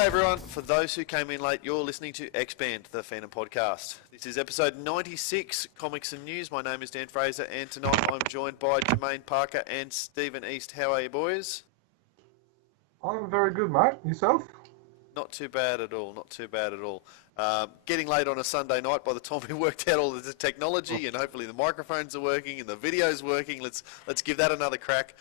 G'day everyone. For those who came in late, you're listening to X-Band, the Phantom Podcast. This is episode 96, Comics and News. My name is Dan Fraser, and tonight I'm joined by Jermaine Parker and Stephen East. How are you, boys? I'm very good, mate. Yourself? Not too bad at all, not too bad at all. Getting late on a Sunday night by the time we worked out all the technology, and hopefully the microphones are working and the video's working. Let's give that another crack.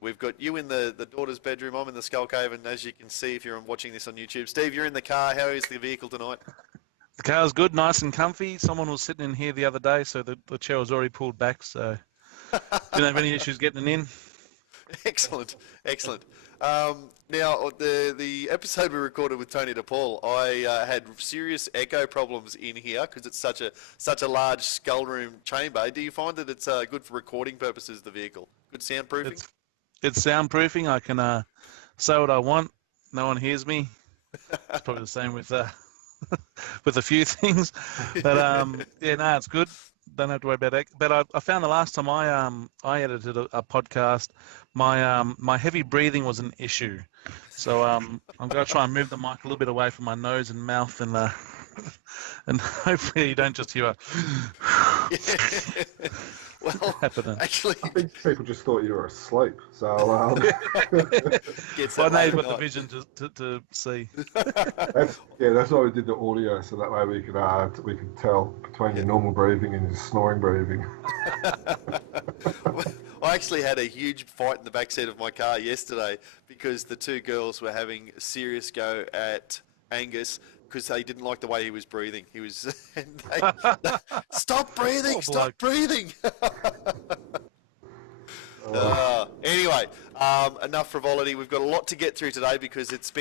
We've got you in the daughter's bedroom. I'm in the Skull Cave, and as you can see if you're watching this on YouTube, Steve, you're in the car. How is the vehicle tonight? The car's good, nice and comfy. Someone was sitting in here the other day, so the chair was already pulled back, so didn't have any issues getting it in. Excellent, excellent. Now, the episode we recorded with Tony DePaul, I had serious echo problems in here because it's such a large skull room chamber. Do you find that it's good for recording purposes, the vehicle? Good soundproofing? It's soundproofing. I can say what I want. No one hears me. It's probably the same with with a few things. But yeah, no, it's good. Don't have to worry about that. But I found the last time I edited a podcast, my heavy breathing was an issue. So I'm going to try and move the mic a little bit away from my nose and mouth, and hopefully you don't just hear a Well, happening. Actually, I think people just thought you were asleep. So Well, now you've got the vision to see. that's why we did the audio, so that way we could tell between your normal breathing and your snoring breathing. I actually had a huge fight in the backseat of my car yesterday because the two girls were having a serious go at Angus because they didn't like the way he was breathing. He was, and stop breathing, stop breathing. Anyway, enough frivolity. We've got a lot to get through today because it's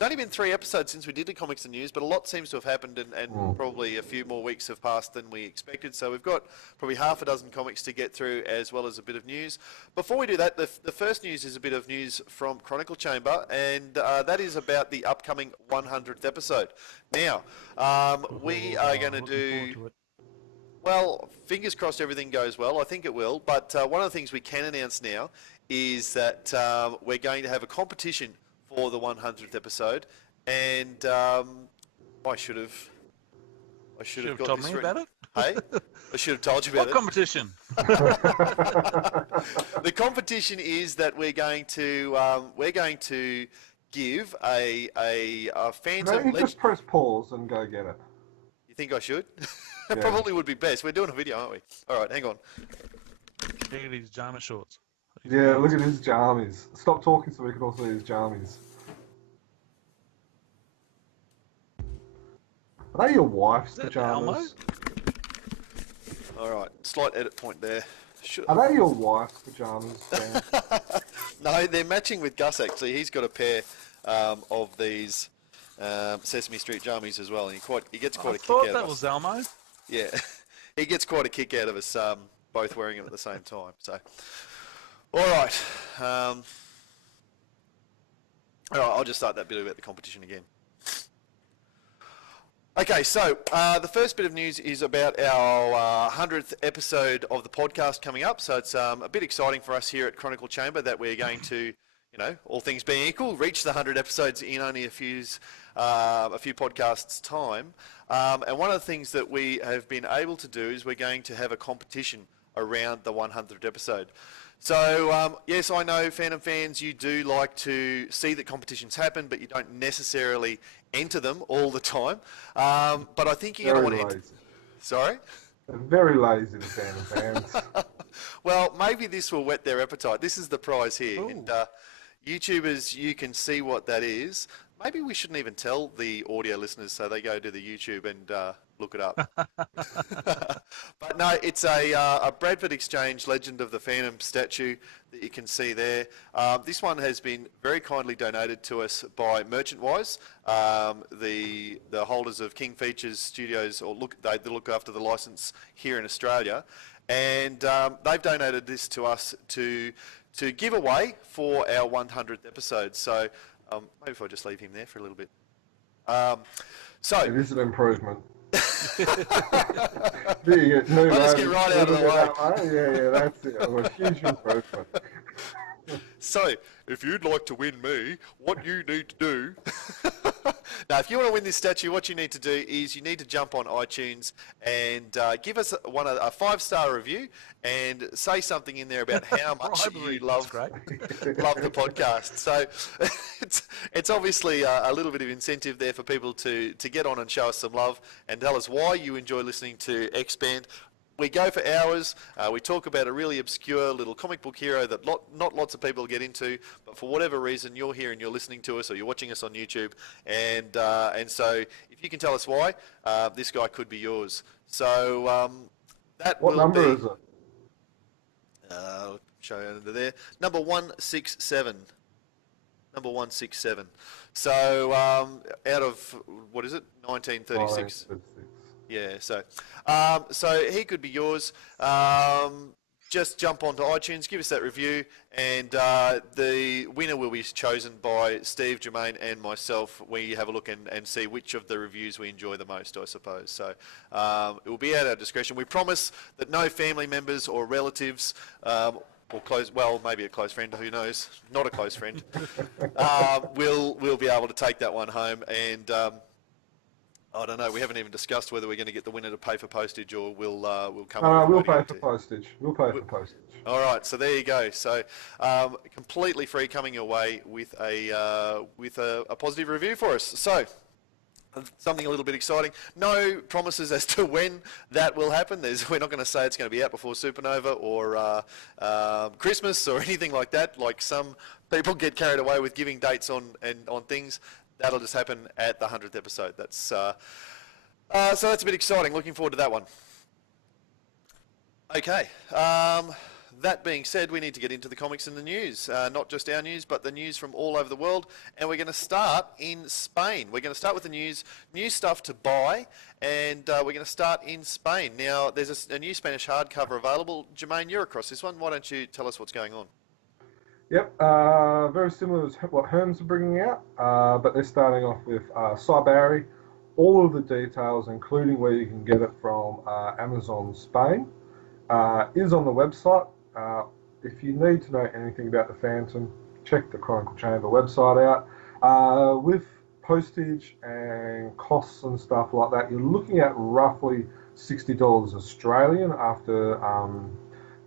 only been 3 episodes since we did the Comics and News, but a lot seems to have happened, and probably a few more weeks have passed than we expected. So we've got probably half a dozen comics to get through, as well as a bit of news. Before we do that, the first news is a bit of news from ChronicleChamber, and that is about the upcoming 100th episode. Now, we are going to do... Well, fingers crossed everything goes well. I think it will. But one of the things we can announce now is that we're going to have a competition for the 100th episode. And I should have got told this me about it. Hey, I should have told you about What competition? The competition is that we're going to give a Phantom. No, you just press pause and go get it. You think I should? It probably would be best. We're doing a video, aren't we? All right, hang on. Look at his pyjama shorts. Yeah, look at his jammies. Stop talking so we can all see his jammies. Are they your wife's pajamas? All right, slight edit point there. Are they your wife's pajamas, Dan? No, they're matching with Gus, actually. He's got a pair of these Sesame Street jammies as well, and he gets quite a kick out of us. I thought that was Elmo. Yeah, he gets quite a kick out of us both wearing them at the same time. So, all right. I'll just start that bit about the competition again. Okay, so the first bit of news is about our 100th episode of the podcast coming up. So it's a bit exciting for us here at Chronicle Chamber that we're going to, all things being equal, reach the 100 episodes in only a few podcasts' time. And one of the things that we have been able to do is we're going to have a competition around the 100th episode. So, yes, I know, Phantom fans, you do like to see that competitions happen, but you don't necessarily enter them all the time. But I think you're going to want to enter... Sorry? They're very lazy, the Phantom fans. Well, maybe this will whet their appetite. This is the prize here. Ooh. And YouTubers, you can see what that is. Maybe we shouldn't even tell the audio listeners so they go to the YouTube and look it up. But no, it's a Bradford Exchange Legend of the Phantom statue that you can see there. This one has been very kindly donated to us by Merchantwise, the holders of King Features Studios, they look after the license here in Australia. And they've donated this to us to give away for our 100th episode. So maybe if I just leave him there for a little bit. It is an improvement. I'll just get right out of the way. Yeah, that's it. A huge improvement. So, if you'd like to win me, what you need to do... Now, if you want to win this statue, what you need to do is you need to jump on iTunes and give us a 5-star review and say something in there about how much you love the podcast. So it's obviously a little bit of incentive there for people to get on and show us some love and tell us why you enjoy listening to X-Band. We go for hours. We talk about a really obscure little comic book hero that not lots of people get into, but for whatever reason you're here and you're listening to us or you're watching us on YouTube, and so if you can tell us why, this guy could be yours. So that What will number be. is it? I'll show you under there. Number 167. Number 167. So out of what is it? 1936. Yeah, so he could be yours. Just jump onto iTunes, give us that review, and the winner will be chosen by Steve, Jermaine, and myself. We have a look and see which of the reviews we enjoy the most, I suppose. So it will be at our discretion. We promise that no family members or relatives or close, well, maybe a close friend, who knows, not a close friend, will be able to take that one home. And I don't know. We haven't even discussed whether we're going to get the winner to pay for postage or we'll come. We'll pay for postage. We'll pay for postage. All right. So there you go. So completely free, coming your way with a positive review for us. So something a little bit exciting. No promises as to when that will happen. We're not going to say it's going to be out before Supernova or Christmas or anything like that. Like some people get carried away with giving dates on things. That'll just happen at the 100th episode. That's so that's a bit exciting. Looking forward to that one. Okay. That being said, we need to get into the comics and the news. Not just our news, but the news from all over the world. And we're going to start in Spain. We're going to start with the new stuff to buy, and we're going to start in Spain. Now, there's a new Spanish hardcover available. Jermaine, you're across this one. Why don't you tell us what's going on? Yep, very similar to what Herms are bringing out, but they're starting off with Cyberry. All of the details, including where you can get it from Amazon Spain, is on the website. If you need to know anything about the Phantom, check the Chronicle Chamber website out. With postage and costs and stuff like that, you're looking at roughly $60 Australian after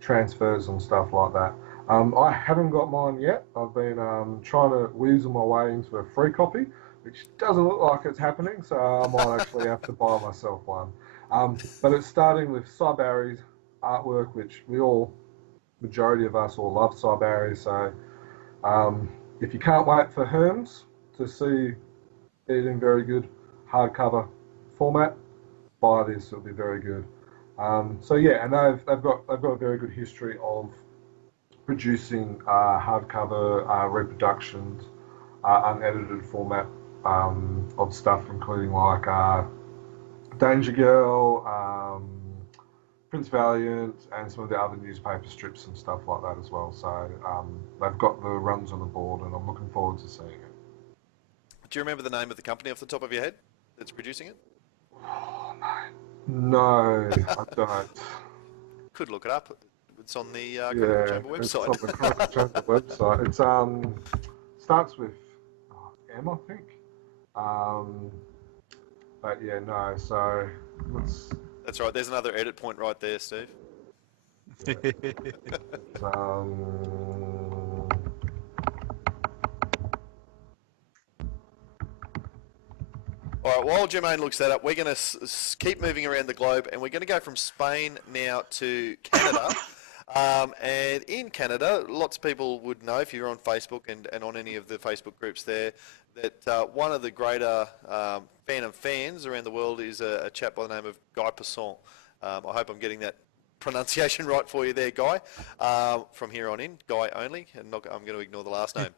transfers and stuff like that. I haven't got mine yet. I've been trying to weasel my way into a free copy, which doesn't look like it's happening, so I might actually have to buy myself one. But it's starting with Cyberry's artwork, which majority of us all love Cyberry, so if you can't wait for Herms to see it in very good hardcover format, buy this, it'll be very good. So yeah, and they've got a very good history of producing hardcover reproductions, unedited format of stuff, including like Danger Girl, Prince Valiant, and some of the other newspaper strips and stuff like that as well. So they've got the runs on the board, and I'm looking forward to seeing it. Do you remember the name of the company off the top of your head that's producing it? Oh, no, I don't. Could look it up. It's on the ChronicleChamber website. It's on the ChronicleChamber website. It starts with M, I think. But yeah, no. So that's right. There's another edit point right there, Steve. All right, while Jermaine looks that up, we're going to keep moving around the globe, and we're going to go from Spain now to Canada. And in Canada, lots of people would know, if you're on Facebook and on any of the Facebook groups there, that one of the greater Phantom fans around the world is a chap by the name of Guy Poisson. I hope I'm getting that pronunciation right for you there, Guy. From here on in, Guy only, and I'm going to ignore the last name.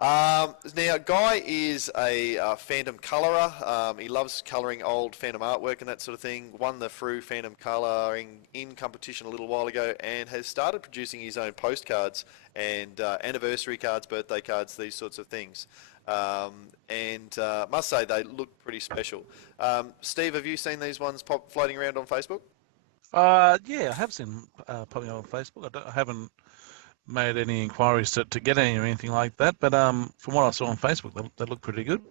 Now, Guy is a Phantom colourer. He loves colouring old Phantom artwork and that sort of thing. Won the Frew Phantom colouring in competition a little while ago, and has started producing his own postcards and anniversary cards, birthday cards, these sorts of things. And must say they look pretty special. Steve, have you seen these ones floating around on Facebook? Yeah, I have seen popping on Facebook. I haven't made any inquiries to get any or anything like that. But from what I saw on Facebook, they look pretty good.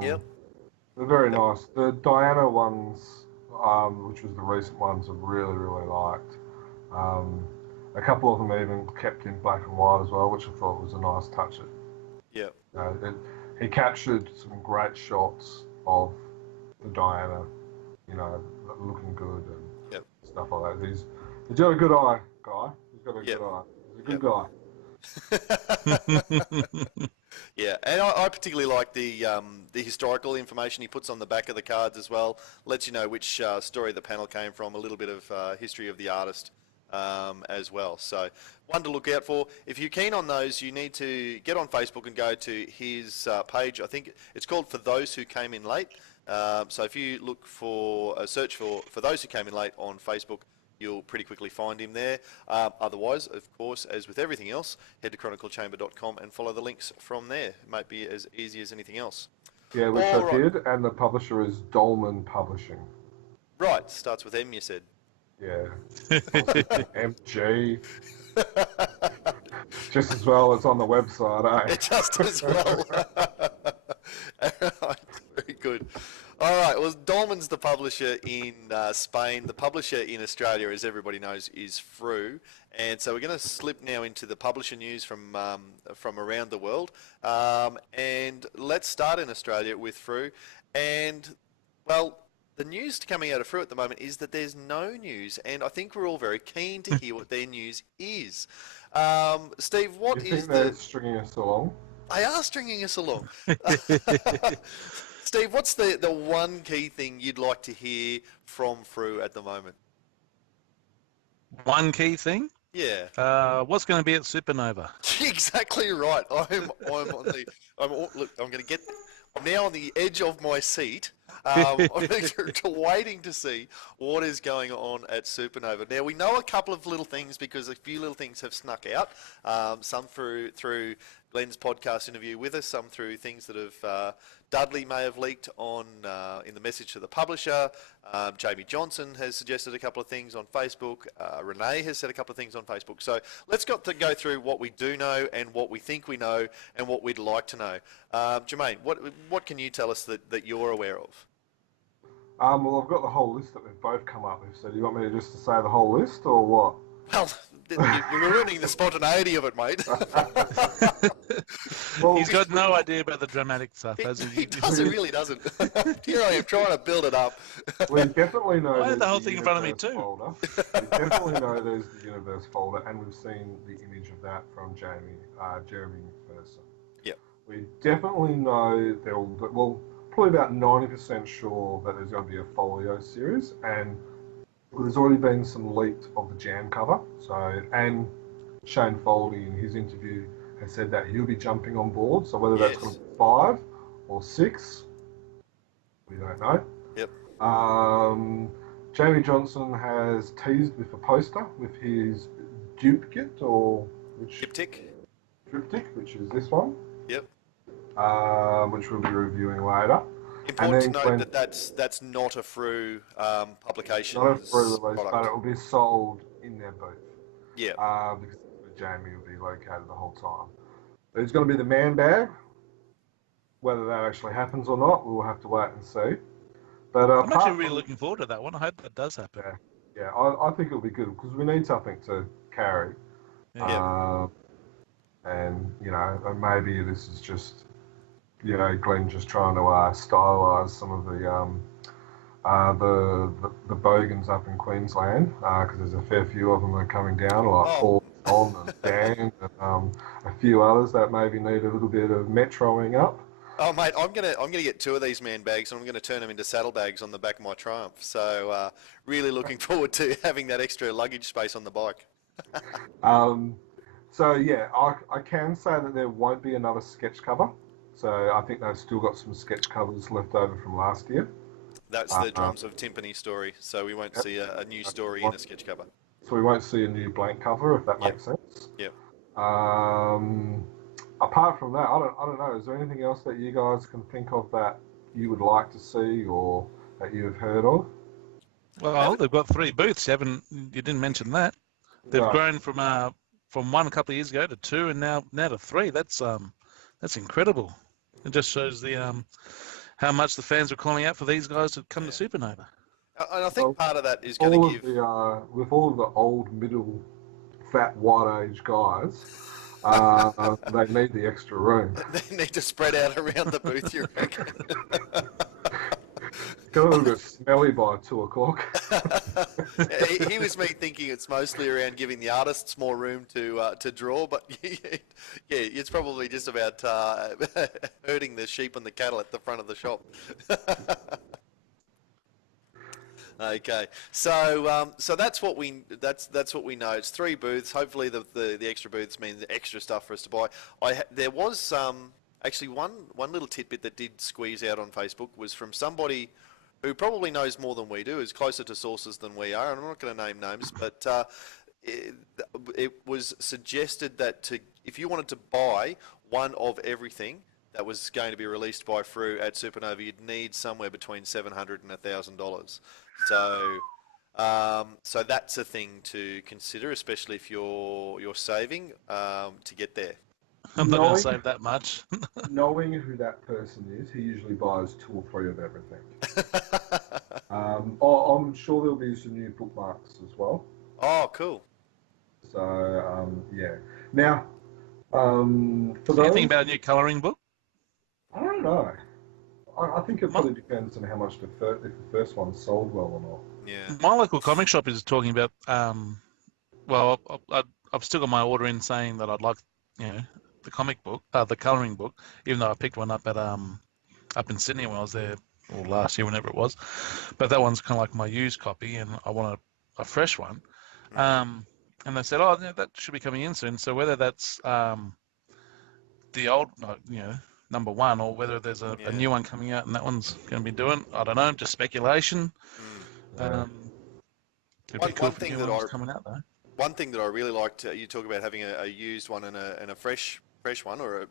Yep. They're very Yep. nice. The Diana ones, which was the recent ones, I've really, really liked. A couple of them even kept in black and white as well, which I thought was a nice touch. Yep. He captured some great shots of the Diana, looking good and Yep. stuff like that. He's got a good eye, guy. He's got a Yep. good eye. He's a good guy. Yeah, and I particularly like the historical information he puts on the back of the cards as well. Lets you know which story the panel came from, a little bit of history of the artist as well. So one to look out for. If you're keen on those, you need to get on Facebook and go to his page. I think it's called For Those Who Came In Late. So if you look for a search for Those Who Came In Late on Facebook, you'll pretty quickly find him there. Otherwise, of course, as with everything else, head to ChronicleChamber.com and follow the links from there. It might be as easy as anything else. Yeah, which All I right. did, and the publisher is Dolman Publishing. Right, starts with M, you said. Yeah. MG. Just as well, it's on the website, eh? It just as well. Alright, very good. All right, well, Dolman's the publisher in Spain. The publisher in Australia, as everybody knows, is Frew. And so we're going to slip now into the publisher news from around the world. And let's start in Australia with Frew. And, well, the news coming out of Frew at the moment is that there's no news. And I think we're all very keen to hear what their news is. Steve, what You think is they're stringing us along? They are stringing us along. Steve, what's the one key thing you'd like to hear from Frew at the moment? One key thing? Yeah. What's going to be at Supernova? Exactly right. I'm now on the edge of my seat. I'm waiting to see what is going on at Supernova. Now, we know a couple of little things because a few little things have snuck out. Some through Glenn's podcast interview with us, some through things that have Dudley may have leaked on in the message to the publisher. Jamie Johnson has suggested a couple of things on Facebook. Renee has said a couple of things on Facebook. So let's go through what we do know and what we think we know and what we'd like to know. Jermaine, what can you tell us that you're aware of? Well, I've got the whole list that we've both come up with. So do you want me just to say the whole list or what? Well, you're ruining the spontaneity of it, mate. Well, He's got no idea about the dramatic stuff, has he? He really doesn't. Here I am trying to build it up. we definitely know I had there's the whole thing in front of me universe too. folder. We definitely know there's the universe folder, and we've seen the image of that from Jeremy McPherson. Yep. We definitely know probably about 90% sure that there's going to be a folio series, and there's already been some leaked of the jam cover. So, and Shane Foldy in his interview has said that he'll be jumping on board. So whether that's going to be 5 or 6, we don't know. Yep. Jamie Johnson has teased with a poster with his duplicate Diptych. triptych, which is this one. Yep. Which we'll be reviewing later. Important to note that that's not a Frew publication. Not a Frew release, but it will be sold in their booth. Yeah. Because Jamie will be located the whole time. There's going to be the man bag. Whether that actually happens or not, we'll have to wait and see. But I'm actually really looking forward to that one. I hope that does happen. Yeah, I think it'll be good because we need something to carry. Yeah. And and maybe this is just Glenn just trying to stylize some of the bogans up in Queensland because there's a fair few of them that are coming down, like Paul and Dan and a few others that maybe need a little bit of metroing up. Oh mate, I'm gonna get 2 of these man bags and I'm gonna turn them into saddlebags on the back of my Triumph. So really looking forward to having that extra luggage space on the bike. So yeah, I can say that there won't be another sketch cover. So I think they've still got some sketch covers left over from last year. That's the Drums of Timpani story. So we won't see a new story in a sketch cover. So we won't see a new blank cover, if that makes sense. Yep. Apart from that, I don't know. Is there anything else that you guys can think of that you would like to see or that you have heard of? Well, they've got 3 booths. You didn't mention that. They've grown from from one a couple of years ago to two, and now to three. That's incredible. It just shows the how much the fans are calling out for these guys to come to Supernova. And I think Well, part of that is going to give... with all of the old, middle, fat, white-age guys, they need the extra room. They need to spread out around the booth, you reckon? Got a little bit smelly by 2 o'clock. He was me thinking it's mostly around giving the artists more room to draw, but yeah, it's probably just about herding the sheep and the cattle at the front of the shop. Okay, so that's what we know. It's 3 booths. Hopefully the extra booths means extra stuff for us to buy. There was actually one little tidbit that did squeeze out on Facebook was from somebody who probably knows more than we do, is closer to sources than we are, and I'm not going to name names, but it was suggested that if you wanted to buy one of everything that was going to be released by Frew at Supernova, you'd need somewhere between $700 and $1,000. So that's a thing to consider, especially if you're saving to get there. I'm not going to save that much. Knowing who that person is, he usually buys 2 or 3 of everything. I'm sure there'll be some new bookmarks as well. Oh, cool. So, yeah. Now, for Do you think about a new colouring book? I don't know. I think it probably depends on how much if the first one sold well or not. Yeah. My local comic shop is talking about. Well, I've still got my order in saying that I'd like, the comic book, the colouring book, even though I picked one up at up in Sydney when I was there, or last year, whenever it was. But that one's kind of like my used copy, and I want a fresh one. And they said, oh, that should be coming in soon. So whether that's the old, number one, or whether there's a new one coming out and that one's going to be doing, I don't know, just speculation. It'd be cool if the new one's coming out though. One thing that I really liked, you talk about having a used one and a fresh one, or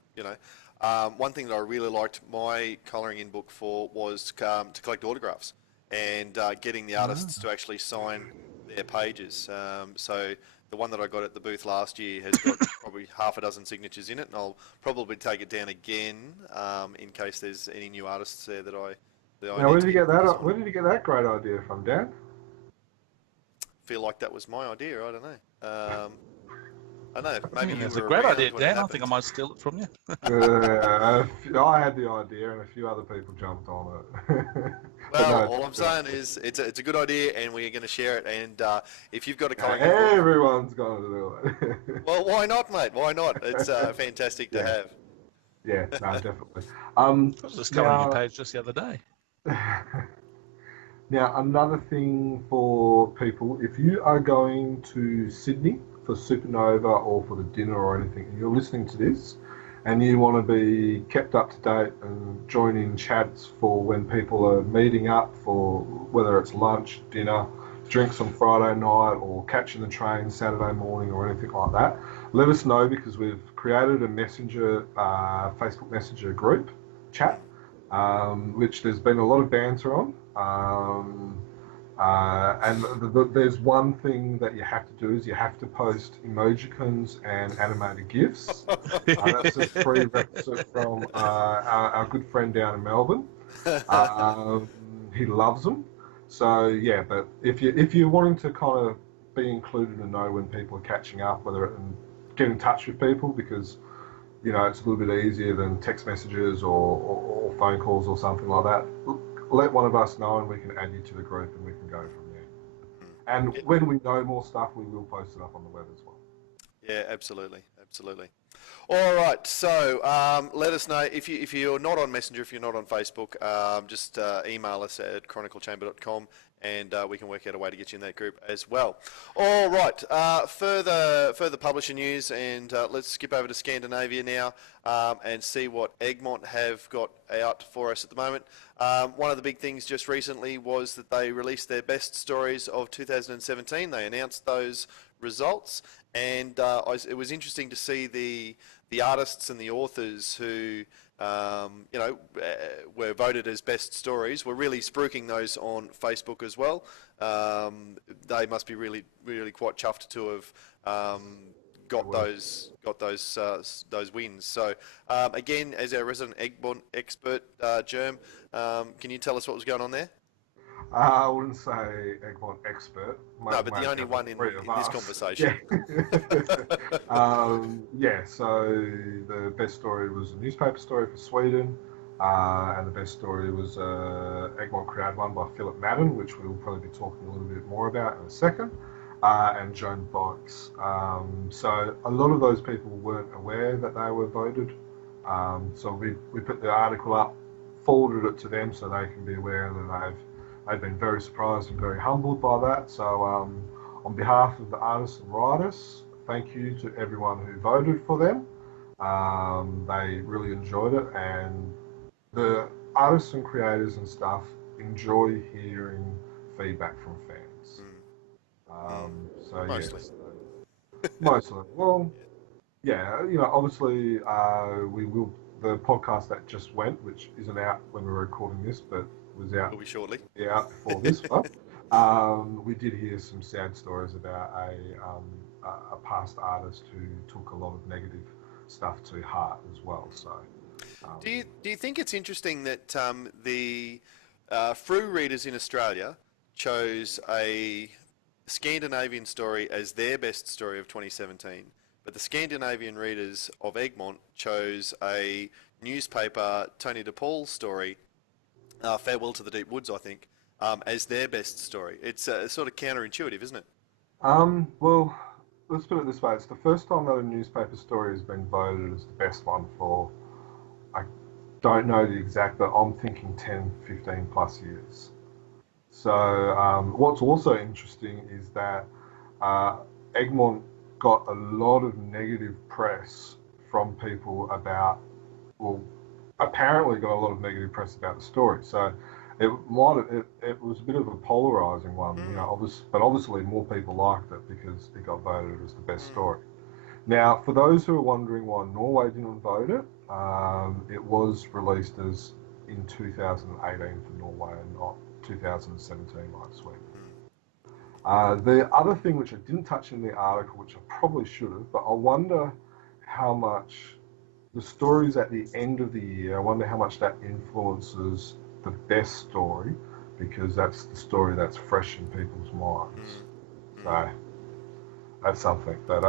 one thing that I really liked my colouring in book for was to collect autographs and getting the artists to actually sign their pages. So the one that I got at the booth last year has got probably half a dozen signatures in it, and I'll probably take it down again in case there's any new artists there that I. Now, where did you get that? Where did you get that great idea from, Dan? Feel like that was my idea. I don't know. I don't know. Maybe it's a great idea, Dan. I think I might steal it from you. I had the idea, and a few other people jumped on it. Well, all I'm saying is it's a good idea, and we're going to share it. And if you've got a colouring everyone's going to do it. Well, why not, mate? Why not? It's fantastic to have. Yeah, no, definitely. I was just covering your page just the other day. Now, another thing for people, if you are going to Sydney for Supernova or for the dinner or anything, and you're listening to this, and you want to be kept up to date and join in chats for when people are meeting up for whether it's lunch, dinner, drinks on Friday night, or catching the train Saturday morning or anything like that, let us know, because we've created a Facebook Messenger group chat, which there's been a lot of banter on. And there's one thing that you have to do is you have to post emojicons and animated GIFs. That's a prerequisite from our good friend down in Melbourne. He loves them. So yeah, but if you're wanting to kind of be included and know when people are catching up, and get in touch with people, because it's a little bit easier than text messages or phone calls or something like that. Let one of us know and we can add you to the group and we can go from there. And when we know more stuff, we will post it up on the web as well. Yeah, absolutely. All right, so let us know if you're not on Messenger, if you're not on Facebook, just email us at chroniclechamber.com and we can work out a way to get you in that group as well. All right, further publisher news, and let's skip over to Scandinavia now and see what Egmont have got out for us at the moment. One of the big things just recently was that they released their best stories of 2017. They announced those results, and it was interesting to see the artists and the authors who were voted as best stories were really spruiking those on Facebook as well. They must be really, really quite chuffed to have got those wins. So again, as our resident Egmont expert, Germ, can you tell us what was going on there? I wouldn't say Egmont expert. No, but the only one in this conversation. Yeah. So the best story was a newspaper story for Sweden, and the best story was Egmont Crowd one by Philip Madden, which we'll probably be talking a little bit more about in a second, and Joan Bikes. So a lot of those people weren't aware that they were voted. So we put the article up, forwarded it to them so they can be aware that they've been very surprised and very humbled by that. So on behalf of the artists and writers, thank you to everyone who voted for them. They really enjoyed it, and the artists and creators and stuff enjoy hearing feedback from fans. So Mostly. Yes, mostly. Well, yeah, obviously the podcast that just went, which isn't out when we're recording this, but was out. Will be shortly. Yeah, before this one. We did hear some sad stories about a past artist who took a lot of negative stuff to heart as well. So, do you think it's interesting that the Frew readers in Australia chose a Scandinavian story as their best story of 2017, but the Scandinavian readers of Egmont chose a newspaper Tony DePaul story, Farewell to the Deep Woods, I think, as their best story? It's sort of counterintuitive, isn't it? Well, let's put it this way. It's the first time that a newspaper story has been voted as the best one for, I don't know the exact, but I'm thinking 10, 15 plus years. So what's also interesting is that Egmont got a lot of negative press from people about, well, apparently got a lot of negative press about the story. So it was a bit of a polarizing one, but obviously more people liked it because it got voted as the best story. Now, for those who are wondering why Norway didn't vote it, it was released as in 2018 for Norway and not 2017 like Sweden. The other thing which I didn't touch in the article, which I probably should have, but I wonder how much the stories at the end of the year, I wonder how much that influences the best story, because that's the story that's fresh in people's minds. So that's something. But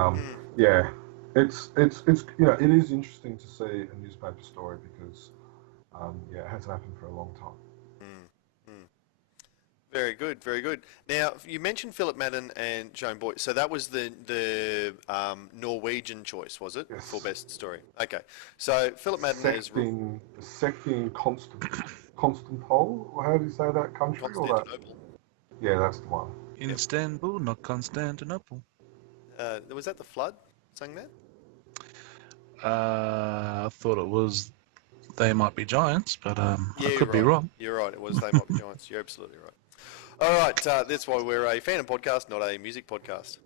yeah, it's it is interesting to see a newspaper story because it hasn't happened for a long time. Very good, very good. Now, you mentioned Philip Madden and Joan Boyd, so that was the Norwegian choice, was it, Yes. for best story? Okay, so Philip Madden is Secting Constantinople, or how do you say that country? Constantinople. Yeah, that's the one. In Istanbul, not Constantinople. Was that the Flood sang that? I thought it was They Might Be Giants, but I could be wrong. You're right, it was They Might Be Giants. You're absolutely right. All right, that's why we're a fandom podcast, not a music podcast.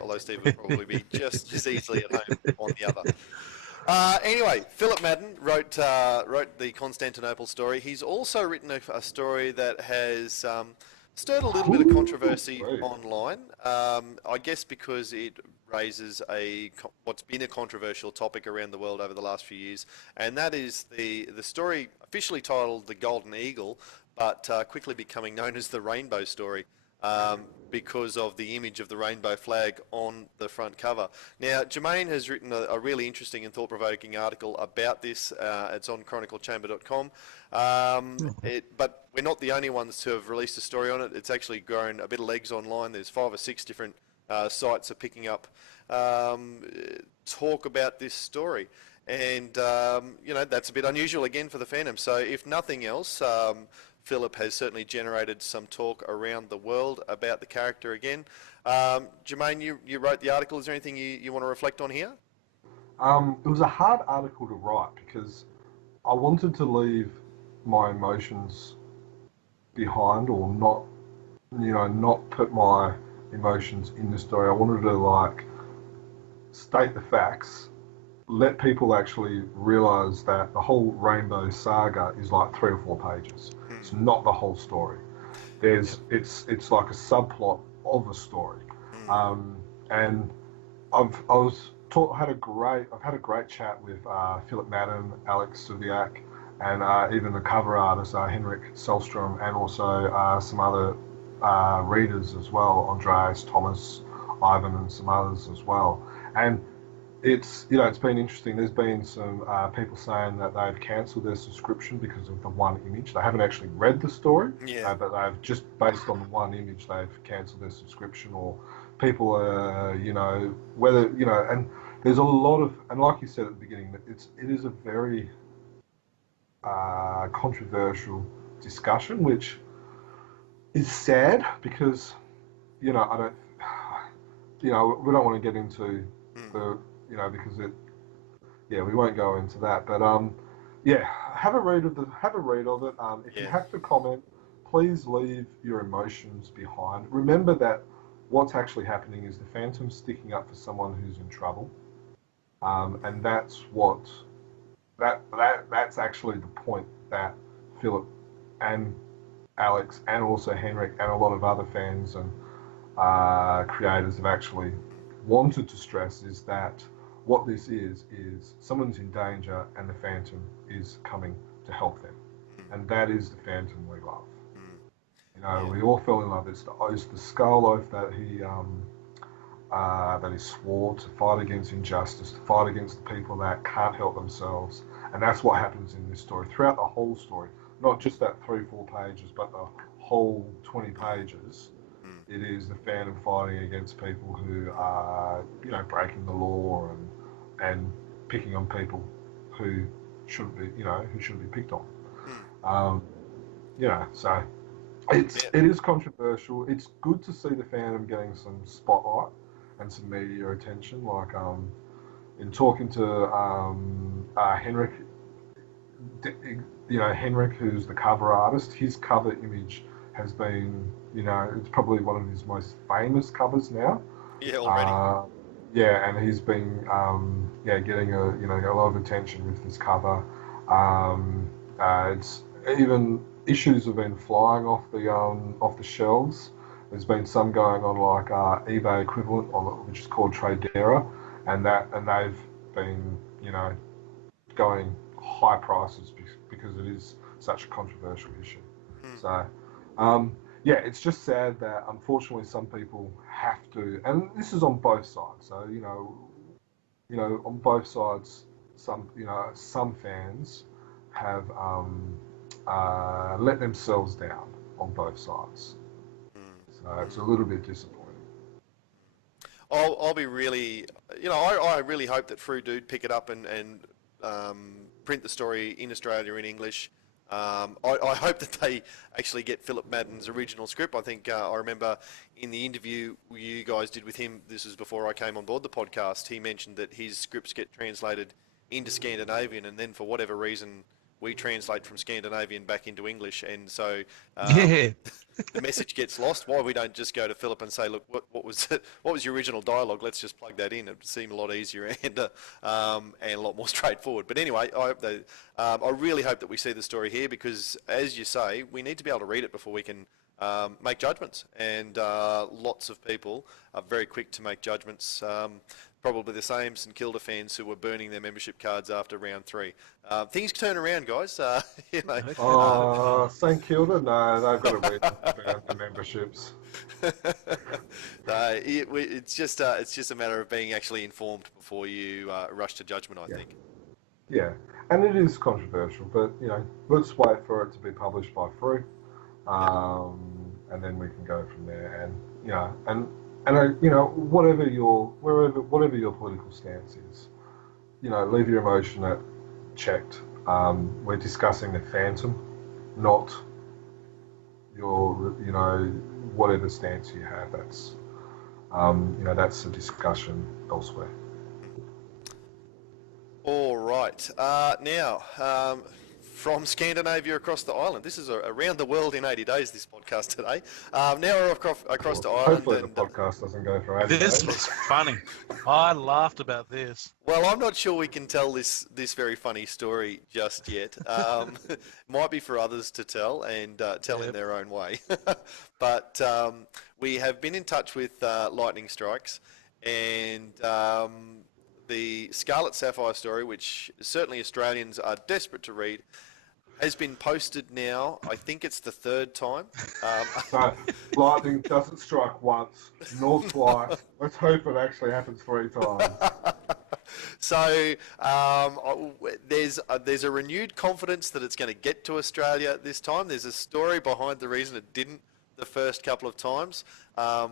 Although Steve would probably be just as easily at home on the other. Anyway, Philip Madden wrote the Constantinople story. He's also written a story that has stirred a little bit of controversy online. I guess because it raises what's been a controversial topic around the world over the last few years, and that is the story officially titled The Golden Eagle, but quickly becoming known as the Rainbow Story, because of the image of the rainbow flag on the front cover. Now, Jermaine has written a really interesting and thought-provoking article about this. It's on ChronicleChamber.com. But we're not the only ones to have released a story on it. It's actually grown a bit of legs online. There's 5 or 6 different sites are picking up talk about this story. And, that's a bit unusual again for the fandom. So if nothing else, Philip has certainly generated some talk around the world about the character again. Jermaine, you wrote the article. Is there anything you want to reflect on here? It was a hard article to write because I wanted to leave my emotions behind, or not put my emotions in the story. I wanted to state the facts, let people actually realise that the whole Rainbow Saga is like 3 or 4 pages. It's not the whole story. It's like a subplot of a story. And I was I've had a great chat with Philip Madden, Alex Subiak, and even the cover artist Henrik Selstrom, and also some other readers as well, Andreas, Thomas, Ivan, and some others as well. And it's been interesting. There's been some people saying that they've cancelled their subscription because of the one image. They haven't actually read the story, Yeah. but they've just based on the one image they've cancelled their subscription. Or people are, whether and there's a lot of, and like you said at the beginning, that it is a very controversial discussion, which is sad because I don't, we don't want to get into the because we won't go into that. But yeah, have a read of it. If you have to comment, please leave your emotions behind. Remember that what's actually happening is the Phantom's sticking up for someone who's in trouble, and that's actually the point that Philip and Alex and also Henrik and a lot of other fans and creators have actually wanted to stress, is that what this is someone's in danger and the Phantom is coming to help them, and that is the Phantom we love. We all fell in love. It's the skull oath that he swore to fight against injustice, to fight against the people that can't help themselves, and that's what happens in this story throughout the whole story, not just that 3-4 pages, but the whole 20 pages. It is the Phantom fighting against people who are, breaking the law and picking on people who shouldn't be picked on. So it is controversial. It's good to see the Phantom getting some spotlight and some media attention. Like in talking to Henrik, Henrik, who's the cover artist, his cover image has been, it's probably one of his most famous covers now. Yeah, already. And he's been, getting a lot of attention with this cover. It's even issues have been flying off the shelves. There's been some going on like eBay equivalent which is called Tradera, and they've been, going high prices because it is such a controversial issue. So, it's just sad that unfortunately some people have to, and this is on both sides. So on both sides, some fans have let themselves down on both sides. So it's a little bit disappointing. I'll be really, I really hope that Frew do pick it up and print the story in Australia in English. I hope that they actually get Philip Madden's original script. I think I remember in the interview you guys did with him, this was before I came on board the podcast, he mentioned that his scripts get translated into Scandinavian, and then for whatever reason we translate from Scandinavian back into English, and so the message gets lost. Why we don't just go to Philip and say, look, what was it? What was your original dialogue? Let's just plug that in. It would seem a lot easier and a lot more straightforward. But anyway, I really hope that we see the story here, because, as you say, we need to be able to read it before we can make judgments. And lots of people are very quick to make judgments. Probably the same St Kilda fans who were burning their membership cards after round 3. Things turn around, guys. St Kilda? No, they've got to read about the memberships. It's just a matter of being actually informed before you rush to judgment, I think. Yeah, and it is controversial, but let's wait for it to be published by Frew, and then we can go from there. And whatever your political stance is, leave your emotion checked. We're discussing the Phantom, not your, whatever stance you have. That's, that's a discussion elsewhere. All right. Now, from Scandinavia across the island. This is around the world in 80 days, this podcast today. Now we're across to Ireland. Hopefully the podcast doesn't go for 80 days. This was funny. I laughed about this. Well, I'm not sure we can tell this very funny story just yet. Might be for others to tell and tell in their own way. But we have been in touch with Lightning Strikes, and the Scarlet Sapphire story, which certainly Australians are desperate to read, has been posted now. I think it's the third time. So, lightning doesn't strike once, nor twice. Let's hope it actually happens 3 times. So there's a renewed confidence that it's going to get to Australia this time. There's a story behind the reason it didn't the first couple of times. Now,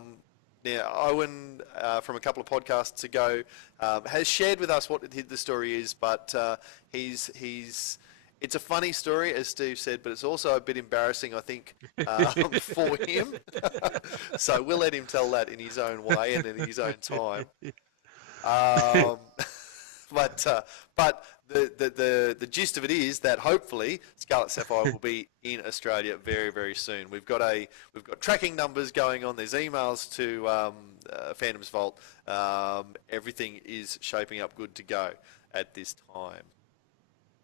Owen, from a couple of podcasts ago, has shared with us what the story is, but it's a funny story, as Steve said, but it's also a bit embarrassing, I think, for him. So we'll let him tell that in his own way and in his own time. But the gist of it is that hopefully Scarlet Sapphire will be in Australia very, very soon. We've got tracking numbers going on. There's emails to Phantom's Vault. Everything is shaping up good to go at this time.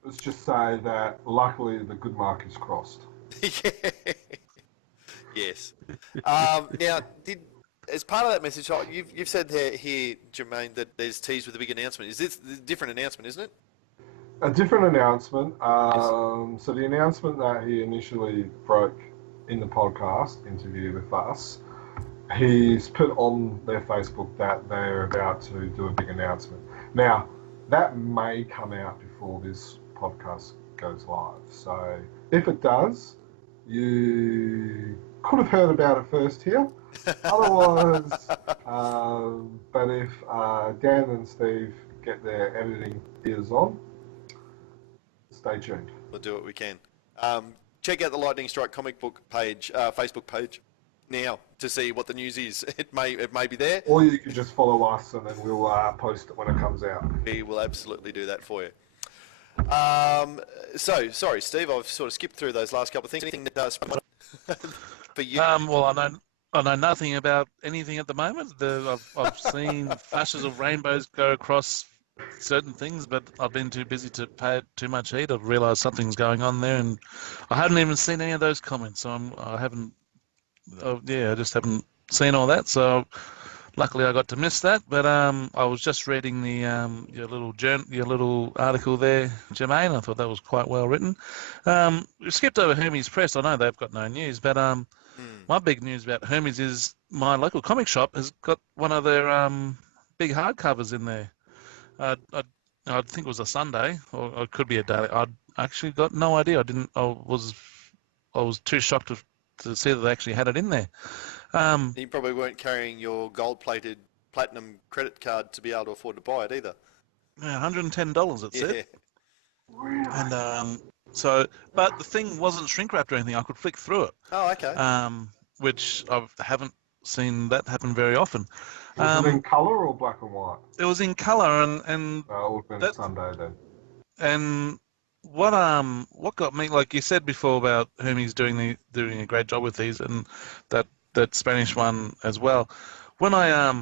Let's just say that luckily the good mark is crossed. Yeah. Yes. Now, as part of that message, you've said here, Jermaine, that there's teased with a big announcement. Is this a different announcement, isn't it? A different announcement. So the announcement that he initially broke in the podcast interview with us, he's put on their Facebook that they're about to do a big announcement. Now, that may come out before this podcast goes live. So if it does, you could have heard about it first here. Otherwise, but if Dan and Steve get their editing ears on, stay tuned. We'll do what we can. Check out the Lightning Strike comic book page, Facebook page now to see what the news is. It may be there. Or you can just follow us and then we'll post it when it comes out. We will absolutely do that for you. So, sorry, Steve, I've sort of skipped through those last couple of things. Anything that does for you? Well, I know nothing about anything at the moment. I've seen flashes of rainbows go across certain things, but I've been too busy to pay too much heed. I've realised something's going on there, and I hadn't even seen any of those comments. So I just haven't seen all that. So luckily, I got to miss that. But I was just reading the your little article there, Jermaine. I thought that was quite well written. We skipped over Hermes Press. I know they've got no news, but my big news about Hermes is my local comic shop has got one of their big hardcovers in there. I think it was a Sunday, or it could be a daily. I actually got no idea. I was too shocked to see that they actually had it in there. You probably weren't carrying your gold-plated platinum credit card to be able to afford to buy it either. Yeah, $110 it said. Really? And but the thing wasn't shrink wrapped or anything. I could flick through it. Oh, okay. Which I haven't seen that happen very often. Was it in colour or black and white? It was in colour, and It would have been Sunday then. And what got me, like you said before about Hermes doing a great job with these, and that Spanish one as well. When I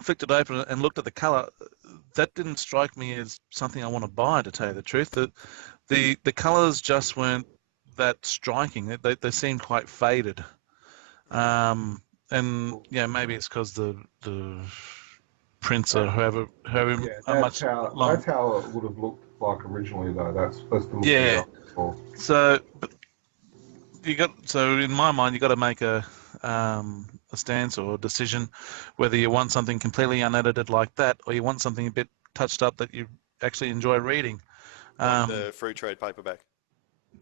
flicked it open and looked at the colour, that didn't strike me as something I want to buy, to tell you the truth. The colours just weren't that striking. They seemed quite faded. And yeah, maybe it's because the prints or however that's how it would have looked like originally, though. That's the look. Yeah. So in my mind, you got to make a stance or a decision whether you want something completely unedited like that, or you want something a bit touched up that you actually enjoy reading. Like the Frew trade paperback.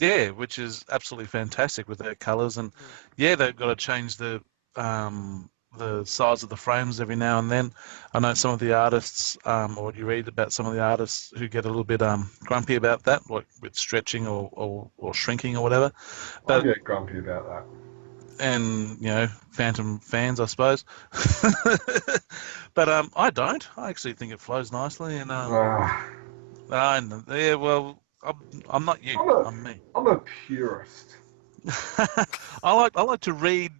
Yeah, which is absolutely fantastic with their colours, and yeah, they've got to change the size of the frames every now and then. I know some of the artists, or you read about some of the artists who get a little bit grumpy about that, like with stretching or shrinking or whatever. But, I get grumpy about that. And Phantom fans, I suppose. But I don't. I actually think it flows nicely, and yeah, well, I'm not you. I'm me. I'm a purist. I like to read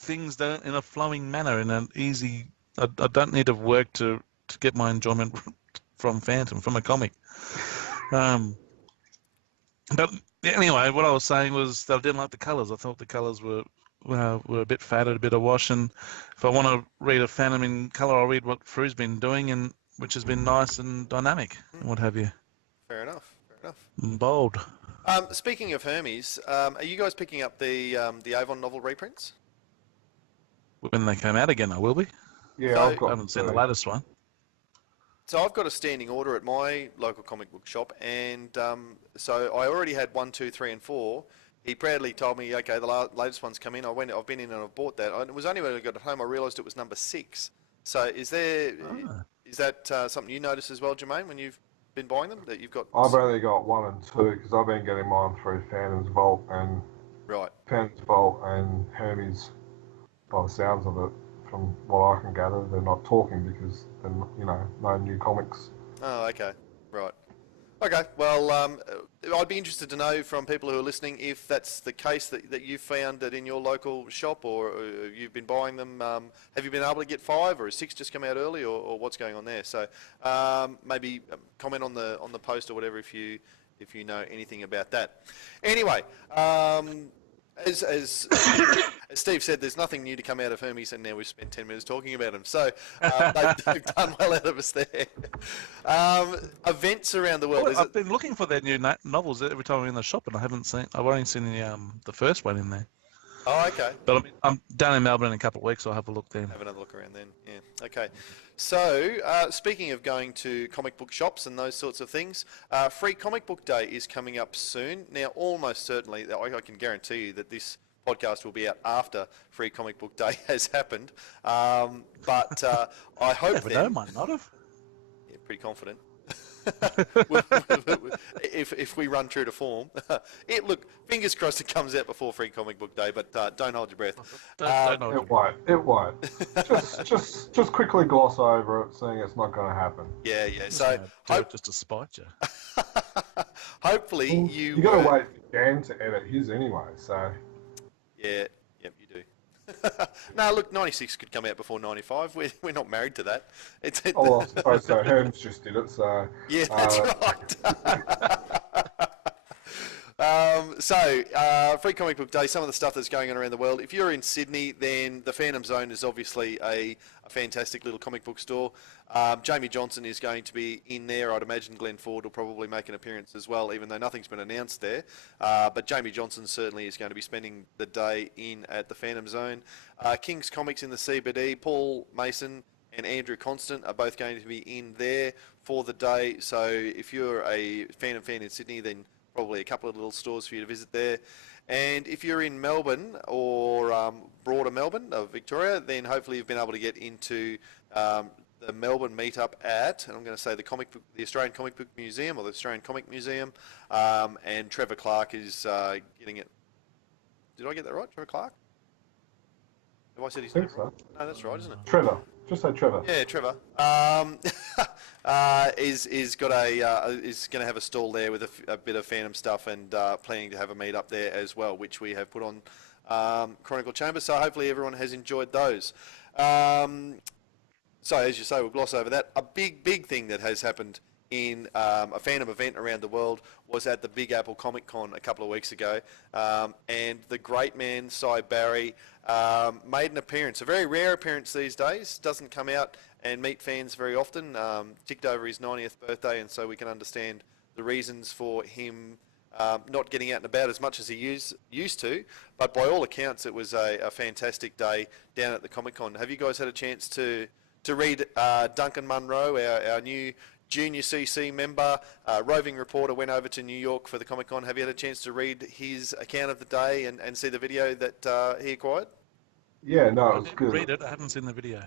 things in a flowing manner, in an easy. I don't need to work to get my enjoyment from a comic. But anyway, what I was saying was that I didn't like the colours. I thought the colours were a bit faded, a bit awash, and if I want to read a Phantom in colour, I'll read what Frew's been doing, and which has been nice and dynamic and what have you. Fair enough. Fair enough. And bold. Speaking of Hermes, are you guys picking up the Avon novel reprints? When they come out again, I will be. Yeah, So- I've I got. haven't seen the latest one. So I've got a standing order at my local comic book shop, and so I already had 1, 2, 3, and 4. He proudly told me, okay, the latest one's come in. I've been in and I've bought that. It was only when I got it home I realised it was number 6. So is that something you notice as well, Jermaine, when you've been buying them, that you've got? I've only got 1 and 2 because I've been getting mine through Phantom's Vault and Right. Hermes. By the sounds of it, from what I can gather, they're not talking because they're no new comics. Oh, okay. Right. Okay. Well, I'd be interested to know from people who are listening if that's the case that you found that in your local shop, or you've been buying them. Have you been able to get 5, or has 6 just come out early, or what's going on there? So maybe comment on the post or whatever if you know anything about that. Anyway. As Steve said, there's nothing new to come out of Hermes, and now we've spent 10 minutes talking about him. So they've done well out of us there. Events around the world. Well, I've been looking for their new novels every time I'm in the shop, and I've only seen the first one in there. Oh, okay. But I'm down in Melbourne in a couple of weeks, so I'll have a look then. Have another look around then. Yeah. Okay. So, speaking of going to comic book shops and those sorts of things, Free Comic Book Day is coming up soon. Now, almost certainly, I can guarantee you that this podcast will be out after Free Comic Book Day has happened. But I hope Never then... know, might not have. Yeah, pretty confident. if we run true to form, look, fingers crossed it comes out before Free Comic Book Day, but don't hold your breath. Don't know. It won't. just quickly gloss over it, saying it's not going to happen. Yeah. So just to spite you. Hopefully You got to wait for Dan to edit his anyway. So yeah, yep, you do. No, look, 96 could come out before 95. We're not married to that. I suppose so. Herms just did it, so... Yeah, that's right. Free Comic Book Day, some of the stuff that's going on around the world. If you're in Sydney, then the Phantom Zone is obviously a fantastic little comic book store. Jamie Johnson is going to be in there. I'd imagine Glenn Ford will probably make an appearance as well, even though nothing's been announced there. But Jamie Johnson certainly is going to be spending the day in at the Phantom Zone. King's Comics in the CBD, Paul Mason and Andrew Constant are both going to be in there for the day. So if you're a Phantom fan in Sydney, then probably a couple of little stores for you to visit there. And if you're in Melbourne or broader Melbourne, Victoria, then hopefully you've been able to get into the Melbourne meetup at, and I'm going to say the Australian Comic Book Museum or the Australian Comic Museum, and Trevor Clark is getting it. Did I get that right, Trevor Clark? Have I said his name right? No, that's right, isn't it? Trevor. Just say Trevor. Yeah, Trevor. Is going to have a stall there with a bit of Phantom stuff, and planning to have a meet up there as well, which we have put on ChronicleChamber. So hopefully everyone has enjoyed those. So as you say, we'll gloss over that. A big thing that has happened in a Phantom event around the world was at the Big Apple Comic Con a couple of weeks ago, and the great man Cy Barry made an appearance, a very rare appearance these days. Doesn't come out and meet fans very often. Ticked over his 90th birthday, and so we can understand the reasons for him not getting out and about as much as he used to. But by all accounts, it was a fantastic day down at the Comic Con. Have you guys had a chance to read Duncan Munro, our new junior CC member, roving reporter, went over to New York for the Comic Con? Have you had a chance to read his account of the day and see the video that he acquired? Yeah, no, it was I good. read it. I haven't seen the video.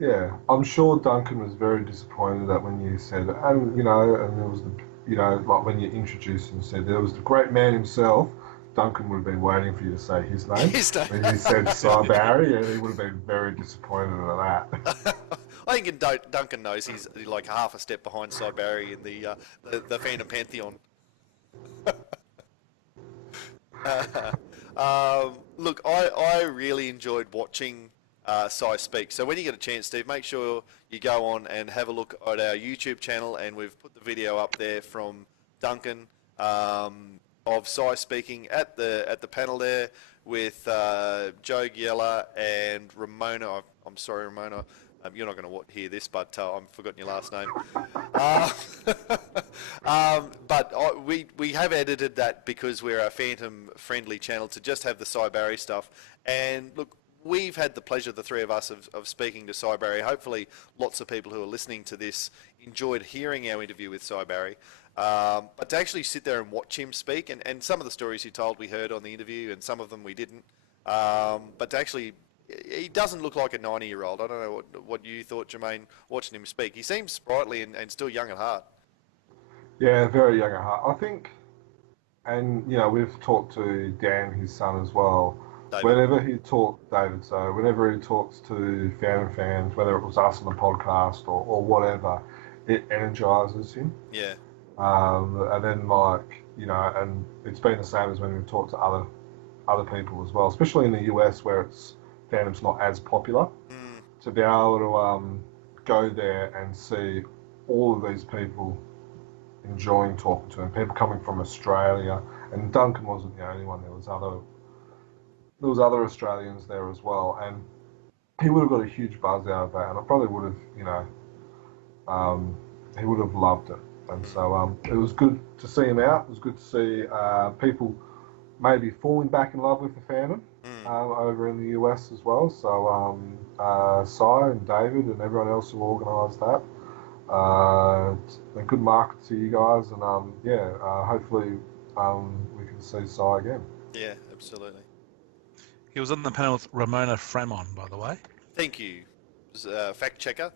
Yeah, I'm sure Duncan was very disappointed that when you said, and there was like when you introduced and said there was the great man himself. Duncan would have been waiting for you to say his name. When you said Cy Barry, and he would have been very disappointed at that. I think Duncan knows he's like half a step behind Cy Barry in the Phantom Pantheon. Look, I really enjoyed watching Cy speak. So when you get a chance, Steve, make sure you go on and have a look at our YouTube channel, and we've put the video up there from Duncan of Cy speaking at the panel there with Joe Giella and Ramona. I'm sorry, Ramona. You're not going to hear this, but I've forgotten your last name. Uh, but we have edited that because we're a Phantom-friendly channel to just have the Cy Barry stuff. And look, we've had the pleasure, the three of us, of speaking to Cy Barry. Hopefully, lots of people who are listening to this enjoyed hearing our interview with Cy Barry. But to actually sit there and watch him speak, and some of the stories he told we heard on the interview, and some of them we didn't. But to actually, he doesn't look like a 90-year-old. I don't know what you thought, Jermaine, watching him speak. He seems sprightly and still young at heart. Yeah, very young at heart. I think, and we've talked to Dan, his son, as well. David. Whenever he talked, David, so whenever he talks to Phantom fans, whether it was us on the podcast or whatever, it energizes him. Yeah. And then and it's been the same as when we've talked to other people as well, especially in the US where Phantom's not as popular. To be able to go there and see all of these people enjoying talking to him, people coming from Australia, and Duncan wasn't the only one. There was other Australians there as well, and he would have got a huge buzz out of that, and I probably would have, he would have loved it. And so it was good to see him out. It was good to see people maybe falling back in love with the Phantom over in the US as well. So Cy and David and everyone else who organised that. A good market to you guys, and hopefully we can see Cy again. Yeah, absolutely. He was on the panel with Ramona Framon, by the way. Thank you, fact checker,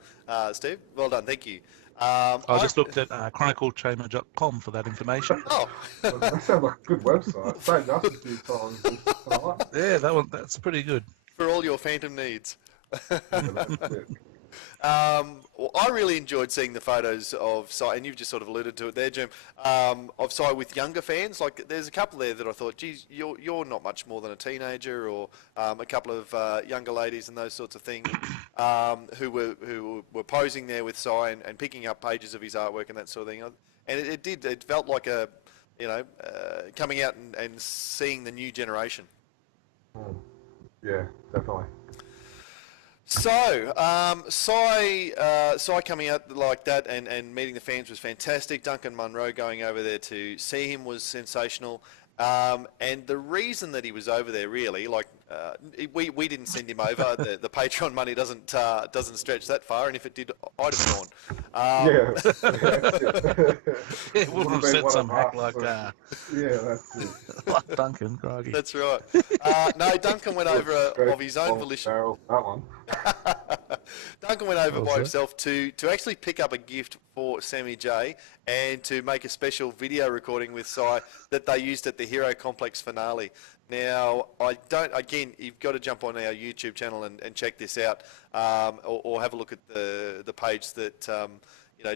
Steve. Well done, thank you. I just looked at ChronicleChamber.com for that information. Oh, that sounds like a good website. Saved us a few times tonight. Yeah, that's pretty good. For all your Phantom needs. Yeah, that's it. Well, I really enjoyed seeing the photos of Cy, and you've just sort of alluded to it there, Jim, of Cy with younger fans. Like, there's a couple there that I thought, geez, you're not much more than a teenager, or a couple of younger ladies and those sorts of things, who were posing there with Cy and picking up pages of his artwork and that sort of thing. And it felt like coming out and seeing the new generation. Yeah, definitely. So, Cy coming out like that and meeting the fans was fantastic. Duncan Munro going over there to see him was sensational. And the reason that he was over there, really, we didn't send him over. The Patreon money doesn't stretch that far, and if it did, I'd have gone. It wouldn't have sent some hack like yeah, that's it. like Duncan, crikey. That's right. No, Duncan went over of his own volition. That one. Duncan went over by himself to actually pick up a gift for Sammy J and to make a special video recording with Cy that they used at the Hero Complex finale. Now, again, you've got to jump on our YouTube channel and check this out, or have a look at the page that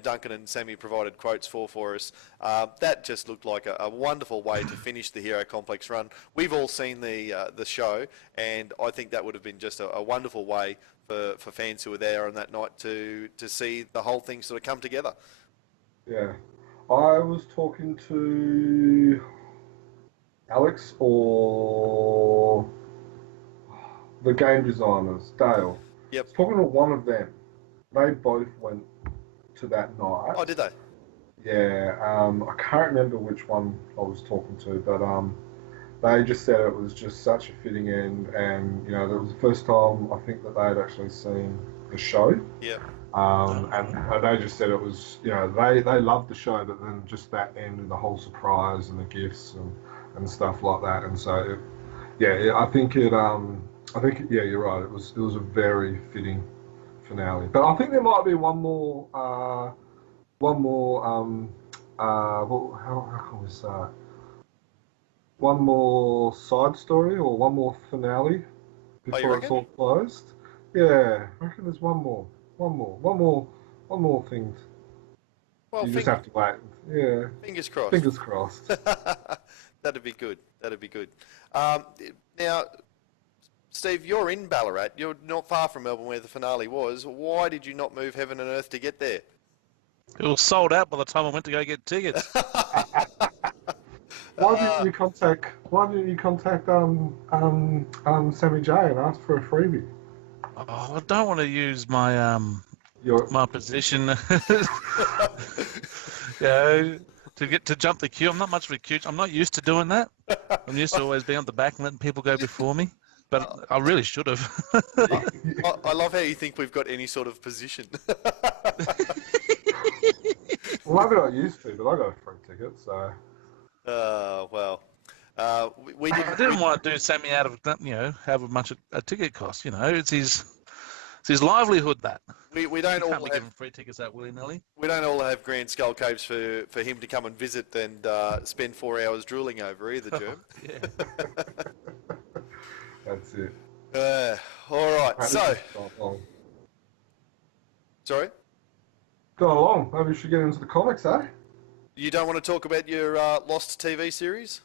Duncan and Sammy provided quotes for us. That just looked like a wonderful way to finish the Hero Complex run. We've all seen the show, and I think that would have been just a wonderful way for fans who were there on that night to see the whole thing sort of come together. Yeah. I was talking to Alex or the game designers, Dale. Yep. I was talking to one of them. They both went to that night. Oh, did they? Yeah. I can't remember which one I was talking to, but they just said it was just such a fitting end, and that was the first time I think that they had actually seen the show. Yeah. And they just said it was, they loved the show, but then just that end and the whole surprise and the gifts and stuff like that. And so, I think you're right. It was a very fitting finale. But I think there might be one more, how can we say it? One more side story or one more finale before it's all closed. Yeah, I reckon there's one more thing. Well, you just have to wait. Yeah. Fingers crossed. Fingers crossed. That'd be good. Now, Steve, you're in Ballarat. You're not far from Melbourne where the finale was. Why did you not move heaven and earth to get there? It was sold out by the time I went to go get tickets. Why didn't you contact Sammy J and ask for a freebie? Oh, I don't want to use my Your my position, yeah, to jump the queue. I'm not much of a queue. I'm not used to doing that. I'm used to always being on the back and letting people go before me. But I really should have. I love how you think we've got any sort of position. well, maybe not used to, but I got a free ticket, so. Well, we I didn't. didn't want to do Sammy out of, however much a ticket costs. It's his livelihood that. We don't You all can't be have, giving free tickets out willy-nilly. we don't all have Grand Skull Caves for him to come and visit and spend 4 hours drooling over either, Germ. Yeah. That's it. All right. Right, So, this has gone long. sorry, Gone along. Maybe we should get into the comics, eh? you don't want to talk about your Lost TV series?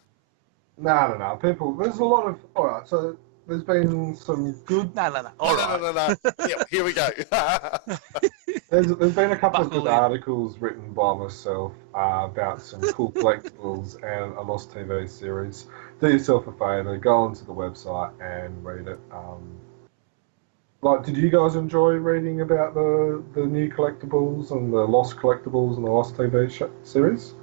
No. People, there's a lot of. All right, so there's been some good. No. All right. No. Yeah, here we go. There's been a couple of Buckle good in. articles written by myself about some cool collectibles and a Lost TV series. Do yourself a favour, go onto the website and read it. Did you guys enjoy reading about the new collectibles and the Lost collectibles and the Lost TV series?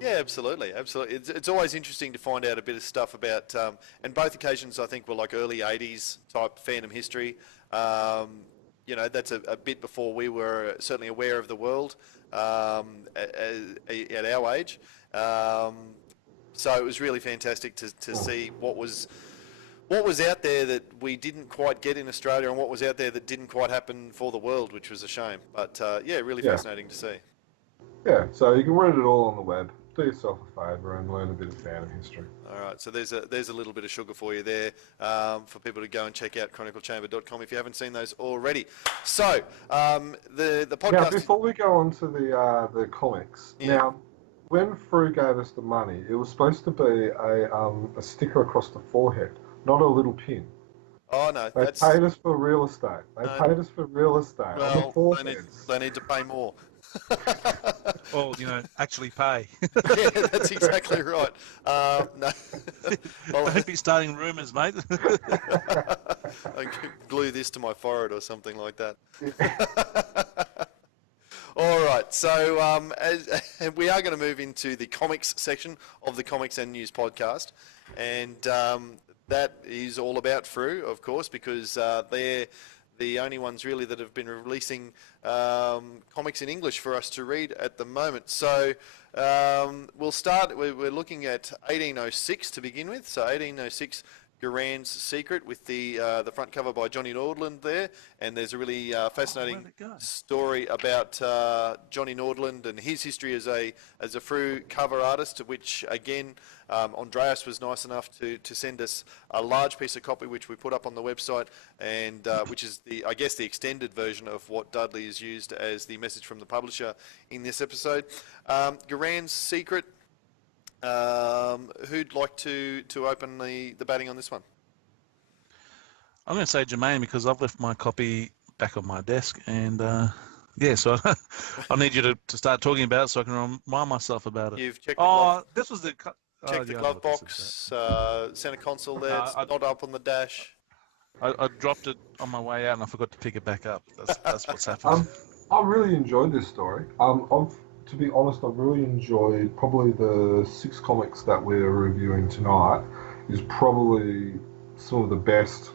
Yeah, absolutely. It's always interesting to find out a bit of stuff about, and both occasions I think were like early 80s type fandom history. That's a bit before we were certainly aware of the world at our age. So it was really fantastic to see what was out there that we didn't quite get in Australia and what was out there that didn't quite happen for the world, which was a shame. But really fascinating to see. Yeah, so you can read it all on the web. Do yourself a favour and learn a bit of fandom history. All right, so there's a little bit of sugar for you there for people to go and check out ChronicleChamber.com if you haven't seen those already. So the podcast. Now, before we go on to the comics, Yeah. now when Frew gave us the money, it was supposed to be a sticker across the forehead, not a little pin. Oh no, They that's paid us for real estate. They No. paid us for real estate on the well, foreheads. they need to pay more. Or, actually pay. Yeah, that's exactly right. No, well, Don't be starting rumours, mate. I could glue this to my forehead or something like that. All right, so we are going to move into the comics section of the Comics and News podcast, and that is all about Frew, of course, because they're the only ones really that have been releasing comics in English for us to read at the moment. So we'll start, we're looking at 1806 to begin with. So 1806, Garand's Secret, with the front cover by Johnny Nordland there. And there's a really fascinating where'd it go? story about Johnny Nordland and his history as a Frew cover artist, which again, Andreas was nice enough to send us a large piece of copy, which we put up on the website, and which is the extended version of what Dudley has used as the message from the publisher in this episode. Garand's Secret. Who'd like to open the batting on this one? I'm going to say Jermaine because I've left my copy back on my desk, and so I need you to start talking about it so I can remind myself about it. You've checked the glove, This was the checked the glove box, center console there. It's not up on the dash. I dropped it on my way out and I forgot to pick it back up. That's what's happened. I really enjoyed this story. To be honest, I've really enjoyed probably the 6 comics that we're reviewing tonight. Is probably some of the best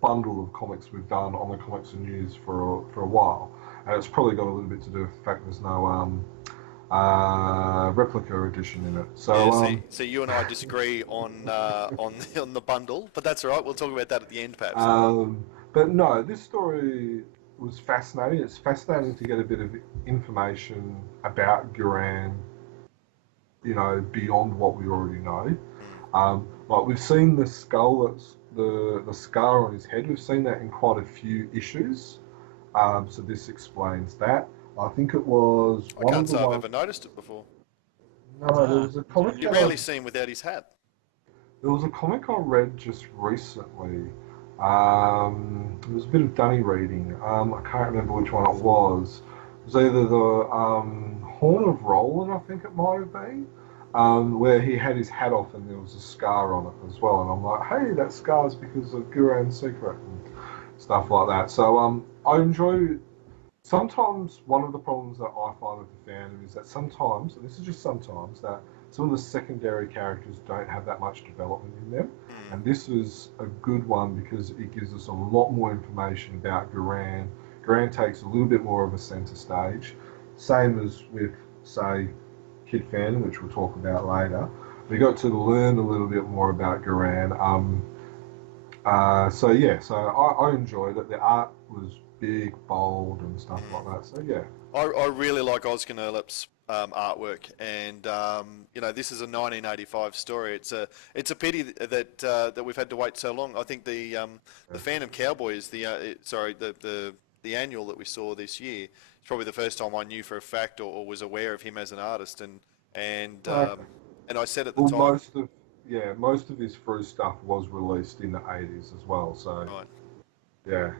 bundle of comics we've done on the Comics and News for a while, and it's probably got a little bit to do with the fact there's no replica edition in it. So, yeah, so you and I disagree on the bundle, but that's all right. We'll talk about that at the end, perhaps. but no, this story was fascinating. It's fascinating to get a bit of information about Garand, beyond what we already know. We've seen the skull, the scar on his head. We've seen that in quite a few issues. So this explains that. I think it was I can't say I've ever noticed it before. No, there was a comic. You rarely see him without his hat. There was a comic I read just recently. It was a bit of dunny reading. I can't remember which one it was. It was either the Horn of Roland, I think it might have been, where he had his hat off and there was a scar on it as well. And I'm like, hey, that scar's because of Garand's Secret. And stuff like that. So I enjoy. Sometimes one of the problems that I find with the fandom is that sometimes, and this is just sometimes, that some of the secondary characters don't have that much development in them. Mm. And this was a good one because it gives us a lot more information about Garan. Garan takes a little bit more of a centre stage. Same as with, say, Kid Fandom, which we'll talk about later. We got to learn a little bit more about Garan. So I enjoyed it. The art was big, bold, and stuff like that. So yeah. I really like Oscar Erlep's artwork, and this is a 1985 story. It's a pity that we've had to wait so long. I think the Phantom Cowboy is the annual that we saw this year. It's probably the first time I knew for a fact or was aware of him as an artist, and I said at the time. Most of his Frew stuff was released in the 80s as well. So Right. yeah.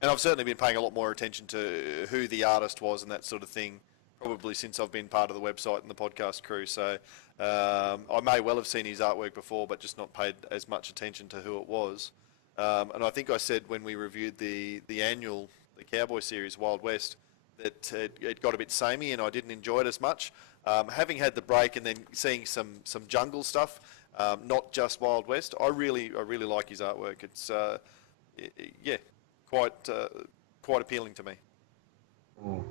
And I've certainly been paying a lot more attention to who the artist was and that sort of thing, probably since I've been part of the website and the podcast crew. So I may well have seen his artwork before, but just not paid as much attention to who it was. And I think I said when we reviewed the annual, the Cowboy series, Wild West, that it got a bit samey and I didn't enjoy it as much. Having had the break and then seeing some jungle stuff, not just Wild West, I really like his artwork. It's quite appealing to me. Mm.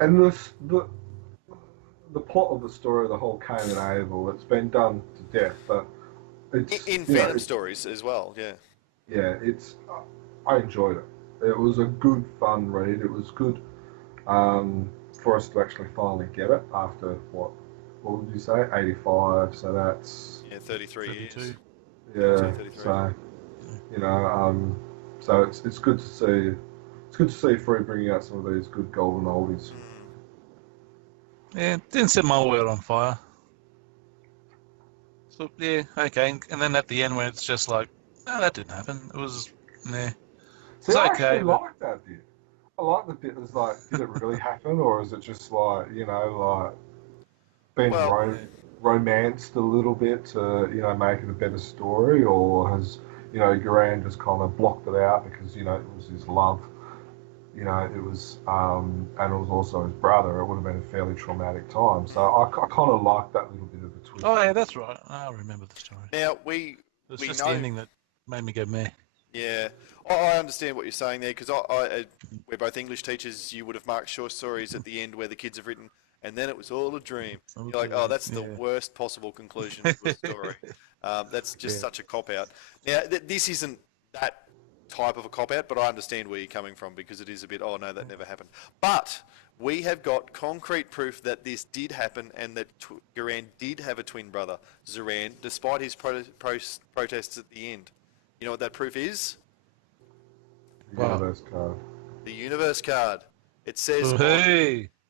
And the plot of the story, the whole Cain and Abel, it's been done to death, but it's In Phantom stories as well, yeah. Yeah, I enjoyed it. It was a good, fun read. It was good for us to actually finally get it after what would you say, 85? So that's 33 years. 32. Yeah, 33. so so it's good to see. It's good to see Frew bringing out some of these good golden oldies. Yeah, didn't set my world on fire. So yeah, okay. And then at the end, when it's just like, no, that didn't happen. It was, nah. See, I okay, actually but- like that bit. I like the bit that's like, did it really happen, or is it just like been Well, romanced a little bit to make it a better story, or has Garan just kind of blocked it out because it was his love. It was and it was also his brother. It would have been a fairly traumatic time. So I kind of like that little bit of a twist. Oh yeah, that's right. I remember the story. now It was we just know. the ending that made me go meh. Yeah, I understand what you're saying there because we're both English teachers. You would have marked short stories at the end where the kids have written, and then it was all a dream. You're like, oh, that's the worst possible conclusion to a story. That's just such a cop out. Now, this isn't that type of a cop out, but I understand where you're coming from because it is a bit, oh no, that never happened. But we have got concrete proof that this did happen and that Garan did have a twin brother, Zoran, despite his protests at the end. You know what that proof is? The universe card. The universe card. It says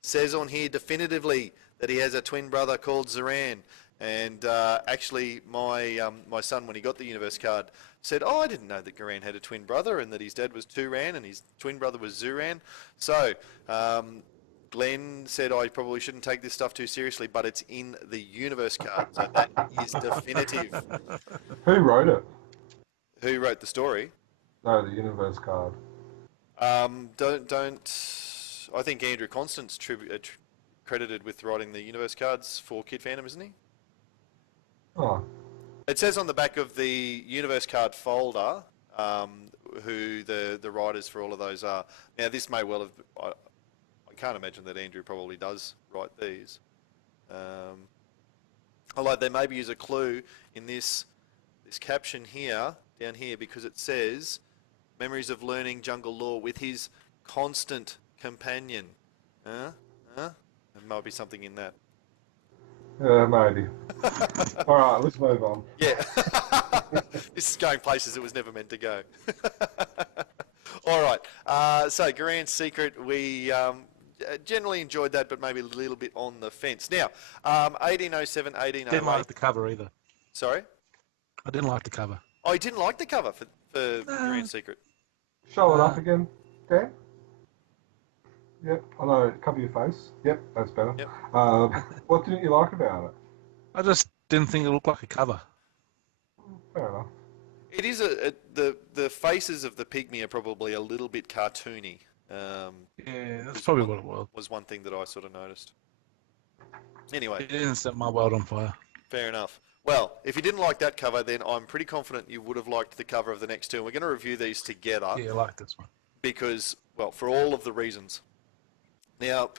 says on here definitively that he has a twin brother called Zoran. And actually, my son, when he got the universe card, said, "Oh, I didn't know that Garan had a twin brother and that his dad was Turan and his twin brother was Zuran." So Glenn said, "I probably shouldn't take this stuff too seriously, but it's in the universe card, so that is definitive." Who wrote it? Who wrote the story? No, the universe card. Don't. I think Andrew Constant's credited with writing the universe cards for Kid Fandom, isn't he? Oh. It says on the back of the universe card folder who the writers for all of those are. Now, this may well have. I can't imagine that Andrew probably does write these. Although they maybe use a clue in this caption here, down here, because it says memories of learning jungle lore with his constant companion. There might be something in that. Yeah, maybe. All right, let's move on. Yeah. This is going places it was never meant to go. All right. So, Garan's Secret, we generally enjoyed that, but maybe a little bit on the fence. Now, 1807, 1808. Didn't like the cover either. Sorry? I didn't like the cover. Oh, you didn't like the cover for Garan's Secret? Show it up again, Dan. Yep, I know. Cover your face. Yep, that's better. Yep. What didn't you like about it? I just didn't think it looked like a cover. Fair enough. It is the faces of the pygmy are probably a little bit cartoony. Yeah, that's probably what it was. Was one thing that I sort of noticed. Anyway, It didn't set my world on fire. fair enough. Well, if you didn't like that cover, then I'm pretty confident you would have liked the cover of the next two. And we're going to review these together Yeah, I like this one. because, well, for all of the reasons. Now,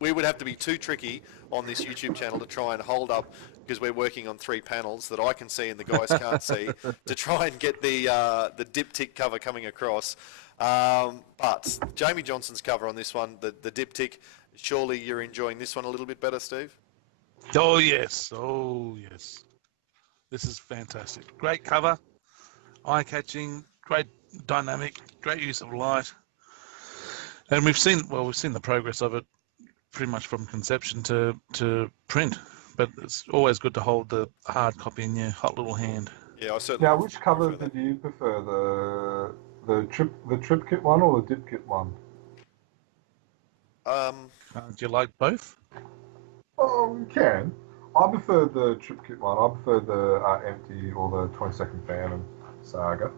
we would have to be too tricky on this YouTube channel to try and hold up, because we're working on 3 panels that I can see and the guys can't see, to try and get the diptych cover coming across. But Jamie Johnson's cover on this one, the diptych, surely you're enjoying this one a little bit better, Steve? Oh, yes. Oh, yes. This is fantastic. Great cover, eye-catching, great dynamic, great use of light. And we've seen the progress of it pretty much from conception to print. But it's always good to hold the hard copy in your hot little hand. Yeah, I certainly. Now, which cover did you prefer, the triptych one or the diptych one? Do you like both? Oh, you can. I prefer the triptych one. I prefer the empty or the 22nd Phantom Saga.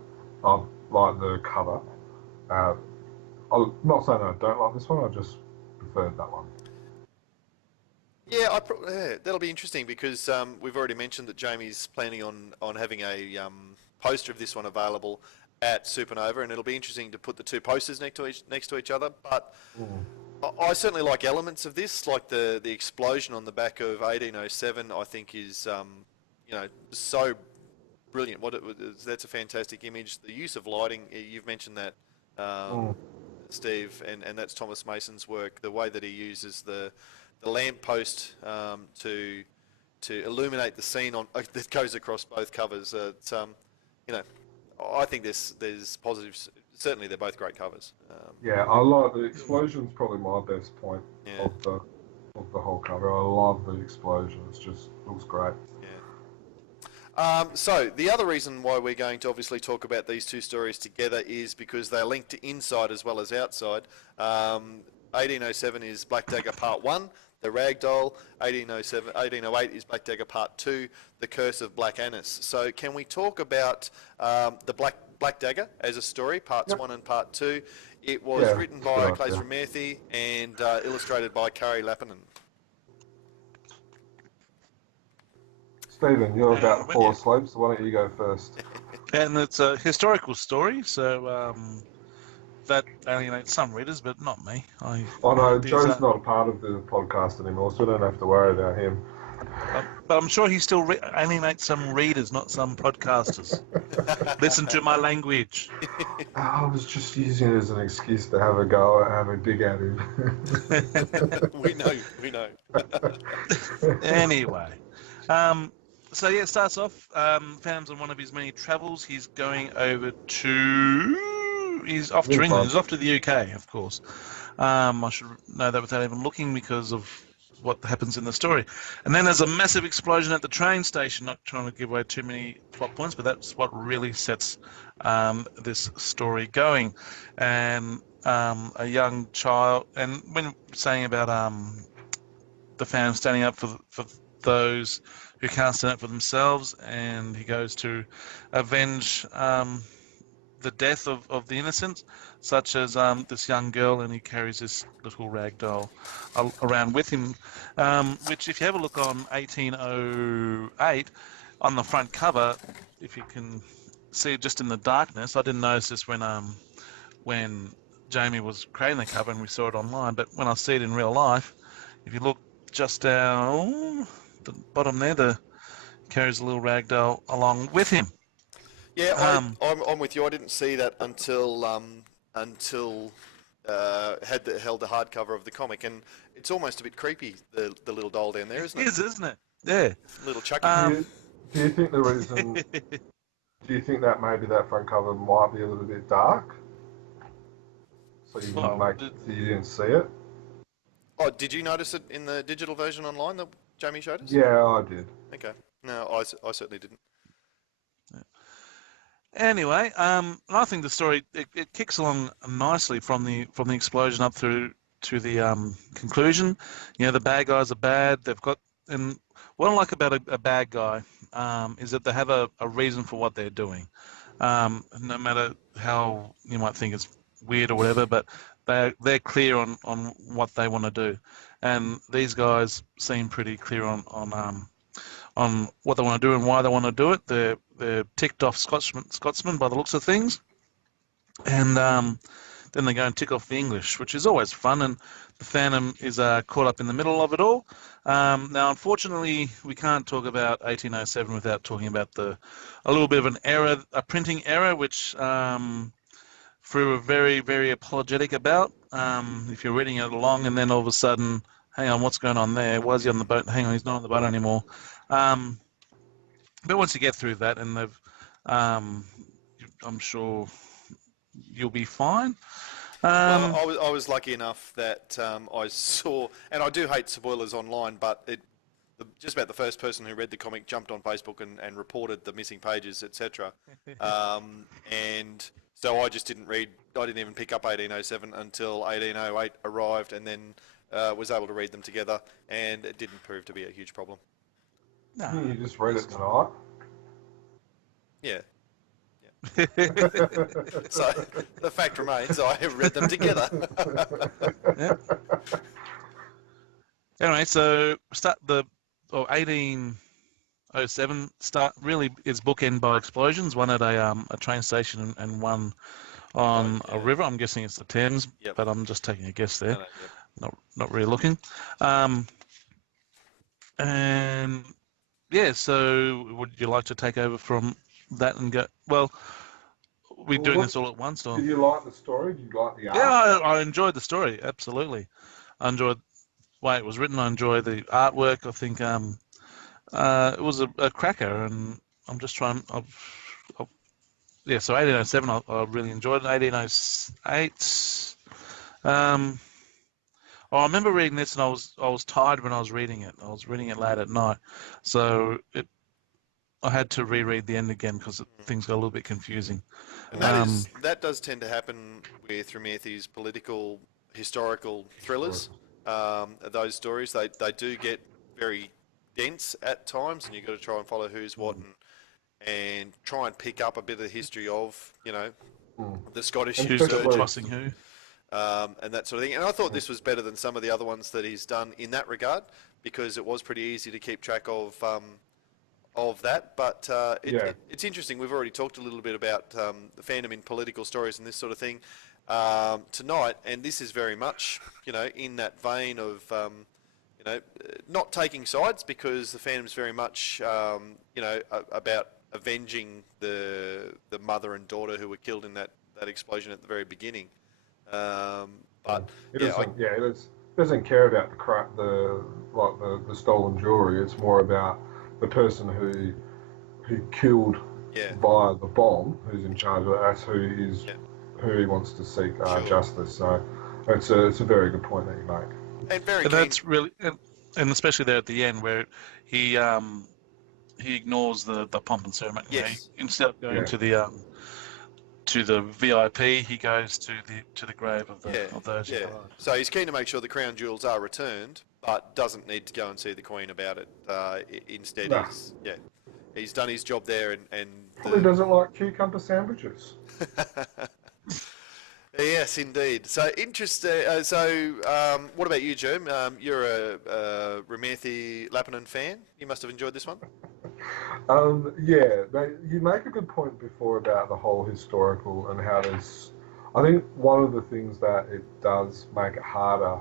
I like the cover. I'm not saying I don't like this one. I just preferred that one. Yeah, that'll be interesting because we've already mentioned that Jamie's planning on having a poster of this one available at Supernova, and it'll be interesting to put the 2 posters next to each other. But I certainly like elements of this, like the explosion on the back of 1807. I think is so brilliant. That's a fantastic image. The use of lighting, you've mentioned that, Steve, and that's Thomas Mason's work. The way that he uses the lamp post to illuminate the scene that goes across both covers. I think there's positives. Certainly, they're both great covers. Yeah, I like the explosion's probably my best point of the whole cover. I love the explosion. It just looks great. Yeah. So the other reason why we're going to obviously talk about these 2 stories together is because they're linked to inside as well as outside. 1807 is Black Dagger Part 1, the Ragdoll. 1808 is Black Dagger Part 2, the Curse of Black Annis. So can we talk about the Black Dagger as a story, Parts 1 and Part 2? It was written by Claes Murthy and illustrated by Kari Lappinen. Stephen, you're about to fall asleep, so why don't you go first? And it's a historical story, so that alienates some readers, but not me. No, Joe's not a part of the podcast anymore, so we don't have to worry about him. But I'm sure he still alienates some readers, not some podcasters. Listen to my language. I was just using it as an excuse to have a dig at him. We know. Anyway, so yeah, it starts off. Phantom's on one of his many travels. He's going over to. He's off to England. He's off to the UK, of course. I should know that without even looking because of what happens in the story. And then there's a massive explosion at the train station. Not trying to give away too many plot points, but that's what really sets this story going. And a young child. And when saying about the Phantom standing up for those who can't stand up for themselves, and he goes to avenge the death of the innocent, such as this young girl, and he carries this little rag doll around with him, which if you have a look on 1808, on the front cover, if you can see it just in the darkness, I didn't notice this when Jamie was creating the cover and we saw it online, but when I see it in real life, if you look just down the bottom there, carries a little rag doll along with him. Yeah, I'm with you. I didn't see that until held the hardcover of the comic, and it's almost a bit creepy. The little doll down there, isn't it? It is, isn't it? Yeah. Little Chucky. Do you think the reason? Do you think that maybe that front cover might be a little bit dark, so you didn't see it? Oh, did you notice it in the digital version online that Jamie showed us? Yeah, I did. Okay. No, I certainly didn't. Anyway, I think the story it kicks along nicely from the explosion up through to the conclusion. You know, the bad guys are bad. They've got, and what I like about a bad guy, is that they have a reason for what they're doing. No matter how you might think it's weird or whatever, but they're clear on what they want to do, and these guys seem pretty clear on what they want to do and why they want to do it. They're ticked off Scotsmen by the looks of things, and then they go and tick off the English, which is always fun. And the fandom is caught up in the middle of it all. Now, unfortunately, we can't talk about 1807 without talking about a little bit of an error, a printing error, which Frew were very, very apologetic about. If you're reading it along and then all of a sudden, hang on, what's going on there? Why is he on the boat? Hang on, he's not on the boat anymore. But once you get through that, and I'm sure you'll be fine. Well, I was lucky enough that I saw, and I do hate spoilers online, but just about the first person who read the comic jumped on Facebook and reported the missing pages, etc. And so I just didn't read. I didn't even pick up 1807 until 1808 arrived, and then was able to read them together, and it didn't prove to be a huge problem. No. You just read it tonight. Yeah. So the fact remains, I have read them together. Yeah. Anyway, so 1807 really is bookend by explosions. One at a train station and one on a river. I'm guessing it's the Thames, but I'm just taking a guess there. Not really looking. And yeah, so would you like to take over from that and go? Well, we're doing this all at once. Or? Did you like the story? Did you like the art? Yeah, I enjoyed the story. Absolutely, I enjoyed the way it was written. I enjoyed the artwork. I think it was a cracker, and I'm just trying. Yeah, so 1807, I really enjoyed it. 1808. I remember reading this, and I was tired when I was reading it. I was reading it late at night, so I had to reread the end again because things got a little bit confusing. And that does tend to happen with Ramirez's political, historical thrillers. Those stories, they do get very dense at times, and you've got to try and follow who's what and try and pick up a bit of the history of, the Scottish who's crossing who. And that sort of thing. And I thought this was better than some of the other ones that he's done in that regard, because it was pretty easy to keep track of that. But it's interesting. We've already talked a little bit about the fandom in political stories and this sort of thing tonight, and this is very much, in that vein of, not taking sides, because the fandom's very much, about avenging the mother and daughter who were killed in that explosion at the very beginning. But it doesn't care about the stolen jewelry. It's more about the person who killed via the bomb, who's in charge of it. That's who he wants to seek justice. So it's a very good point that you make. And that's really, and especially there at the end where he ignores the pomp and ceremony. Yes. Instead of going to the VIP, he goes to the grave of those. Yeah. So he's keen to make sure the crown jewels are returned, but doesn't need to go and see the Queen about it. Instead, he's done his job there, and probably doesn't like cucumber sandwiches. Yes, indeed. So interesting. What about you, Jerm? You're a Ramirez Lappinen fan. You must have enjoyed this one. You make a good point before about the whole historical and how there's. I think one of the things that it does make it harder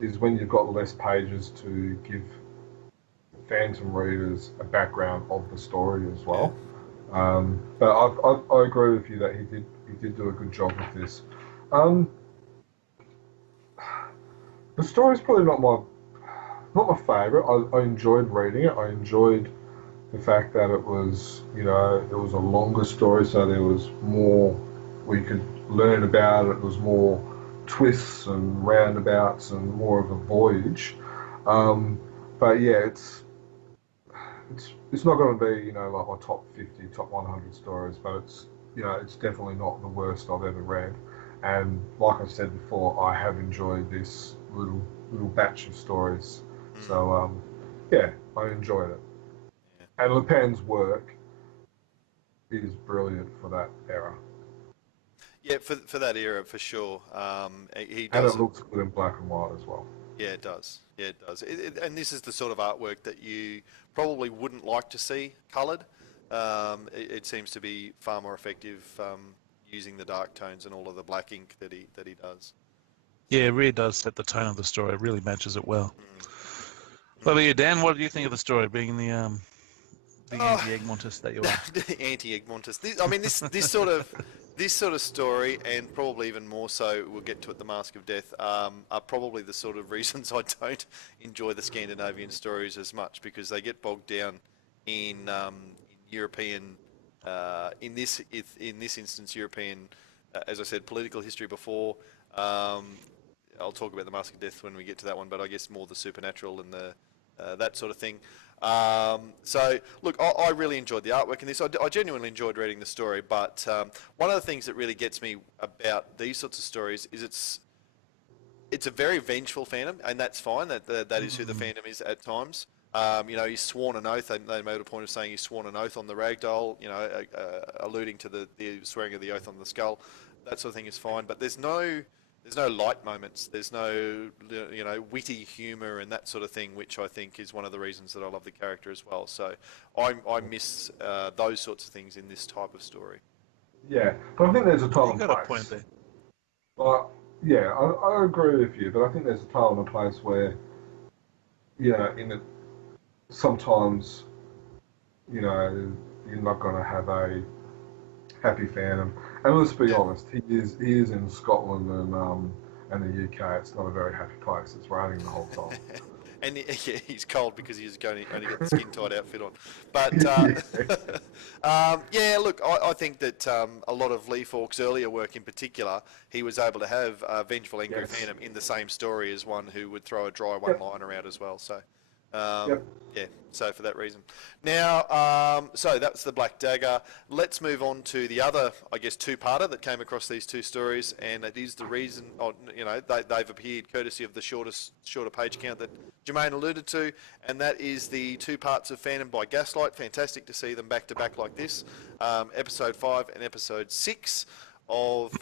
is when you've got less pages to give phantom readers a background of the story as well. But I agree with you that he did do a good job with this. The story's probably not my favourite. I enjoyed reading it. I enjoyed the fact that it was it was a longer story, so there was more we could learn about it. It was more twists and roundabouts and more of a voyage. But yeah, it's not going to be like my top 50, top 100 stories, but it's definitely not the worst I've ever read. And like I said before, I have enjoyed this little batch of stories. So I enjoyed it. And Lupin's work is brilliant for that era. Yeah, for that era, for sure. He And does it it. looks good in black and white as well. Yeah, it does. Yeah, it does. And this is the sort of artwork that you probably wouldn't like to see coloured. It seems to be far more effective using the dark tones and all of the black ink that he does. Yeah, it really does set the tone of the story. It really matches it well. Mm. What about you, Dan? What do you think of the story, being the Oh, anti-Egmontist that you are? anti-Egmontus. This sort of story, and probably even more so, we'll get to it. The Mask of Death are probably the sort of reasons I don't enjoy the Scandinavian stories as much, because they get bogged down in European, in this instance, European, as I said, political history before. I'll talk about the Mask of Death when we get to that one, but I guess more the supernatural and the that sort of thing. So, look, I really enjoyed the artwork in this. I genuinely enjoyed reading the story, but one of the things that really gets me about these sorts of stories is it's a very vengeful Phantom, and that's fine. That is who the Phantom is at times. He's sworn an oath. They made a point of saying he's sworn an oath on the ragdoll, alluding to the swearing of the oath on the skull. That sort of thing is fine, but there's no light moments. There's no, witty humour and that sort of thing, which I think is one of the reasons that I love the character as well. So I miss those sorts of things in this type of story. Yeah, but I think there's a time You and got a point place. there. But yeah, I agree with you, but I think there's a time and a place where, in it, sometimes, you're not going to have a happy Phantom. And let's be Yeah. honest, he is in Scotland and the UK. It's not a very happy place. It's raining the whole time. And yeah, he's cold because he's only got the skin tight outfit on. But Yeah. yeah, look, I think that a lot of Lee Falk's earlier work in particular, he was able to have Vengeful Angry Yes. Phantom in the same story as one who would throw a dry Yep. one-liner out as well. So Yep. yeah, so for that reason. Now, so that's the Black Dagger. Let's move on to the other, I guess, two-parter that came across these two stories, and it is the reason, they've appeared courtesy of the shorter page count that Jermaine alluded to, and that is the two parts of Phantom by Gaslight. Fantastic to see them back to back like this. Episode 5 and episode 6 of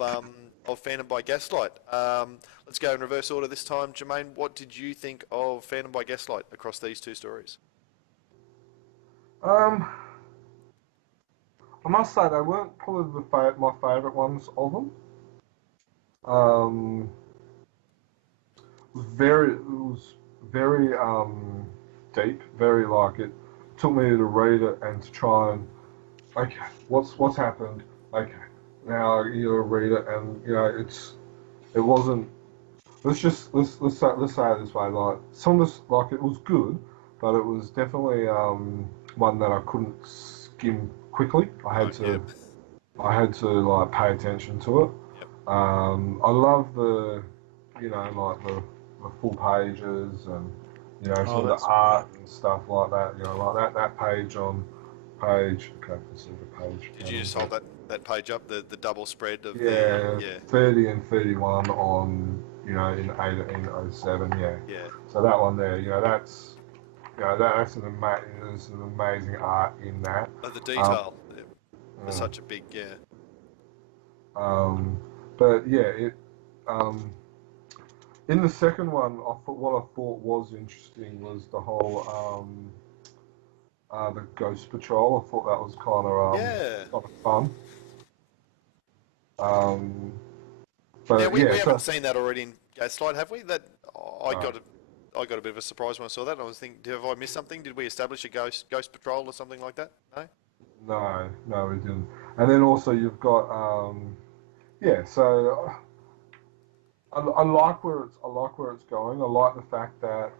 Phantom by Gaslight. Let's go in reverse order this time. Jermaine, what did you think of Phantom by Gaslight across these two stories? I must say they weren't probably my favourite ones of them. It was very deep, very like it took me to read it and to try and okay, what's happened? Okay, now you gotta read it, and it wasn't. Let's say it this way, like some of this, like it was good, but it was definitely one that I couldn't skim quickly. Yep. I had to like pay attention to it. Yep. I love like the full pages and some of the That's art and stuff like that. Like that page on page. Okay, let's see the page. Did you just hold that page up, the double spread of Yeah, the 30 and 31 on in 1807. Yeah. yeah. So that one there, that's there's an amazing art in that. Oh, the detail for Mm. such a big But yeah, in the second one, what I thought was interesting was the whole the Ghost Patrol. I thought that was kind of fun. Now But we yeah, haven't seen that already in Gaslight, have we? That I got I got a bit of a surprise when I saw that. I was thinking, have I missed something? Did we establish a Ghost Patrol or something like that? No. no, we didn't. And then also you've got yeah. So I like where it's going. I like the fact that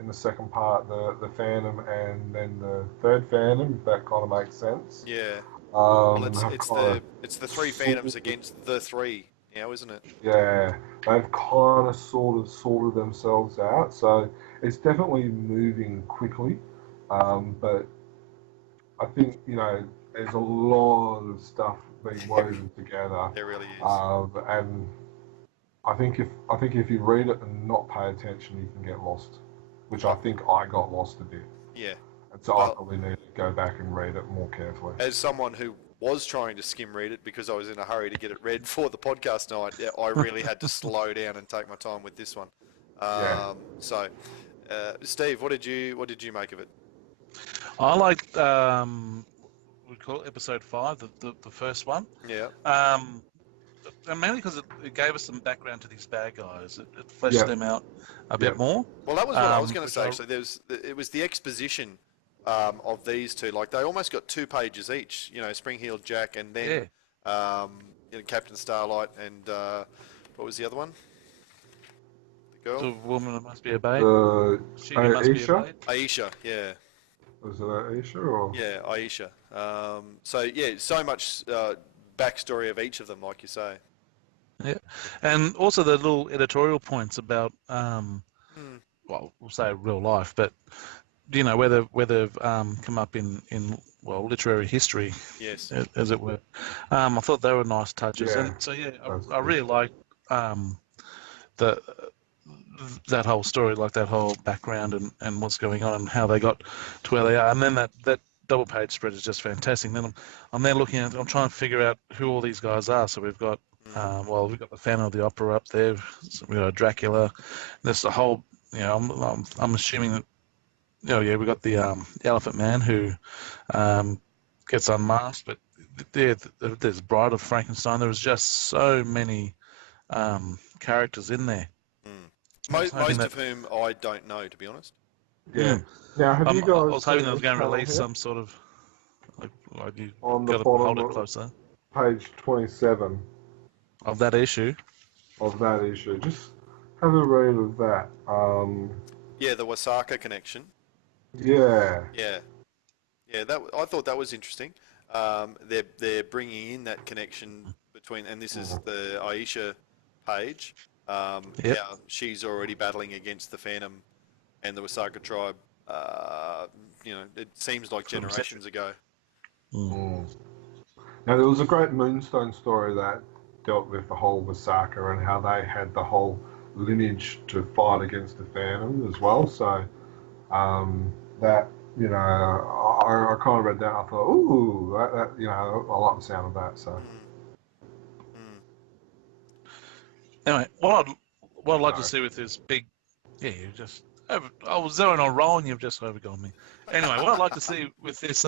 in the second part, the Phantom and then the third Phantom, if that kind of makes sense. Yeah. Well, Have it's the three Phantoms against the three now, isn't it? yeah, they've kind of sorted themselves out. So it's definitely moving quickly, but I think there's a lot of stuff being woven together, There really is. and I think if you read it and not pay attention, you can get lost, which I think I got lost a bit. Yeah. And So I Well, probably need to go back and read it more carefully. as someone who was trying to skim read it because I was in a hurry to get it read for the podcast night, yeah, I really had to slow down and take my time with this one. Yeah. So, Steve, what did you make of it? I liked we call it episode 5, the first one. Yeah. And mainly because it gave us some background to these bad guys. It fleshed Yeah. them out a Yeah. bit more. Well, that was what I was going to which say. Actually, it was the exposition of these two. Like they almost got 2 pages each. You know, Spring-Heeled Jack, and then Captain Starlight, and what was the other one? The girl. The woman must be obeyed. She Aisha? must be obeyed. Aisha. Yeah. Was it Aisha or? Yeah, Aisha. So yeah, so much backstory of each of them, like you say. Yeah, and also the little editorial points about, well, we'll say real life, but you know where they've come up in literary history, Yes. as it were. I thought they were nice touches, Yeah, and so yeah, that's I really good. like the that whole story, like that whole background and what's going on and how they got to where they are, and then that double page spread is just fantastic. And then I'm there looking at, I'm trying to figure out who all these guys are. So we've got we've got the Phantom of the Opera up there. So we've got Dracula. There's the whole, you know, I'm assuming that, we've got the Elephant Man who gets unmasked, but there's Bride of Frankenstein. There was just so many characters in there. Most of whom I don't know, to be honest. Yeah. Now, have you guys? I was hoping seen they was this going to panel release here? some sort of, like you On the got to hold bottom it closer, page 27 of that issue. of that issue. Just have a read of that. Yeah, the Wasaka connection. Yeah. Yeah, I thought that was interesting. They're bringing in that connection between, and this is the Aisha page. Yep. How she's already battling against the Phantom and the Wasaka tribe. It seems like generations ago. Mm. Now, there was a great Moonstone story that dealt with the whole Wasaka and how they had the whole lineage to fight against the Phantom as well. So, that, I kind of read that and I thought, ooh, I like the sound of that. So. Anyway, what I'd like to see with this big, you just I was zeroing on roll and you've just overgone me. Anyway, what I'd like to see with this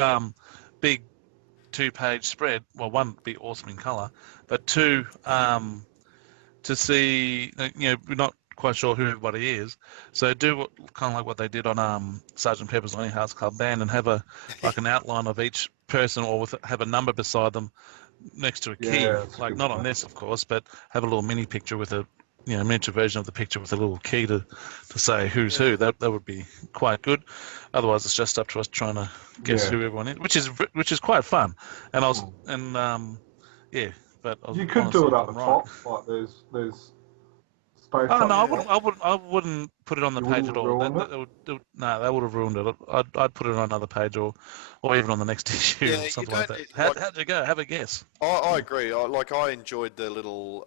big 2-page spread, well, one be awesome in colour, but 2 to see, we're not quite sure who everybody is, so do kind of like what they did on Sergeant Pepper's Lonely Hearts Club Band and have an outline of each person, or have a number beside them next to a key, like not on this, of course, but have a little mini picture with a miniature version of the picture with a little key to say who's who. That would be quite good. Otherwise, it's just up to us trying to guess who everyone is, which is quite fun. And I was but I was, you could do it at the top, like there's space. Oh no, there. I wouldn't put it on the page at all. That would have ruined it. I'd put it on another page or even on the next issue or something like that. How'd you go? Have a guess. I agree. I enjoyed the little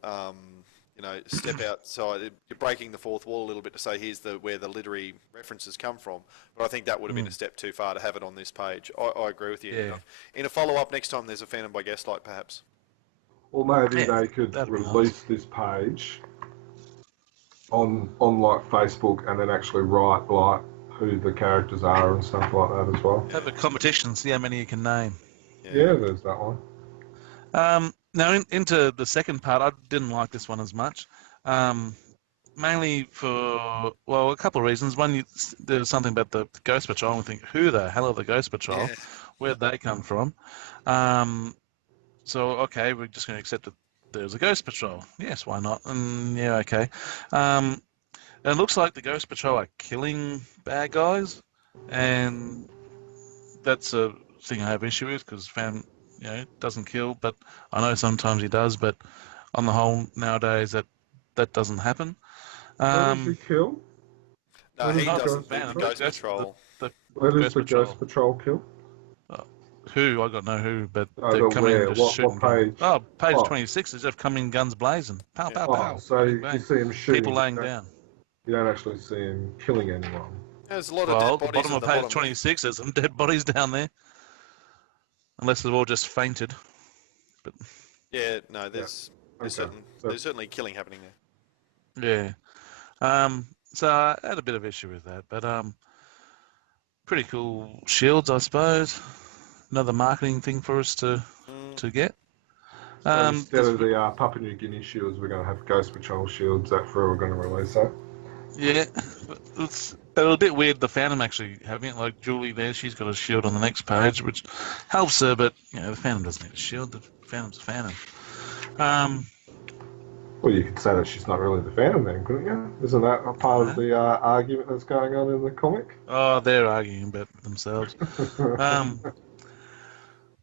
step outside. You're breaking the fourth wall a little bit to say here's where the literary references come from. But I think that would have been a step too far to have it on this page. I agree with you. Yeah. In a follow-up next time, there's a Phantom by Gaslight, perhaps. Or maybe they could release this page on like Facebook and then actually write like who the characters are and stuff like that as well. Have a competition, see how many you can name. Yeah, there's that one. Now into the second part, I didn't like this one as much. Mainly for, a couple of reasons. One, there was something about the Ghost Patrol, and we think, who the hell are the Ghost Patrol? Yeah. Where'd they come from? So, okay, we're just going to accept that there's a Ghost Patrol. Yes, why not? And yeah, okay. And it looks like the Ghost Patrol are killing bad guys, and that's a thing I have issue with, because Fan, doesn't kill, but I know sometimes he does, but on the whole, nowadays, that doesn't happen. Where does he kill? No, he Not doesn't. Ghost The Ghost Patrol. Where does the Ghost Patrol kill? Who? I got no who, but No, they're but coming where? in just shooting. What page? Oh, page 26 is just coming guns blazing. Pow, pow, pow. So Bang, you bang. see him shooting. People laying down. You don't actually see him killing anyone. There's a lot of Well, dead the bodies bottom at of the page bottom. 26, there's some dead bodies down there. Unless they've all just fainted. But Yeah, no, Okay. So, there's certainly killing happening there. yeah. So I had a bit of issue with that, but pretty cool shields, I suppose. Another marketing thing for us to get. so instead there's- of the Papua New Guinea shields, we're going to have Ghost Patrol shields that Frew are going to release. That. yeah, it's a bit weird. The Phantom actually having it, like Julie there, she's got a shield on the next page, which helps her, but the Phantom doesn't need a shield. The Phantom's a Phantom. Well, you could say that she's not really the Phantom then, couldn't you? Isn't that a part of the argument that's going on in the comic? Oh, they're arguing about themselves.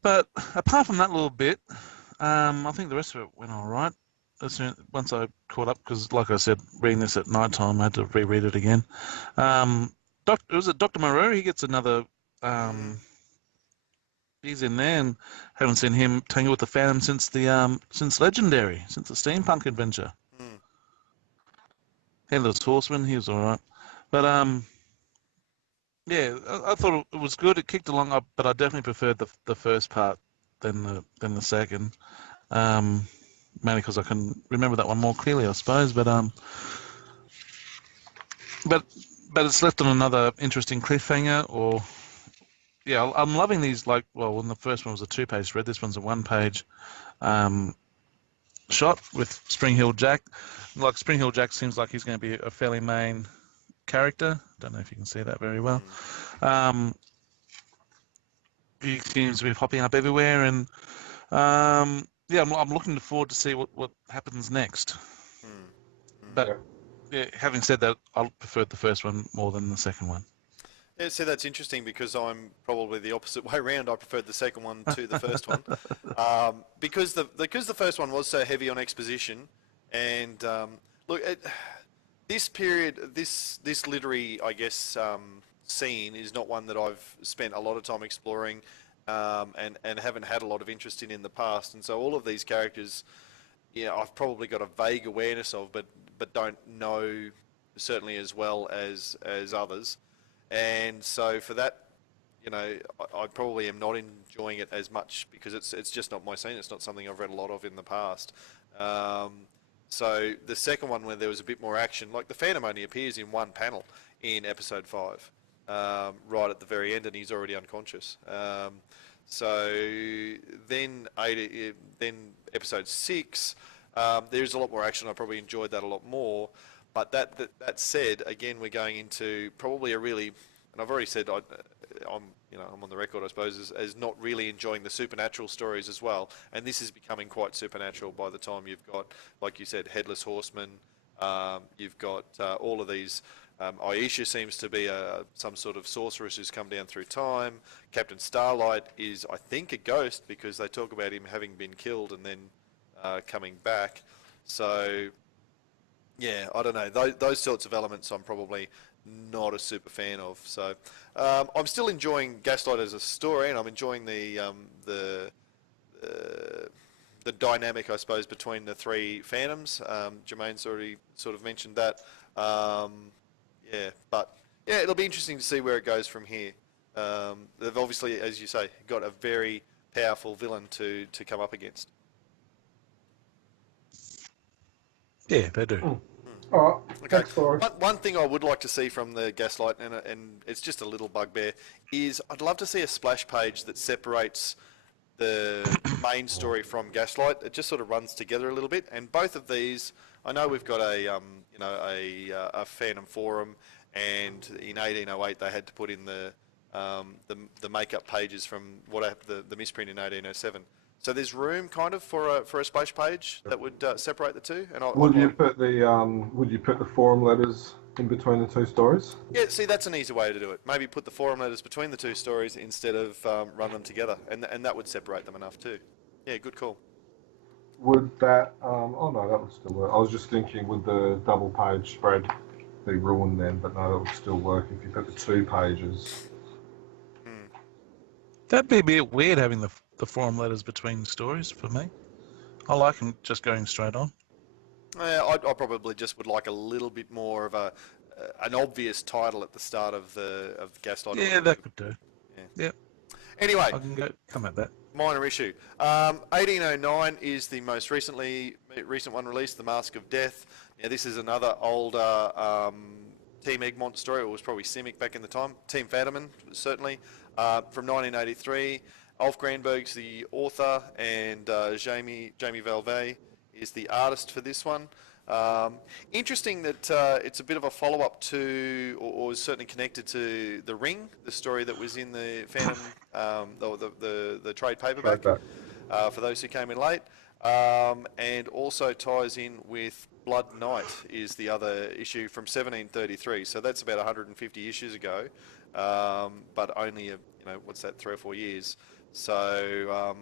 But apart from that little bit, I think the rest of it went all right. Once I caught up, because like I said, reading this at night time, I had to reread it again. Was it Dr. Moreau? He gets another. He's in there, and haven't seen him tangle with the Phantom since Legendary, since the Steampunk adventure. Headless Horseman, he was all right, but yeah, I thought it was good. It kicked along, but I definitely preferred the first part than the second. Mainly because I can remember that one more clearly, I suppose. But it's left on another interesting cliffhanger. Or yeah, I'm loving these. Like, well, when the first one was a 2-page spread, this one's a 1-page shot with Spring Hill Jack. Like Spring Hill Jack seems like he's going to be a fairly main character. Don't know if you can see that very well. He seems to be popping up everywhere, and yeah, I'm looking forward to see what happens next. But yeah, having said that, I preferred the first one more than the second one. Yeah, so that's interesting because I'm probably the opposite way around. I preferred the second one to the first one because the first one was so heavy on exposition, and look, this period, this literary, I guess, scene is not one that I've spent a lot of time exploring, and haven't had a lot of interest in the past. And so all of these characters, I've probably got a vague awareness of, but don't know certainly as well as others. And so for that, I probably am not enjoying it as much because it's just not my scene. It's not something I've read a lot of in the past. So the second one, where there was a bit more action, like the Phantom only appears in one panel in episode 5, right at the very end, and he's already unconscious. So then episode 6, there's a lot more action. I probably enjoyed that a lot more. But that said, again, we're going into probably a really, and I've already said I'm on the record, I suppose, as not really enjoying the supernatural stories as well. And this is becoming quite supernatural by the time you've got, like you said, Headless Horseman. You've got all of these. Aisha seems to be some sort of sorceress who's come down through time. Captain Starlight is, I think, a ghost because they talk about him having been killed and then coming back. So yeah, I don't know. Those sorts of elements I'm probably not a super fan of. So I'm still enjoying Gaslight as a story, and I'm enjoying the dynamic, I suppose, between the 3 Phantoms. Jermaine's already sort of mentioned that. But it'll be interesting to see where it goes from here. They've obviously, as you say, got a very powerful villain to come up against. Yeah, they do. All right. Okay. Thanks, Laurie. One thing I would like to see from the Gaslight, and it's just a little bugbear, is I'd love to see a splash page that separates the main story from Gaslight. It just sort of runs together a little bit. And both of these, I know we've got a Phantom Forum, and in 1808 they had to put in the makeup pages from the misprint in 1807. So there's room kind of for a splash page that would separate the two. And Would you put the forum letters in between the 2 stories? Yeah, see, that's an easy way to do it. Maybe put the forum letters between the 2 stories instead of run them together, and that would separate them enough too. Yeah, good call. Would that? Oh no, that would still work. I was just thinking, would the double page spread be ruined then? But no, that would still work if you put the 2 pages. That'd be a bit weird having the forum letters between stories for me. I like them just going straight on. I probably just would like a little bit more of an obvious title at the start of the Gaslight. Yeah, that could do. Yeah. Yep. Anyway, I can come at that. minor issue. 1809 is the most recent one released, The Mask of Death. Now, this is another older Team Egmont story. It was probably Simic back in the time. Team Fadiman, certainly. From 1983. Ulf Granberg's the author, and Jamie Valvey is the artist for this one. Interesting that it's a bit of a follow-up to, or is certainly connected to The Ring, the story that was in the Phantom, the trade paperback, for those who came in late, and also ties in with Blood Knight is the other issue from 1733. So that's about 150 issues ago, but only what's that, 3 or 4 years. So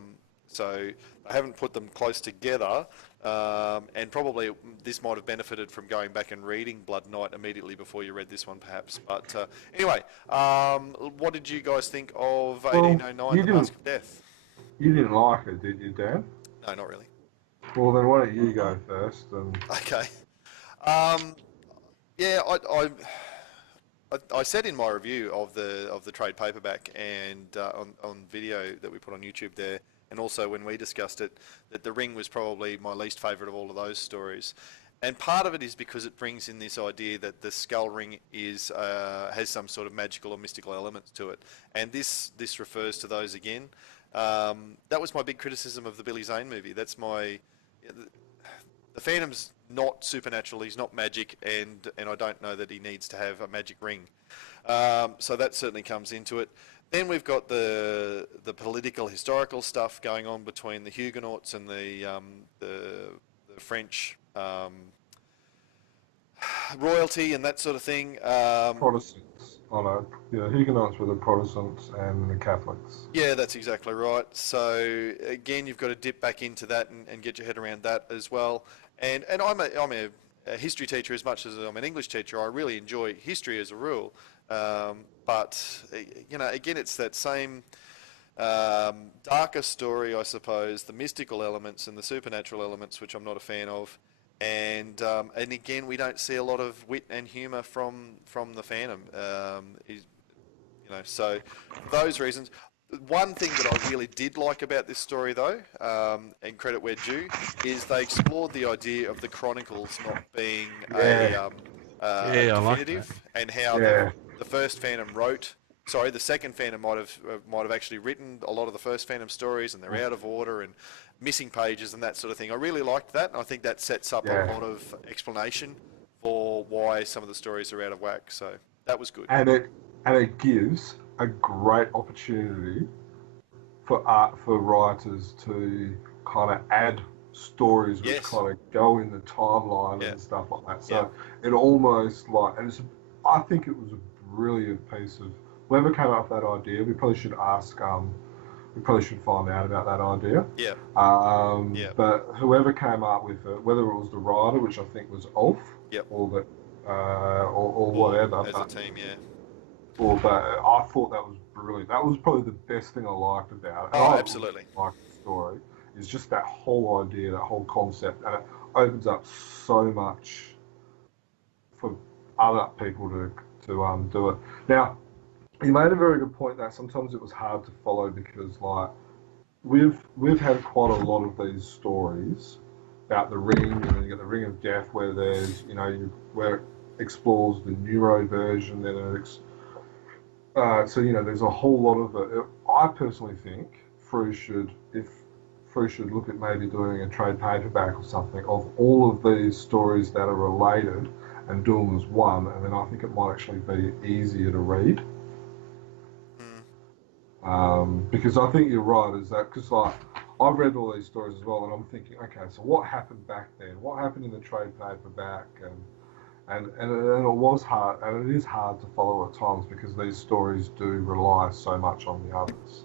I haven't put them close together, and probably this might have benefited from going back and reading Blood Knight immediately before you read this one, perhaps. But anyway, what did you guys think of 1809, The Mask of Death? You didn't like it, did you, Dan? No, not really. Well, then why don't you go first? Okay. Yeah, I said in my review of the trade paperback and on video that we put on YouTube there, and also when we discussed it, that The Ring was probably my least favourite of all of those stories. And part of it is because it brings in this idea that the skull ring has some sort of magical or mystical elements to it, and this refers to those again. That was my big criticism of the Billy Zane movie. That's the Phantom's not supernatural, he's not magic, and I don't know that he needs to have a magic ring. So that certainly comes into it. Then we've got the political, historical stuff going on between the Huguenots and the French royalty and that sort of thing. Protestants. Oh no, yeah, Huguenots were the Protestants and the Catholics. Yeah, that's exactly right. So again, you've got to dip back into that and get your head around that as well. And I'm a history teacher as much as I'm an English teacher. I really enjoy history as a rule. But again, it's that same darker story, I suppose, the mystical elements and the supernatural elements, which I'm not a fan of. And again, we don't see a lot of wit and humour from the Phantom. So for those reasons. One thing that I really did like about this story, though, and credit where due, is they explored the idea of the Chronicles not being definitive, and how the first Phantom the second Phantom might have actually written a lot of the first Phantom stories, and they're out of order and missing pages and that sort of thing. I really liked that, and I think that sets up a lot of explanation for why some of the stories are out of whack. So that was good. And it gives a great opportunity for writers to kind of add stories which kind of go in the timeline and stuff like that. So it almost I think it was a brilliant piece of whoever came up with that idea. We probably should ask. We probably should find out about that idea. Yeah. But whoever came up with it, whether it was the writer, which I think was Ulf, or whatever, as a team, but I thought that was brilliant. That was probably the best thing I liked about it. Oh, absolutely. Like the story is just that whole idea, that whole concept, and it opens up so much for other people to do it. Now, you made a very good point that sometimes it was hard to follow because we've had quite a lot of these stories about the ring, and then you got the Ring of Death where there's where it explores the neuro version, then there's a whole lot of it. I personally think Frew should look at maybe doing a trade paperback or something of all of these stories that are related and do them as one, and then I think it might actually be easier to read. Because I think you're right, because I've read all these stories as well, and I'm thinking, okay, so what happened back then? What happened in the trade paperback? And it was hard, and it is hard to follow at times because these stories do rely so much on the others.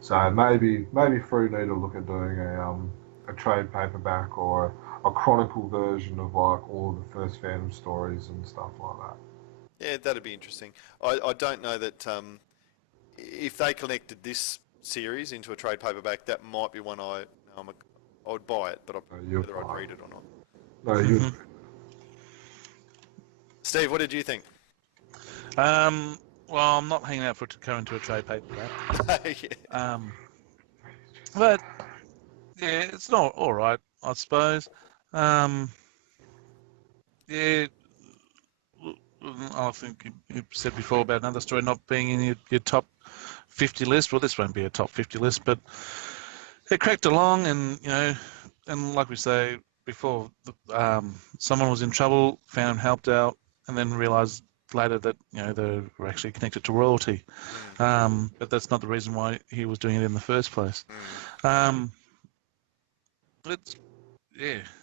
So maybe Frew need to look at doing a trade paperback or a chronicle version of all of the first Phantom stories and stuff like that. Yeah, that'd be interesting. I don't know that if they connected this series into a trade paperback, that might be one I would buy it, but whether I'd read it or not. No, Steve, what did you think? Well, I'm not hanging out for it to go into a trade paperback. Yeah. But yeah, it's not all right, I suppose. Yeah, I think you said before about another story not being in your top 50 list. Well, this won't be a top 50 list, but it cracked along, and and like we say before, someone was in trouble, found, helped out, and then realised later that they were actually connected to royalty. But that's not the reason why he was doing it in the first place. It's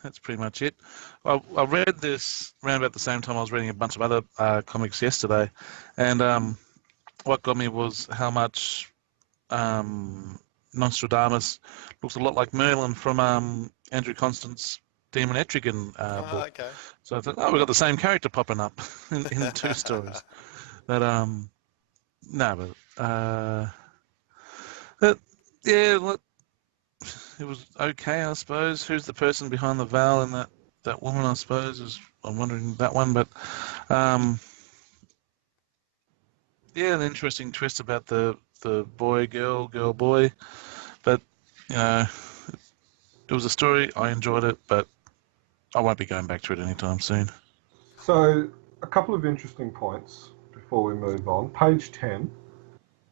that's pretty much it. I read this around about the same time I was reading a bunch of other comics yesterday, and what got me was how much Nostradamus looks a lot like Merlin from Andrew Constance's Demon Etrigan book. Okay. So I thought, we've got the same character popping up in two stories. But no, but yeah, look, it was okay, I suppose. Who's the person behind the veil and that woman? I suppose I'm wondering that one, but yeah, an interesting twist about the boy girl boy, but it was a story. I enjoyed it, but I won't be going back to it anytime soon. So, a couple of interesting points before we move on. Page 10,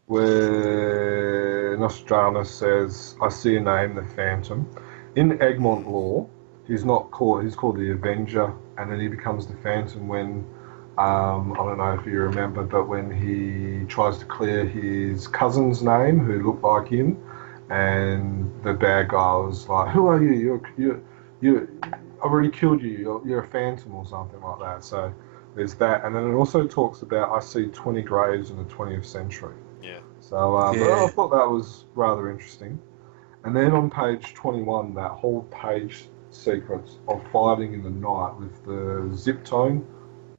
where Nostradamus says, I see a name, the Phantom. In Egmont lore, he's called the Avenger, and then he becomes the Phantom when, I don't know if you remember, but when he tries to clear his cousin's name, who looked like him, and the bad guy was like, "Who are you? You I've already killed you. You're a phantom," or something like that. So there's that, and then it also talks about I see 20 graves in the 20th century. Yeah. So I thought that was rather interesting. And then on page 21, that whole page sequence of fighting in the night with the zip tone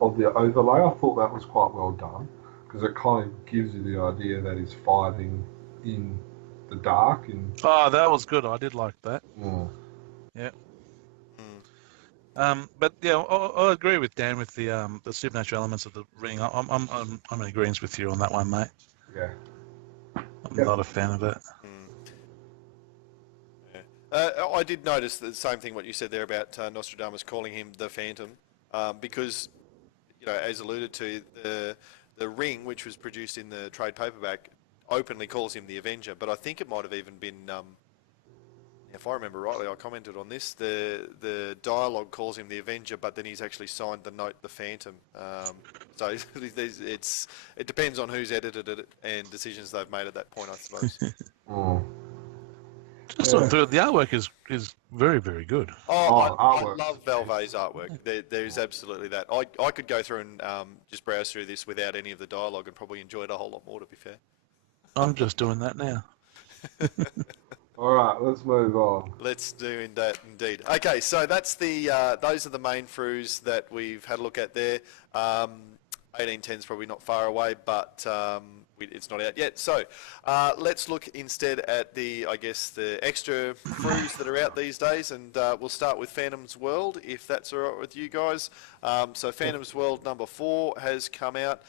of the overlay, I thought that was quite well done, because it kind of gives you the idea that he's fighting in the dark. Oh, that was good. I did like that. Yeah. But yeah, I agree with Dan with the supernatural elements of the ring. I'm in agreement with you on that one, mate. Yeah. I'm not a fan of it. I did notice the same thing what you said there about Nostradamus calling him the Phantom, because as alluded to, the ring, which was produced in the trade paperback, openly calls him the Avenger. But I think it might have even been, if I remember rightly, I commented on this. The dialogue calls him the Avenger, but then he's actually signed the note the Phantom. So it depends on who's edited it and decisions they've made at that point, I suppose. Just looking through it, the artwork is very, very good. I love Valve's artwork. There's absolutely that. I could go through and just browse through this without any of the dialogue and probably enjoy it a whole lot more, to be fair. I'm just doing that now. All right, let's move on. Let's do that indeed. Okay, so that's those are the main Frews that we've had a look at there. 1810 is probably not far away, but it's not out yet. So let's look instead at the extra Frews that are out these days, and we'll start with Phantom's World, if that's all right with you guys. So Phantom's World number 4 has come out.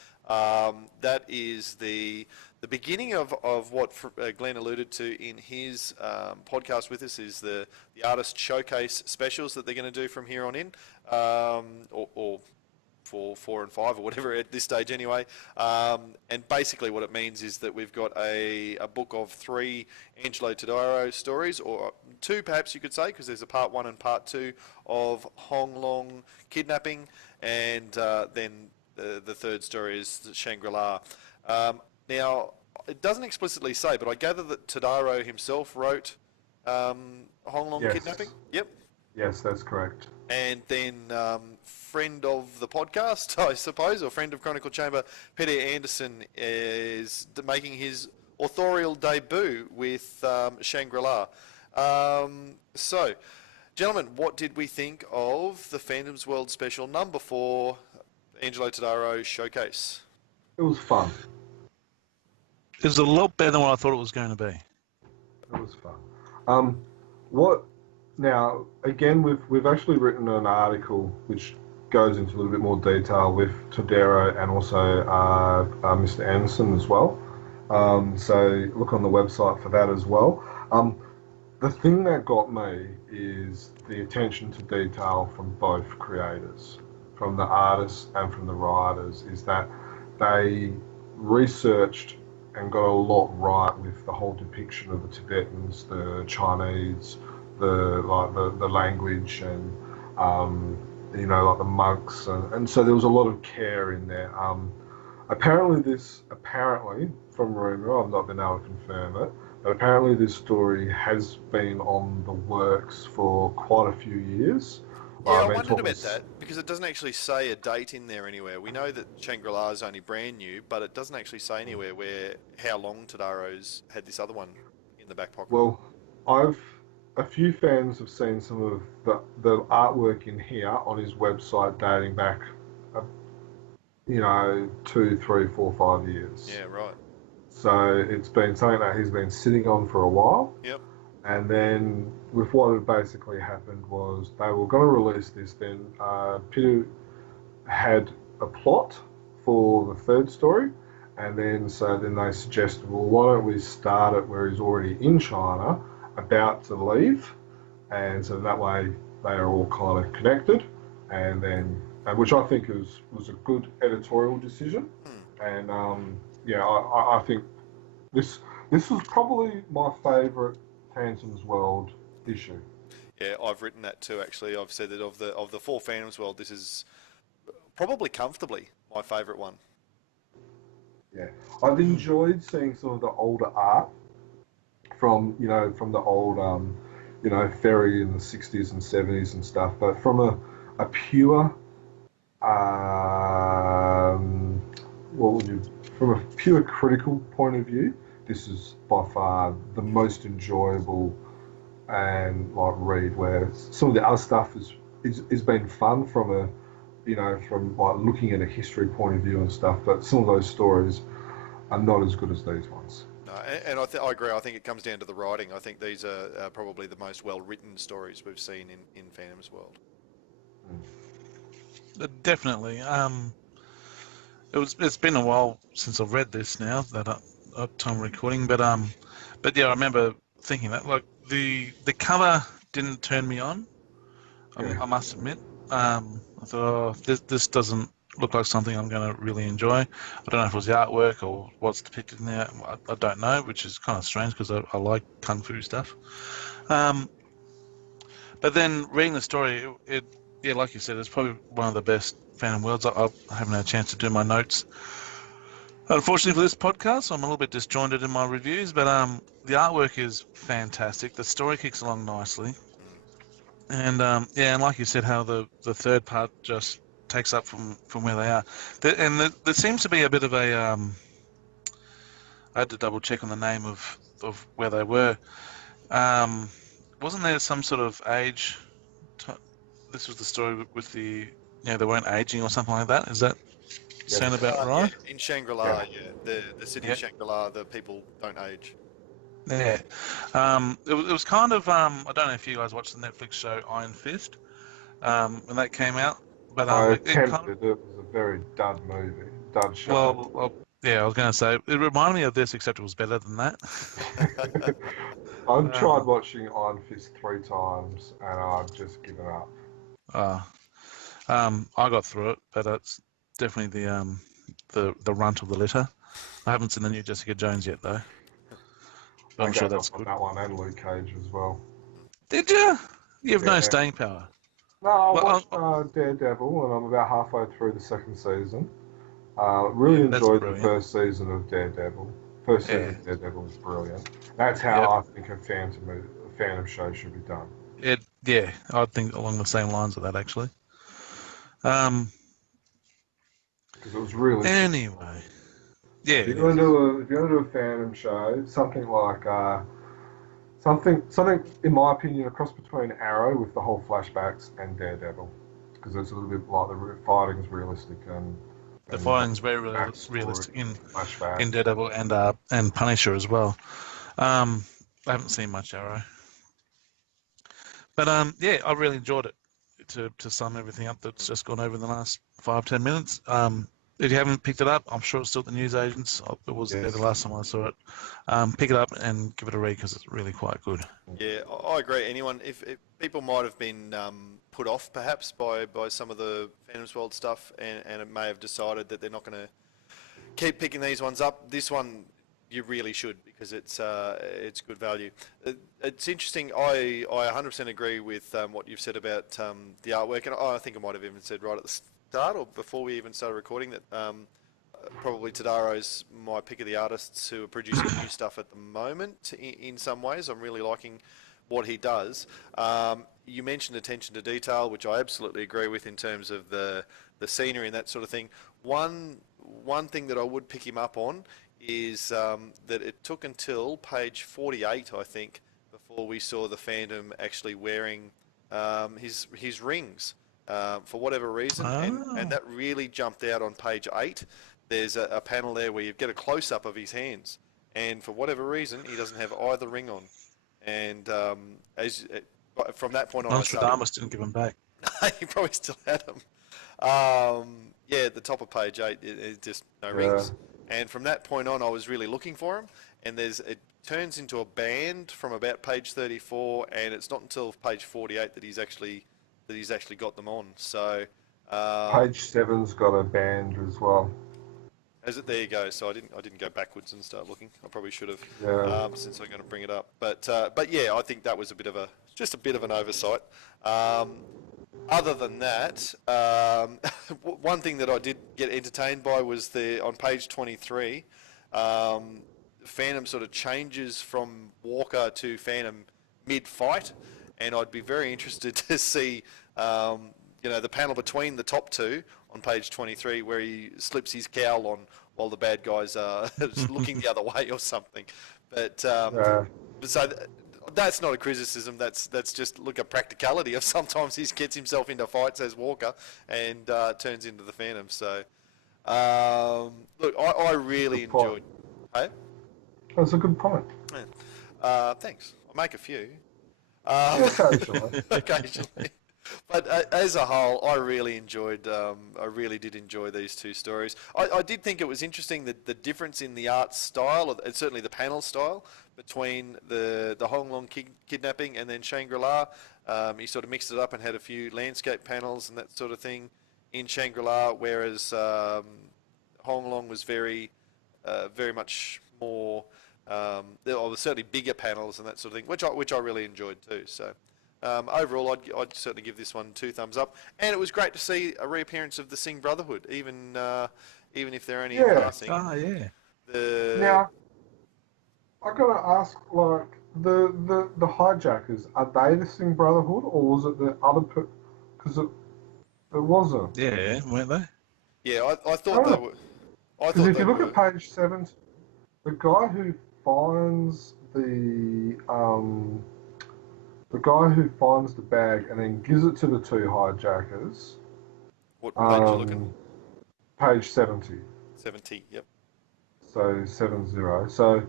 That is the beginning of what Glenn alluded to in his podcast with us, is the artist showcase specials that they're going to do from here on in, or for 4 and 5 or whatever at this stage anyway. And basically what it means is that we've got a book of 3 Angelo Todaro stories, or 2 perhaps you could say, because there's a part 1 and part 2 of Hong Long kidnapping, and then the third story is Shangri-La. Now, it doesn't explicitly say, but I gather that Todaro himself wrote Hong Long kidnapping? Yep. Yes, that's correct. And then friend of the podcast, I suppose, or friend of Chronicle Chamber, Peter Anderson is making his authorial debut with Shangri-La. So, gentlemen, what did we think of the Phantom's World Special number 4, Angelo Todaro Showcase? It was fun. It was a lot better than what I thought it was going to be. It was fun. Now, again, we've actually written an article which goes into a little bit more detail with Todero and also Mr. Anderson as well. So look on the website for that as well. The thing that got me is the attention to detail from both creators, from the artists and from the writers, is that they researched and got a lot right with the whole depiction of the Tibetans, the Chinese, the language, and like the monks, and so there was a lot of care in there. Apparently from rumor, I've not been able to confirm it, but apparently this story has been on the works for quite a few years. Yeah, I wondered about that because it doesn't actually say a date in there anywhere. We know that Shangri-La is only brand new, but it doesn't actually say anywhere how long Todaro's had this other one in the back pocket. Well, a few fans have seen some of the artwork in here on his website dating back, 2, 3, 4, 5 years. Yeah, right. So it's been something that he's been sitting on for a while. Yep. And then with what had basically happened was they were going to release this. Then Peter had a plot for the third story, and then they suggested, well, why don't we start it where he's already in China, about to leave, and so that way they are all kind of connected, and then which I think was a good editorial decision, and I think this was probably my favourite Phantom's World issue. Yeah, I've written that too. Actually, I've said that of the 4 Phantom's World, this is probably comfortably my favourite one. Yeah, I've enjoyed seeing some of the older art from the old Ferry in the 60s and 70s and stuff, but from a pure from a pure critical point of view, this is by far the most enjoyable and read. Where some of the other stuff is been fun from from looking at a history point of view and stuff, but some of those stories are not as good as these ones. No, and I agree. I think it comes down to the writing. I think these are probably the most well-written stories we've seen in Phantom's World. Definitely. It's been a while since I've read this now that time recording, but yeah, I remember thinking that the cover didn't turn me on. Yeah. I must admit. I thought, this doesn't look like something I'm going to really enjoy. I don't know if it was the artwork or what's depicted in there. I don't know, which is kind of strange because I like kung fu stuff. But then reading the story, yeah, like you said, it's probably one of the best Phantom Worlds. I haven't had a chance to do my notes, unfortunately, for this podcast, so I'm a little bit disjointed in my reviews. But the artwork is fantastic. The story kicks along nicely. And and like you said, how the third part just takes up from where they are. There seems to be a bit of a I had to double check on the name of where they were. Wasn't there some sort of age? This was the story with the they weren't aging or something like that. Is that sound about right? Yeah, in Shangri-La, the city of Shangri-La, the people don't age. Yeah, it was kind of I don't know if you guys watched the Netflix show Iron Fist when that came out, but I it was a very dud movie, dud show. Well, yeah, I was going to say it reminded me of this, except it was better than that. I've tried watching Iron Fist 3 times and I've just given up. I got through it, but it's definitely the runt of the litter. I haven't seen the new Jessica Jones yet, though. But I'm sure that's good. That one and Luke Cage as well. Did you? You have no staying power. No, I watched Daredevil, and I'm about halfway through the second season. Really enjoyed the first season of Daredevil. First season of Daredevil was brilliant. That's how I think a Phantom show should be done. I think along the same lines of that, actually. Because it was really... Anyway. Yeah. If you're going to do a Phantom show, something like... Something, in my opinion, a cross between Arrow with the whole flashbacks and Daredevil. Because it's a little bit like the fighting's realistic and... The fighting's very realistic in Daredevil and Punisher as well. I haven't seen much Arrow. But I really enjoyed it. to sum everything up that's just gone over in the last 5-10 minutes. If you haven't picked it up, I'm sure it's still at the newsagents. It was there the last time I saw it. Pick it up and give it a read because it's really quite good. Yeah, I agree. Anyone, if people might have been put off perhaps by some of the Phantom's World stuff, and it may have decided that they're not going to keep picking these ones up. This one you really should, because it's good value. It's interesting. I 100% agree with what you've said about the artwork, and I think I might have even said right at the start or before we even started recording that probably Tadaro's my pick of the artists who are producing new stuff at the moment. In some ways, I'm really liking what he does. You mentioned attention to detail, which I absolutely agree with in terms of the scenery and that sort of thing. One thing that I would pick him up on is that it took until page 48, I think, before we saw the Phantom actually wearing his rings for whatever reason, and that really jumped out on page 8. There's a panel there where you get a close-up of his hands, and for whatever reason, he doesn't have either ring on. And from that point on, Nostradamus didn't give him back. he probably still had them. Yeah, at the top of page 8, it's just no rings. And from that point on, I was really looking for him. And it turns into a band from about page 34, and it's not until page 48 that he's actually got them on. So page 7's got a band as well. Is it? There you go. So I didn't go backwards and start looking. I probably should have, since I'm going to bring it up. But yeah, I think that was just a bit of an oversight. Other than that, one thing that I did get entertained by was on page 23, Phantom sort of changes from Walker to Phantom mid-fight, and I'd be very interested to see, the panel between the top two on page 23 where he slips his cowl on while the bad guys are looking the other way or something. But so that's not a criticism. That's just look at practicality of sometimes he gets himself into fights as Walker and turns into the Phantom. So look, I really enjoyed. Hey, that's a good point. Yeah. Thanks. I'll make a few. Occasionally. Occasionally. But as a whole, I really did enjoy these two stories. I did think it was interesting that the difference in the art style, and certainly the panel style, between the Hong Long kidnapping and then Shangri-La. He sort of mixed it up and had a few landscape panels and that sort of thing in Shangri-La, whereas Hong Long was very much more, there were certainly bigger panels and that sort of thing, which I really enjoyed too. So. Overall, I'd certainly give this one 2 thumbs up, and it was great to see a reappearance of the Singh Brotherhood, even if they're only in passing. Now, I gotta ask, like the hijackers, are they the Singh Brotherhood, or was it the other? Because it wasn't. Yeah, weren't they? Yeah, I thought they were. Because if you look at page 7, the guy who finds the guy who finds the bag and then gives it to the 2 hijackers. What page are you looking? Page 70. 70, yep. So 70. So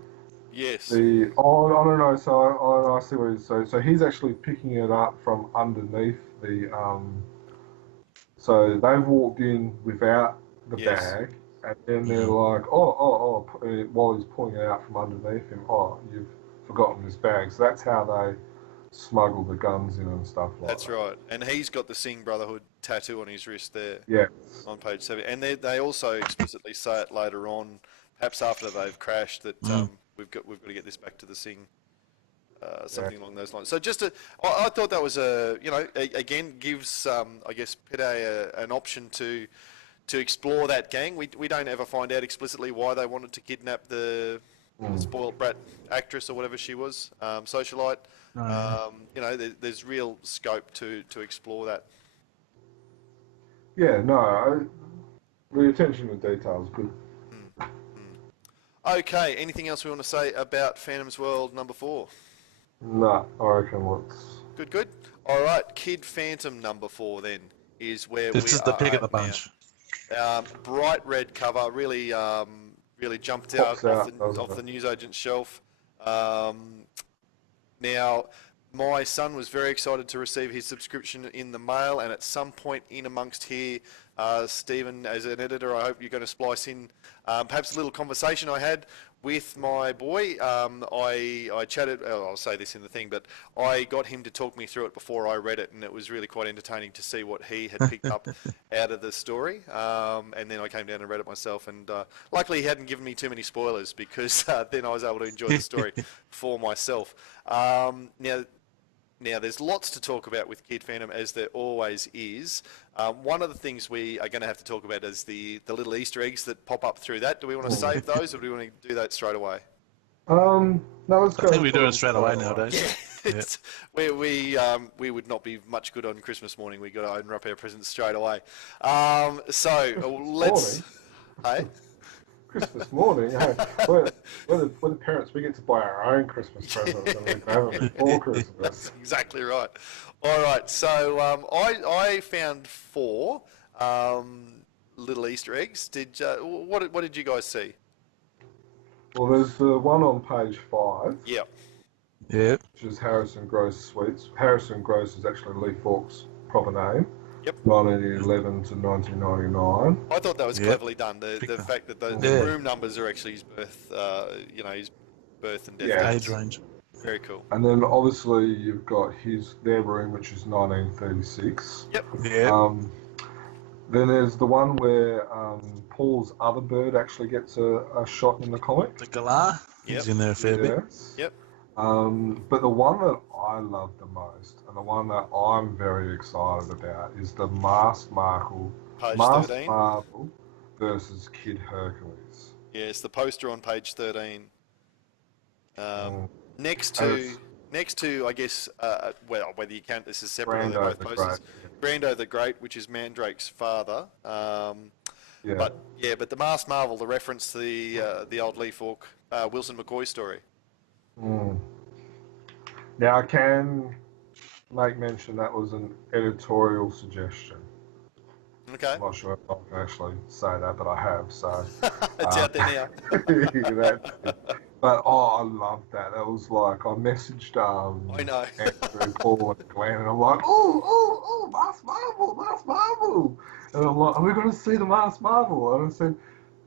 yes. I don't know. So I see what he's saying. So he's actually picking it up from underneath the. So they've walked in without the bag, and then they're like, oh, while he's pulling it out from underneath him. Oh, you've forgotten this bag. So that's how they smuggle the guns in and stuff like that. That's right. And he's got the Singh Brotherhood tattoo on his wrist there. Yeah. On page 7. And they also explicitly say it later on, perhaps after they've crashed, that we've got to get this back to the Singh. Something along those lines. So I thought that was again gives I guess Pede an option to explore that gang. We don't ever find out explicitly why they wanted to kidnap the spoiled brat actress or whatever she was, socialite. There's real scope to explore that. Yeah, no, the attention to detail is good. Okay, anything else we want to say about Phantom's World number 4? No, I reckon let's... Good. All right, Kid Phantom number 4 then is where this is the pick of the bunch. Bright red cover, really jumped out off the newsagent's shelf. Now, My son was very excited to receive his subscription in the mail, and at some point in amongst here, Stephen, as an editor, I hope you're going to splice in perhaps a little conversation I had with my boy. I chatted, I'll say this in the thing, but I got him to talk me through it before I read it, and it was really quite entertaining to see what he had picked up out of the story. And then I came down and read it myself, and luckily he hadn't given me too many spoilers, because then I was able to enjoy the story for myself. Now, there's lots to talk about with Kid Phantom, as there always is. One of the things we are going to have to talk about is the little Easter eggs that pop up through that. Do we want to save those, or do we want to do that straight away? No, let's go. I think we do it straight away nowadays. Yeah, we would not be much good on Christmas morning. We got to open up our presents straight away. So let's. Hey. Christmas morning, hey, we're the parents. We get to buy our own Christmas presents, and we can have them before Christmas. That's exactly right. All right, so I found 4 little Easter eggs. What did you guys see? Well, there's the one on page 5. Yeah. Yeah. Which is Harrison Gross Sweets. Harrison Gross is actually Lee Falk's proper name. Yep. 1911 to 1999. I thought that was cleverly done. The fact that the room numbers are actually his birth, his birth and death dates. Age range. Very cool. And then obviously you've got their room, which is 1936. Yep. Yeah. Then there's the one where Paul's other bird actually gets a shot in the comic. The galah. Yep. He's in there a fair bit. Yep. But the one that I love the most, and the one that I'm very excited about, is the Masked Marvel. Page Masked 13. Marvel versus Kid Hercules. Yes, the poster on page 13. Next to, I guess, well, whether you count this as separate, they're both posters. Brando the Great, which is Mandrake's father. But the Masked Marvel, the reference to the old Lee Falk, Wilson McCoy story. Now I can make mention that was an editorial suggestion. Okay. I'm not sure if I can actually say that, but I have. So it's out there now. But I loved that. It was like I messaged I know. Andrew, Paul, and Glenn, and I'm like, oh, Masked Marvel. And I'm like, are we going to see the Masked Marvel? And I said,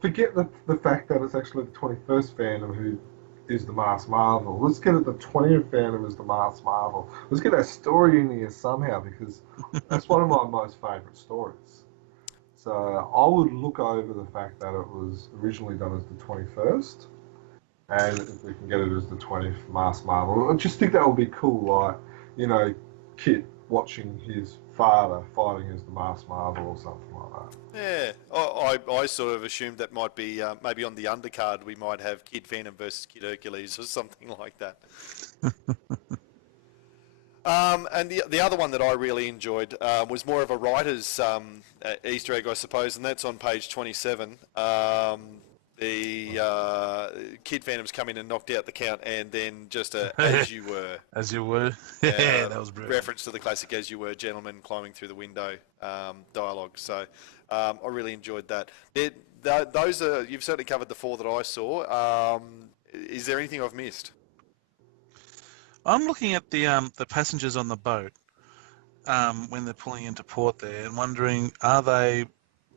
forget the fact that it's actually the 21st fandom who is the Masked Marvel. Let's get it the 20th fandom as the Masked Marvel. Let's get that story in here somehow, because that's one of my most favourite stories. So I would look over the fact that it was originally done as the 21st, and if we can get it as the 20th Masked Marvel. I just think that would be cool, like, Kit watching his father fighting as the Masked Marvel or something like that. Yeah, I sort of assumed that might be maybe on the undercard we might have Kid Phantom versus Kid Hercules or something like that. And the other one that I really enjoyed was more of a writer's Easter egg, I suppose, and that's on page 27. The Kid Phantom's come in and knocked out the count, and then just as you were. As you were. Yeah, that was brilliant. Reference to the classic "As you were, gentlemen climbing through the window" dialogue. So I really enjoyed that. Those are, you've certainly covered the 4 that I saw. Is there anything I've missed? I'm looking at the passengers on the boat when they're pulling into port there, and wondering, are they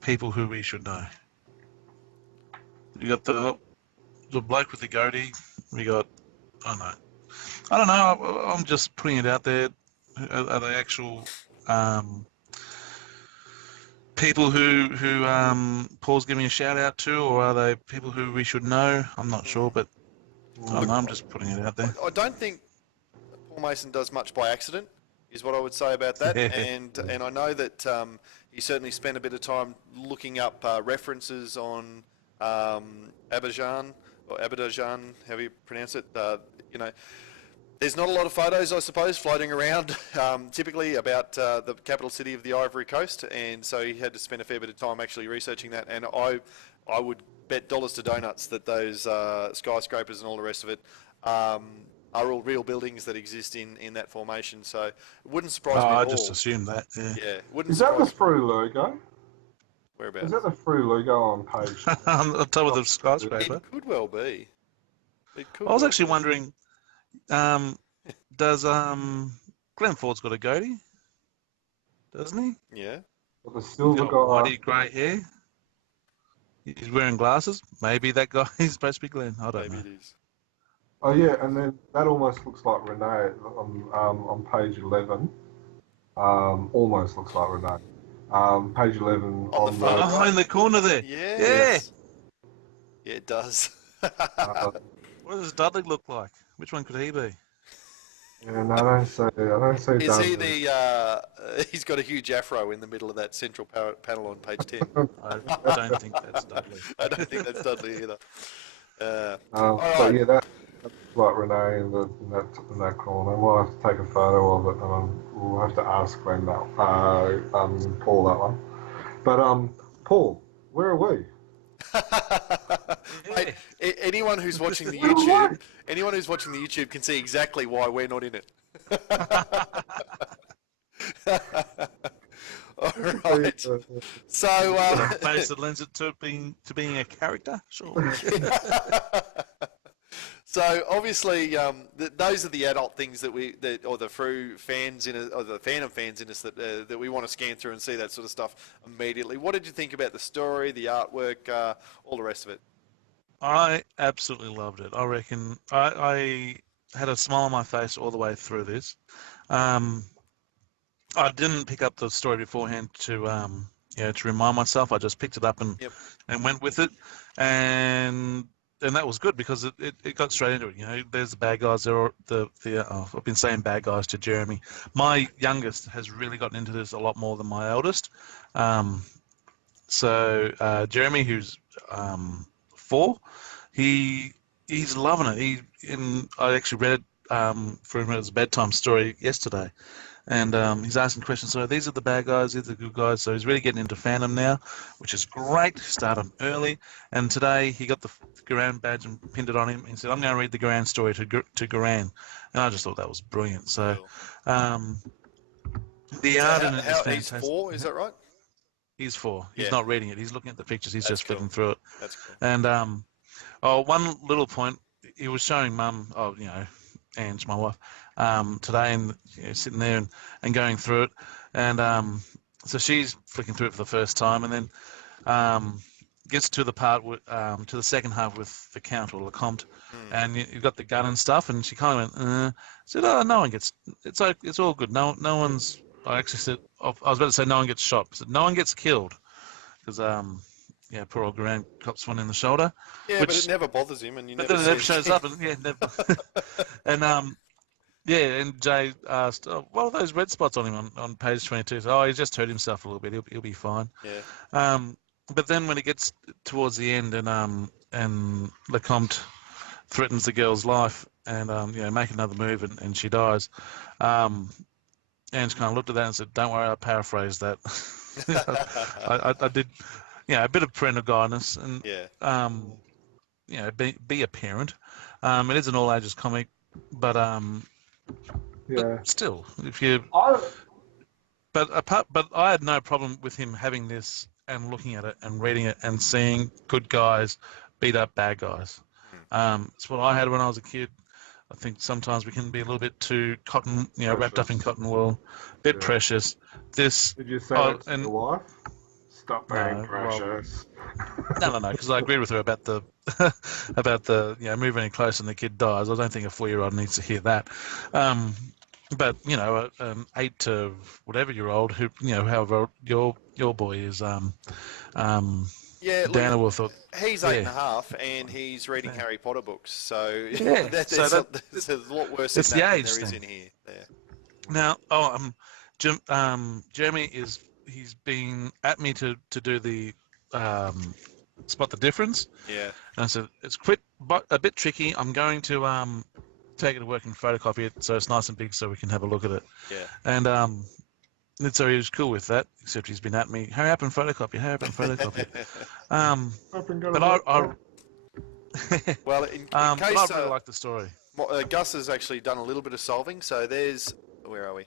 people who we should know? You got the bloke with the goatee. We got, I don't know. I'm just putting it out there. Are they actual people who Paul's giving a shout out to, or are they people who we should know? I'm not sure, but I'm just putting it out there. I don't think Paul Mason does much by accident, is what I would say about that. And I know that he certainly spent a bit of time looking up references on Abajan, however you pronounce it. There's not a lot of photos, I suppose, floating around, typically about the capital city of the Ivory Coast, and so he had to spend a fair bit of time actually researching that. And I would bet dollars to donuts that those skyscrapers and all the rest of it are all real buildings that exist in that formation. So it wouldn't surprise me at all. I just assumed that. Yeah. Wouldn't Is that the surprise me. Frew logo? Whereabouts? Is that the Frew logo on page? On top of the skyscraper. It could well be. It could. I was well actually be. wondering, Does Glenn Ford's got a goatee, doesn't he? Yeah. But the He's silver got guy. whitey grey hair. He's wearing glasses. Maybe that guy is supposed to be Glenn. I don't Maybe know. it is. Oh yeah, and then that almost looks like Renee on page 11. Almost looks like Renee. Page 11 On the far Oh, right. in the corner there. Yeah. Yes. Yeah, it does. uh, What does Dudley look like? Which one could he be? yeah, no, I don't say Is he Dudley. he's got a huge afro in the middle of that central panel on page 10. I don't think that's Dudley. I don't think that's Dudley either. All But right. yeah, that's like Renee in that corner. We'll have to take a photo of it, and we'll have to ask Glenn Paul that one. But Paul, where are we? Mate, anyone who's watching the Where YouTube can see exactly why we're not in it. All right. So, A face that lends it to being a character. Sure. so obviously, those are the adult things or the Frew fans or the fandom fans in us that we want to scan through and see that sort of stuff immediately. What did you think about the story, the artwork, all the rest of it? I absolutely loved it. I reckon I had a smile on my face all the way through this. I didn't pick up the story beforehand to remind myself. I just picked it up and went with it, and that was good because it got straight into it. You know, there's the bad guys. There are I've been saying bad guys to Jeremy. My youngest has really gotten into this a lot more than my eldest. So Jeremy, who's 4, he's loving it. I actually read it for him as a bedtime story yesterday. And he's asking questions. So these are the bad guys, these are the good guys. So he's really getting into fandom now, which is great. Start him early. And today he got the Garan badge and pinned it on him. He said, "I'm going to read the Garan story to Garan," and I just thought that was brilliant. So the art in it is fantastic. He's 4, is that right? He's 4. He's Yeah. not reading it. He's looking at the pictures. He's just cool. flicking through it. That's cool. And one little point, he was showing Mum, Ange, my wife, today, and sitting there and going through it, and so she's flicking through it for the first time, and then gets to the part to the second half with the Count or Lecomte, and you've got the gun and stuff, and she kind of went, said, "Oh, no one gets. It's all good. No one's." I actually said, I was about to say no one gets shot. I said no one gets killed, because poor old Garan cops one in the shoulder. Yeah, but it never bothers him, and But then it never shows up, and never. And Jay asked, "What are those red spots on him on page 22?" So, he just hurt himself a little bit. He'll be fine. Yeah. But then when it gets towards the end, and Lecomte threatens the girl's life, and make another move, and she dies. Ange kind of looked at that and said, "Don't worry, I paraphrased that." I did, a bit of parental guidance, and be a parent. It is an all ages comic, but but still, if you. But I had no problem with him having this and looking at it and reading it and seeing good guys beat up bad guys. It's what I had when I was a kid. I think sometimes we can be a little bit too wrapped up in cotton wool, a bit precious. This. Did you say that to your wife? Stop being precious. No, because I agreed with her about the move any closer and the kid dies. I don't think a 4-year-old needs to hear that. But 8 to whatever-year-old who however your boy is Danaworth thought he's 8.5 and he's reading Harry Potter books, so there's a lot worse in that than there is in here. Yeah. Now, Jeremy he's been at me to do the spot the difference. Yeah. And I said it's a bit tricky. I'm going to take it to work and photocopy it so it's nice and big so we can have a look at it. Yeah. And so he was cool with that, except he's been at me, hurry up and photocopy it. But I well, in case I really like the story. Gus has actually done a little bit of solving. So where are we?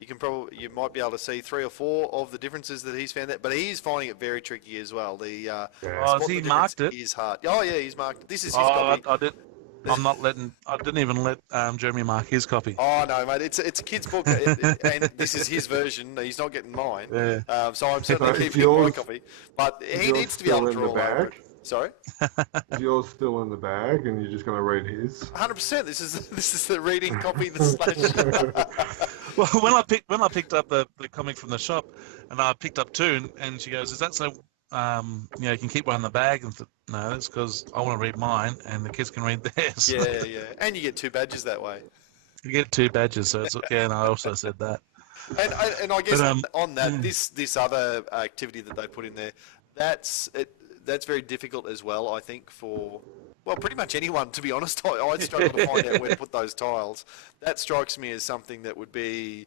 You might be able to see 3 or 4 of the differences that he's found that, but he's finding it very tricky as well. Has he marked it? Is hard. Oh yeah, he's marked it. This is his copy. I did. I didn't even let Jeremy mark his copy. Oh no, mate! It's a kid's book, and this is his version. He's not getting mine, Yeah. so I'm certainly So is keeping my yours- copy. But is he yours needs to be able to still in draw the over bag? it. Sorry, Is yours still in the bag, and you're just going to read his? 100%. This is the reading copy. The slash. Well, when I picked up the comic from the shop, and I picked up two, and she goes, "Is that so? You can keep one in the bag?" And no, that's because I want to read mine, and the kids can read theirs. Yeah, and you get 2 badges that way. You get 2 badges, so it's okay. And I also said that. And I guess But, on that, this other activity that they put in there, that's very difficult as well, I think, for, well, pretty much anyone, to be honest. I struggle to find out where to put those tiles. That strikes me as something that would be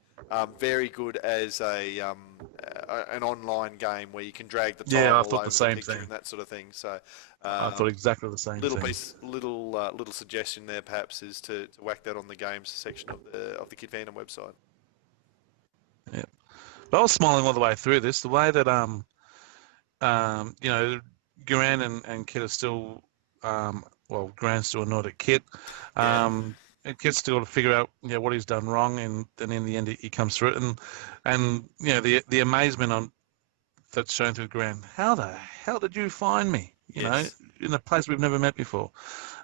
very good as an online game where you can drag the tile Yeah, I all thought over the the same picture thing. and that sort of thing. So I thought exactly the same little thing. little suggestion there perhaps is to whack that on the games section of the Kid Fandom website. Yeah, but I was smiling all the way through this. The way that Guran and Kit are still well, Guran's still annoyed at Kit. And Kit's still got to figure out what he's done wrong, and then in the end he comes through it, and the amazement that's shown through Guran. How the hell did you find me? You know, in a place we've never met before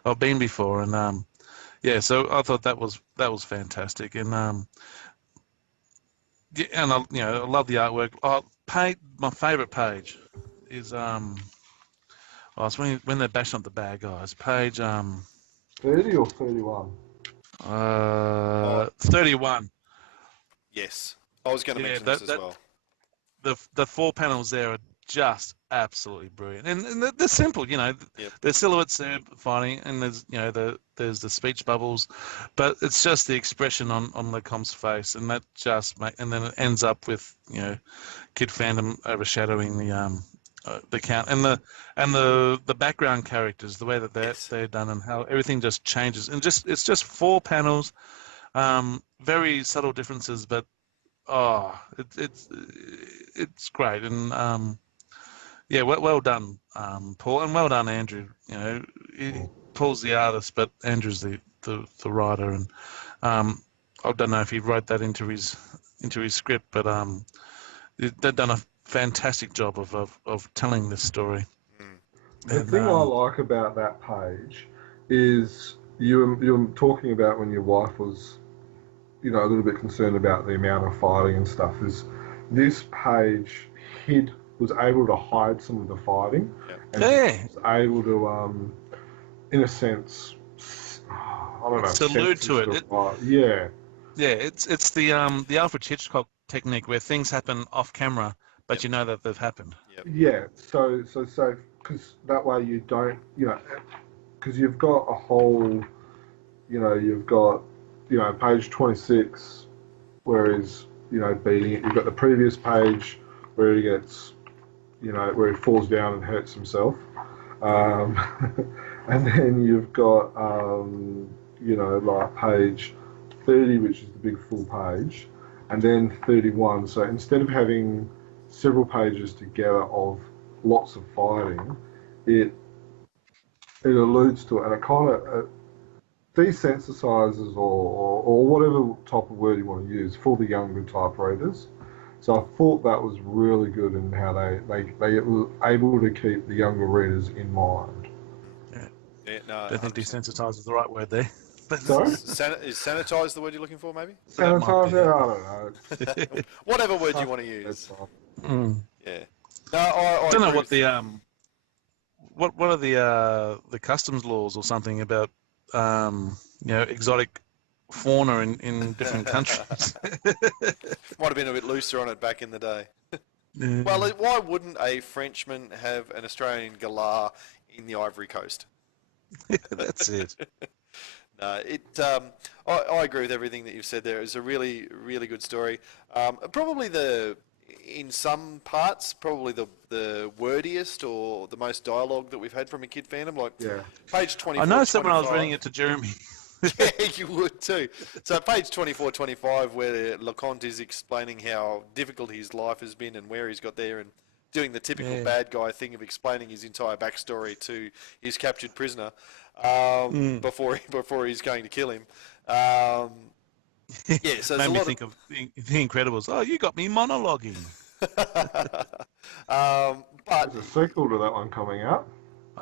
or been before, and so I thought that was fantastic, and and I love the artwork. My favourite page is it's when they're bashing up the bad guys. Page 30 or 31? 31. Yes, I was going to mention this as well. The 4 panels there are just absolutely brilliant, and they're simple. They're silhouettes there fighting, and there's the speech bubbles, but it's just the expression on Lecom's face, and that just and then it ends up with Kid Fandom overshadowing the count and the background characters, the way that they're done, and how everything just changes, and it's just 4 panels, very subtle differences, but it's great, and well done, Paul, and well done, Andrew. Paul's the artist, but Andrew's the writer, and I don't know if he wrote that into his script, but they've done a fantastic job of telling this story. The thing I like about that page is you're talking about when your wife was a little bit concerned about the amount of fighting and stuff. Is this page was able to hide some of the fighting, and was able to in a sense, I don't know, allude to it. Yeah, it's the Alfred Hitchcock technique where things happen off camera, but you know that they've happened. Yeah, so because that way you don't, because you've got a whole, you've got, page 26 where he's, beating it. You've got the previous page where he gets, where he falls down and hurts himself. And then you've got, like page 30, which is the big full page, and then 31. So instead of having several pages together of lots of fighting, it alludes to it, and it kind of desensitizes or whatever type of word you want to use for the younger type readers. So I thought that was really good in how they were able to keep the younger readers in mind. No, I think desensitize is the right word there. Sorry? Is sanitize the word you're looking for, maybe? Sanitize? I don't know. Whatever word you want to use. Yeah. No, I don't know what the what are the customs laws or something about exotic fauna in different countries. Might have been a bit looser on it back in the day. Well, why wouldn't a Frenchman have an Australian galah in the Ivory Coast? That's it. No, I agree with everything that you've said there. It's a really, really good story. Probably in some parts, probably the wordiest or the most dialogue that we've had from a Kid Fandom. Like page 24. I noticed that when I was reading it to Jeremy. Yeah, you would too. So page 24, 25, where LeConte is explaining how difficult his life has been and where he's got there, and doing the typical Yeah. bad guy thing of explaining his entire backstory to his captured prisoner before he's going to kill him. Yeah, so there's Made a me lot think of the Incredibles. Oh, you got me monologuing. but There's a sequel to that one coming out.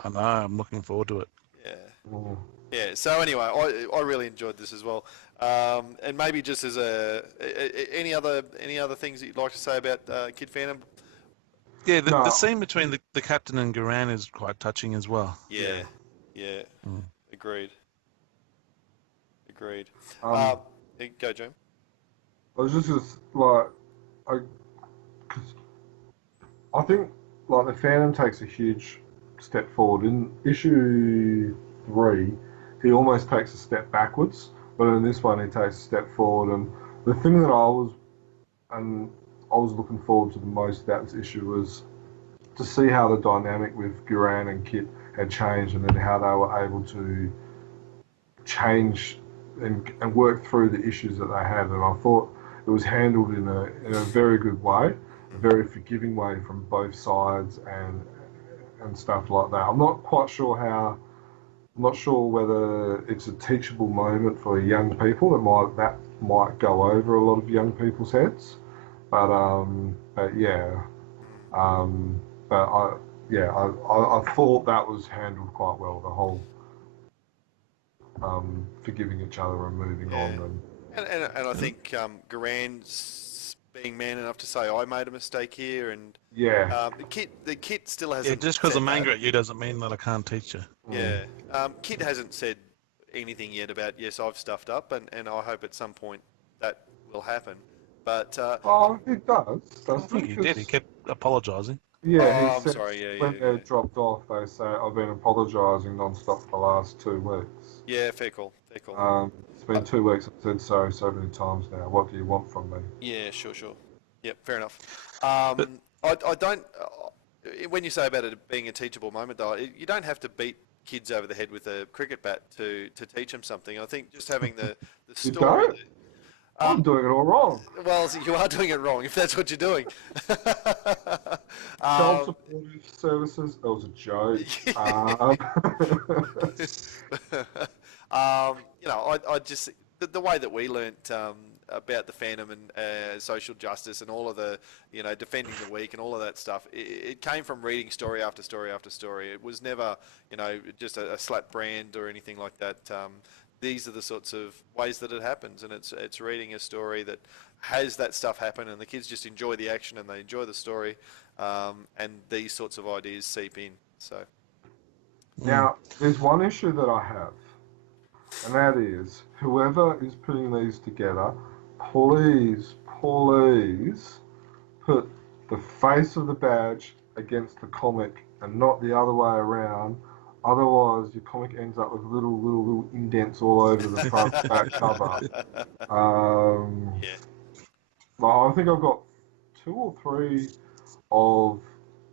I know. I'm looking forward to it. yeah. Mm. Yeah, so anyway, I really enjoyed this as well, and maybe just as any other things that you'd like to say about Kid Phantom? Yeah, the No, scene between the captain and Garan is quite touching as well. Yeah, Yeah. yeah, Mm. agreed. um, Go, Jim. I was just like, cause I think like the Phantom takes a huge step forward in issue 3. He almost takes a step backwards, but in this one he takes a step forward. And the thing that I was looking forward to the most about this issue was to see how the dynamic with Guran and Kit had changed, and then how they were able to change and work through the issues that they had. And I thought it was handled in a very good way, a very forgiving way from both sides, and stuff like that. I'm not sure whether it's a teachable moment for young people. That might go over a lot of young people's heads, but yeah, um, but I thought that was handled quite well. The whole forgiving each other and moving Yeah, on. and I think Garan's being man enough to say I made a mistake here, and Yeah, the Kit still Yeah, hasn't just because said I'm that. angry at you doesn't mean that I can't teach you. Yeah, Kit hasn't said anything yet about yes, I've stuffed up, and I hope at some point that will happen. But oh, it does, I doesn't think it? he did. He 'Cause, kept apologising. yeah, he oh, I'm says sorry. Yeah, when yeah, they're yeah. dropped off, they say I've been apologising non-stop for the last 2 weeks. Yeah, fair call, fair call. It's been 2 weeks. I've said sorry so many times now. What do you want from me? Yeah, sure. Yep, fair enough. But I don't. When you say about it being a teachable moment, though, you don't have to beat kids over the head with a cricket bat to teach them something. I think just having the You story. don't? I'm doing it all wrong. Well, you are doing it wrong if that's what you're doing. Child um, supportive services. That was a joke. I just the way that we learnt about the Phantom and social justice and all of the, defending the weak and all of that stuff, it came from reading story after story after story. It was never, just a slap brand or anything like that. These are the sorts of ways that it happens, and it's reading a story that has that stuff happen, and the kids just enjoy the action and they enjoy the story, and these sorts of ideas seep in. So. Now, there's one issue that I have, and that is whoever is putting these together, please put the face of the badge against the comic and not the other way around. Otherwise, your comic ends up with little indents all over the front back cover. Yeah. I think I've got 2 or 3 of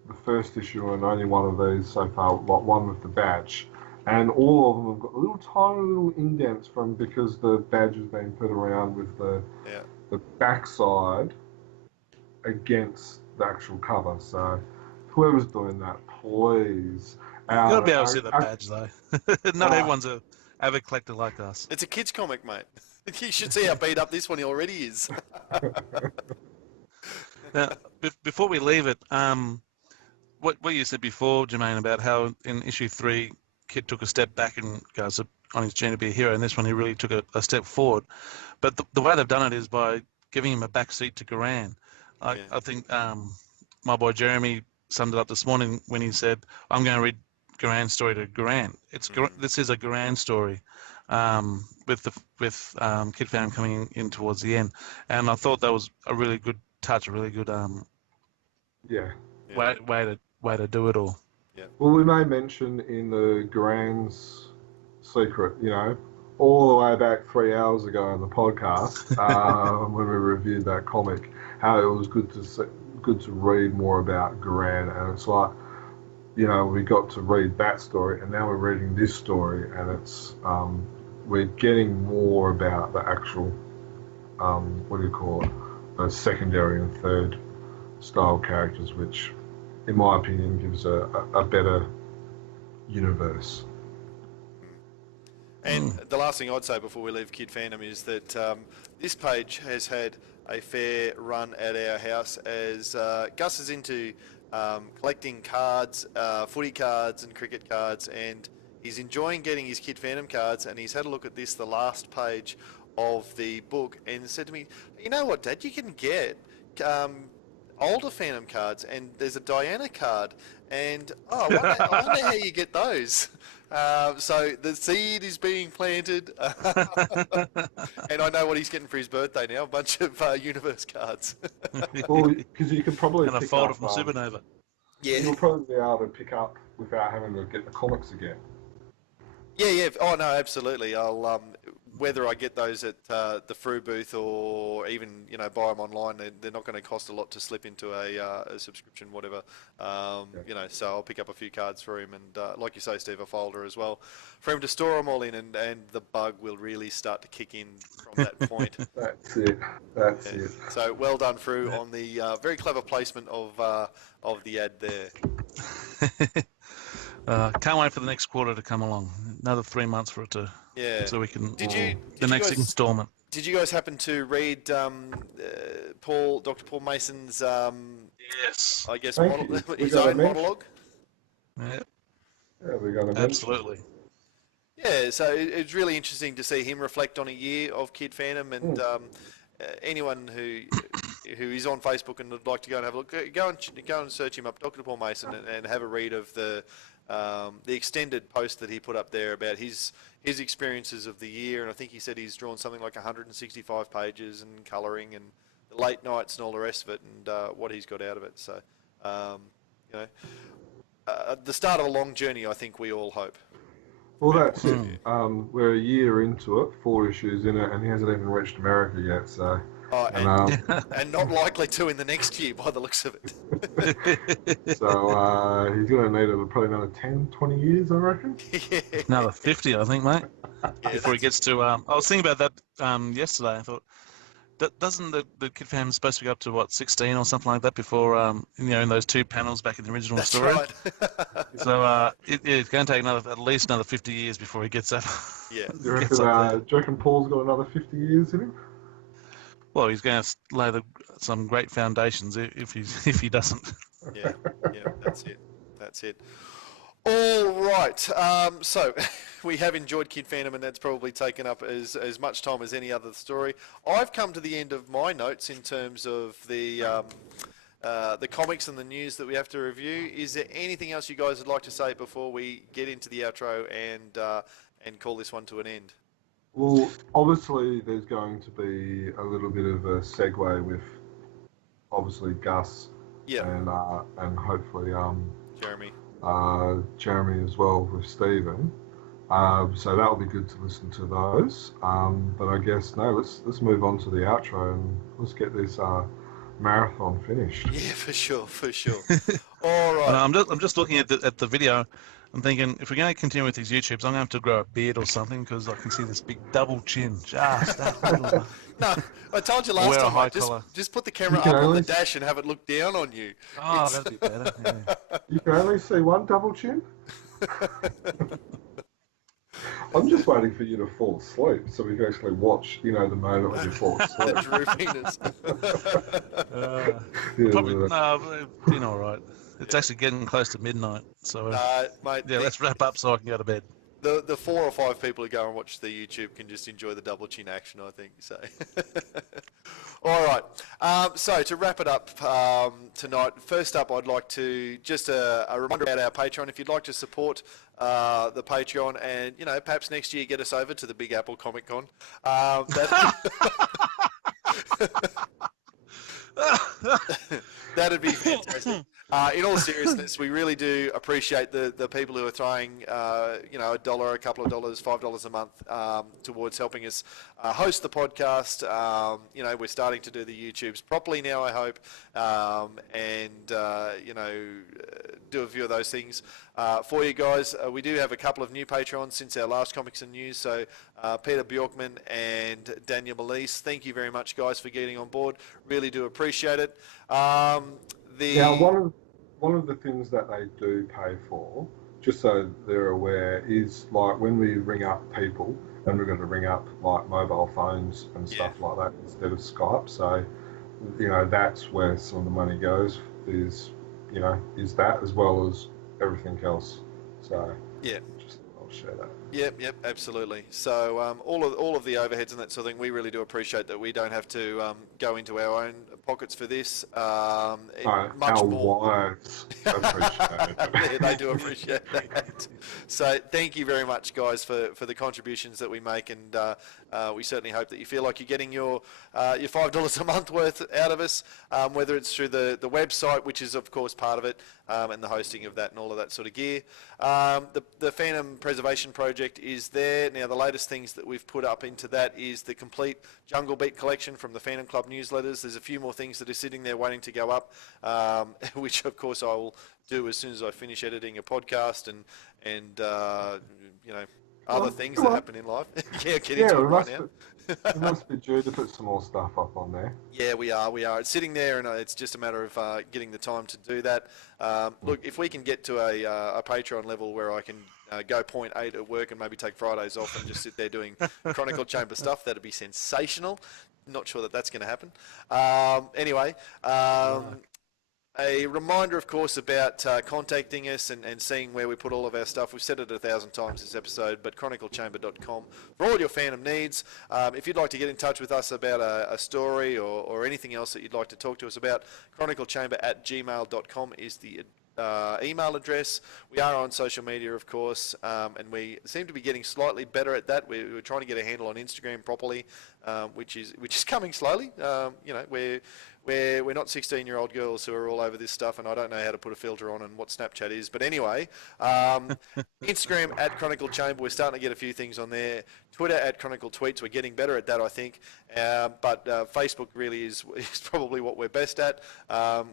the first issue and only one of these so far, like one with the badge. And all of them have got tiny little indents because the badge has been put around with the backside against the actual cover. So whoever's doing that, please. You got to be able to see the badge, though. Not everyone's a avid collector like us. It's a kid's comic, mate. You should see how beat up this one already is. Now, before we leave it, what you said before, Jermaine, about how in issue 3, Kid took a step back and goes on his journey to be a hero, and this one he really took a step forward. But the way they've done it is by giving him a backseat to Garan. I think my boy Jeremy summed it up this morning when he said, "I'm going to read Garan's story to Garan." This is a Garan story, with Kid Phantom coming in towards the end, and I thought that was a really good touch, a really good way to do it all. Yeah. Well, we may mention in the Garan's secret, all the way back 3 hours ago on the podcast, when we reviewed that comic, how it was good to read more about Garan, and it's like, we got to read that story, and now we're reading this story, and it's we're getting more about the actual what do you call it, the secondary and third style characters, which in my opinion, gives a better universe. And the last thing I'd say before we leave Kid Fandom is that this page has had a fair run at our house as Gus is into collecting cards, footy cards and cricket cards, and he's enjoying getting his Kid Fandom cards, and he's had a look at this, the last page of the book, and said to me, you know what, Dad, you can get older Phantom cards, and there's a Diana card, and I wonder how you get those. So the seed is being planted, and I know what he's getting for his birthday now, a bunch of Universe cards. Well, because you can probably And a pick folder up, from Supernova. Yeah. you'll probably be able to pick up without having to get the comics again. Yeah. Oh no, absolutely. I'll whether I get those at the Frew booth or even buy them online, they're not going to cost a lot to slip into a subscription, whatever. So I'll pick up a few cards for him, and like you say, Steve, a folder as well, for him to store them all in, and the bug will really start to kick in from that point. That's it. That's it. So well done, Frew, on the very clever placement of the ad there. Can't wait for the next quarter to come along. Another 3 months for it to, so we can. The next instalment. Did you guys happen to read Dr. Paul Mason's? Yes. I guess We his got a own mention. monologue. Yeah, Yeah, we got a mention. absolutely. Yeah, so it's really interesting to see him reflect on a year of Kid Phantom, and anyone who is on Facebook and would like to go and have a look, go and search him up, Dr. Paul Mason, and have a read of the extended post that he put up there about his experiences of the year. And I think he said he's drawn something like 165 pages and colouring and the late nights and all the rest of it, and what he's got out of it. So, the start of a long journey, I think we all hope. Well, that's it. We're a year into it, 4 issues in it, and he hasn't even reached America yet. So, and not likely to in the next year by the looks of it. so he's going to need probably another 10, 20 years, I reckon. Yeah. Another 50, I think, mate. Yeah, Before he gets to. I was thinking about that yesterday. I thought, doesn't the Kid Fam supposed to go up to what 16 or something like that before in those 2 panels back in the original That's story? right. So it's going to take at least another 50 years before he gets up. Yeah. Do you reckon Paul's got another 50 years in him? Well, he's going to lay some great foundations if he doesn't. Yeah, that's it. All right, so we have enjoyed Kid Phantom, and that's probably taken up as much time as any other story. I've come to the end of my notes in terms of the comics and the news that we have to review. Is there anything else you guys would like to say before we get into the outro and call this one to an end? Well, obviously there's going to be a little bit of a segue with obviously Gus and hopefully Jeremy as well with Stephen. So that'll be good to listen to those. But I guess let's move on to the outro and let's get this marathon finished. Yeah, for sure. All right. I'm just looking at the video. I'm thinking, if we're going to continue with these YouTubes, I'm going to have to grow a beard or something because I can see this big double chin. Just that little. No, I told you last time, mate, just put the camera up on the dash and have it look down on you. Oh, that'd be better. Yeah. You can only see one double chin? I'm just waiting for you to fall asleep so we can actually watch, the moment when you fall asleep. The drooliness. Probably, been all right. It's actually getting close to midnight, so mate, let's wrap up so I can go to bed. The 4 or 5 people who go and watch the YouTube can just enjoy the double chin action, I think. So, all right. So to wrap it up tonight, first up, I'd like to just a reminder about our Patreon. If you'd like to support the Patreon, and perhaps next year get us over to the Big Apple Comic Con. That'd be fantastic. In all seriousness, we really do appreciate the people who are throwing, $1, a couple of dollars, $5 a month towards helping us host the podcast. We're starting to do the YouTubes properly now, I hope, and do a few of those things for you guys. We do have a couple of new Patrons since our last Comics and News. So Peter Bjorkman and Daniel Melise, thank you very much, guys, for getting on board. Really do appreciate it. one of the things that they do pay for, just so they're aware, is like when we ring up people, and we're going to ring up like mobile phones and stuff like that instead of Skype. So, that's where some of the money goes. Is that as well as everything else. So just I'll share that. Yep, absolutely. So all of the overheads and that sort of thing, we really do appreciate that we don't have to go into our own pockets for this. Our more. wives appreciate it. Yeah, they do appreciate that. So thank you very much, guys, for the contributions that we make, and we certainly hope that you feel like you're getting your $5 a month worth out of us, whether it's through the website, which is of course part of it, and the hosting of that and all of that sort of gear. The Phantom Preservation Project is there. Now, the latest things that we've put up into that is the complete Jungle Beat collection from the Phantom Club newsletters. There's a few more things that are sitting there waiting to go up, which of course I will do as soon as I finish editing a podcast and other things that happen in life. Get into it right now. We must be due to put some more stuff up on there. Yeah, we are. It's sitting there, and it's just a matter of getting the time to do that. Look, if we can get to a Patreon level where I can go 0.8 at work and maybe take Fridays off and just sit there doing Chronicle Chamber stuff, that'd be sensational. Not sure that that's going to happen. Anyway, a reminder, of course, about contacting us and seeing where we put all of our stuff. We've said it 1,000 times this episode, but ChronicleChamber.com for all your fandom needs. If you'd like to get in touch with us about a story or anything else that you'd like to talk to us about, ChronicleChamber@gmail.com is the email address. We are on social media, of course, and we seem to be getting slightly better at that. We're trying to get a handle on Instagram properly, which is coming slowly. We're not 16-year-old girls who are all over this stuff, and I don't know how to put a filter on and what Snapchat is. But anyway, Instagram @ChronicleChamber. We're starting to get a few things on there. Twitter @ChronicleTweets. We're getting better at that, I think. But Facebook really is probably what we're best at,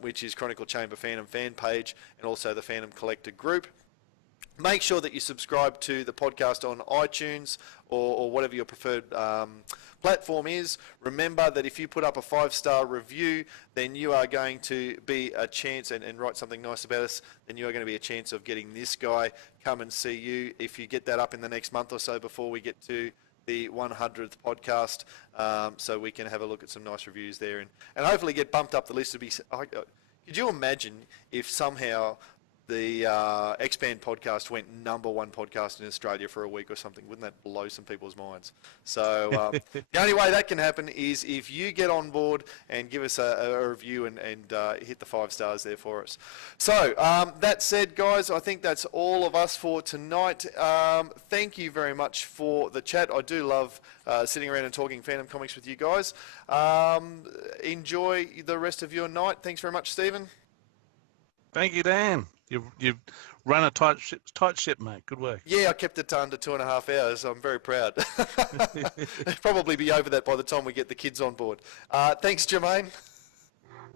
which is Chronicle Chamber Phantom fan page and also the Phantom Collector group. Make sure that you subscribe to the podcast on iTunes or whatever your preferred platform is. Remember that if you put up a 5-star review, then you are going to be a chance, and write something nice about us, then you are going to be a chance of getting this guy come and see you if you get that up in the next month or so before we get to the 100th podcast, so we can have a look at some nice reviews there and hopefully get bumped up the list. Could you imagine if somehow the Expand podcast went #1 podcast in Australia for a week or something? Wouldn't that blow some people's minds? So the only way that can happen is if you get on board and give us a review and hit the 5 stars there for us. So that said, guys, I think that's all of us for tonight. Thank you very much for the chat. I do love sitting around and talking Phantom Comics with you guys. Enjoy the rest of your night. Thanks very much, Stephen. Thank you, Dan. You've run a tight ship, mate. Good work. Yeah, I kept it under 2.5 hours. I'm very proud. Probably be over that by the time we get the kids on board. Thanks, Jermaine.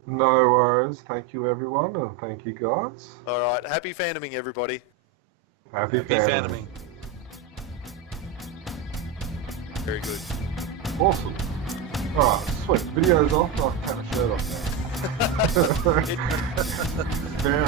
No worries. Thank you, everyone, and thank you, guys. All right. Happy fandoming, everybody. Happy fandoming. fandoming. Very good. Awesome. All right, sweet. Video's off. I can take my shirt off now. Very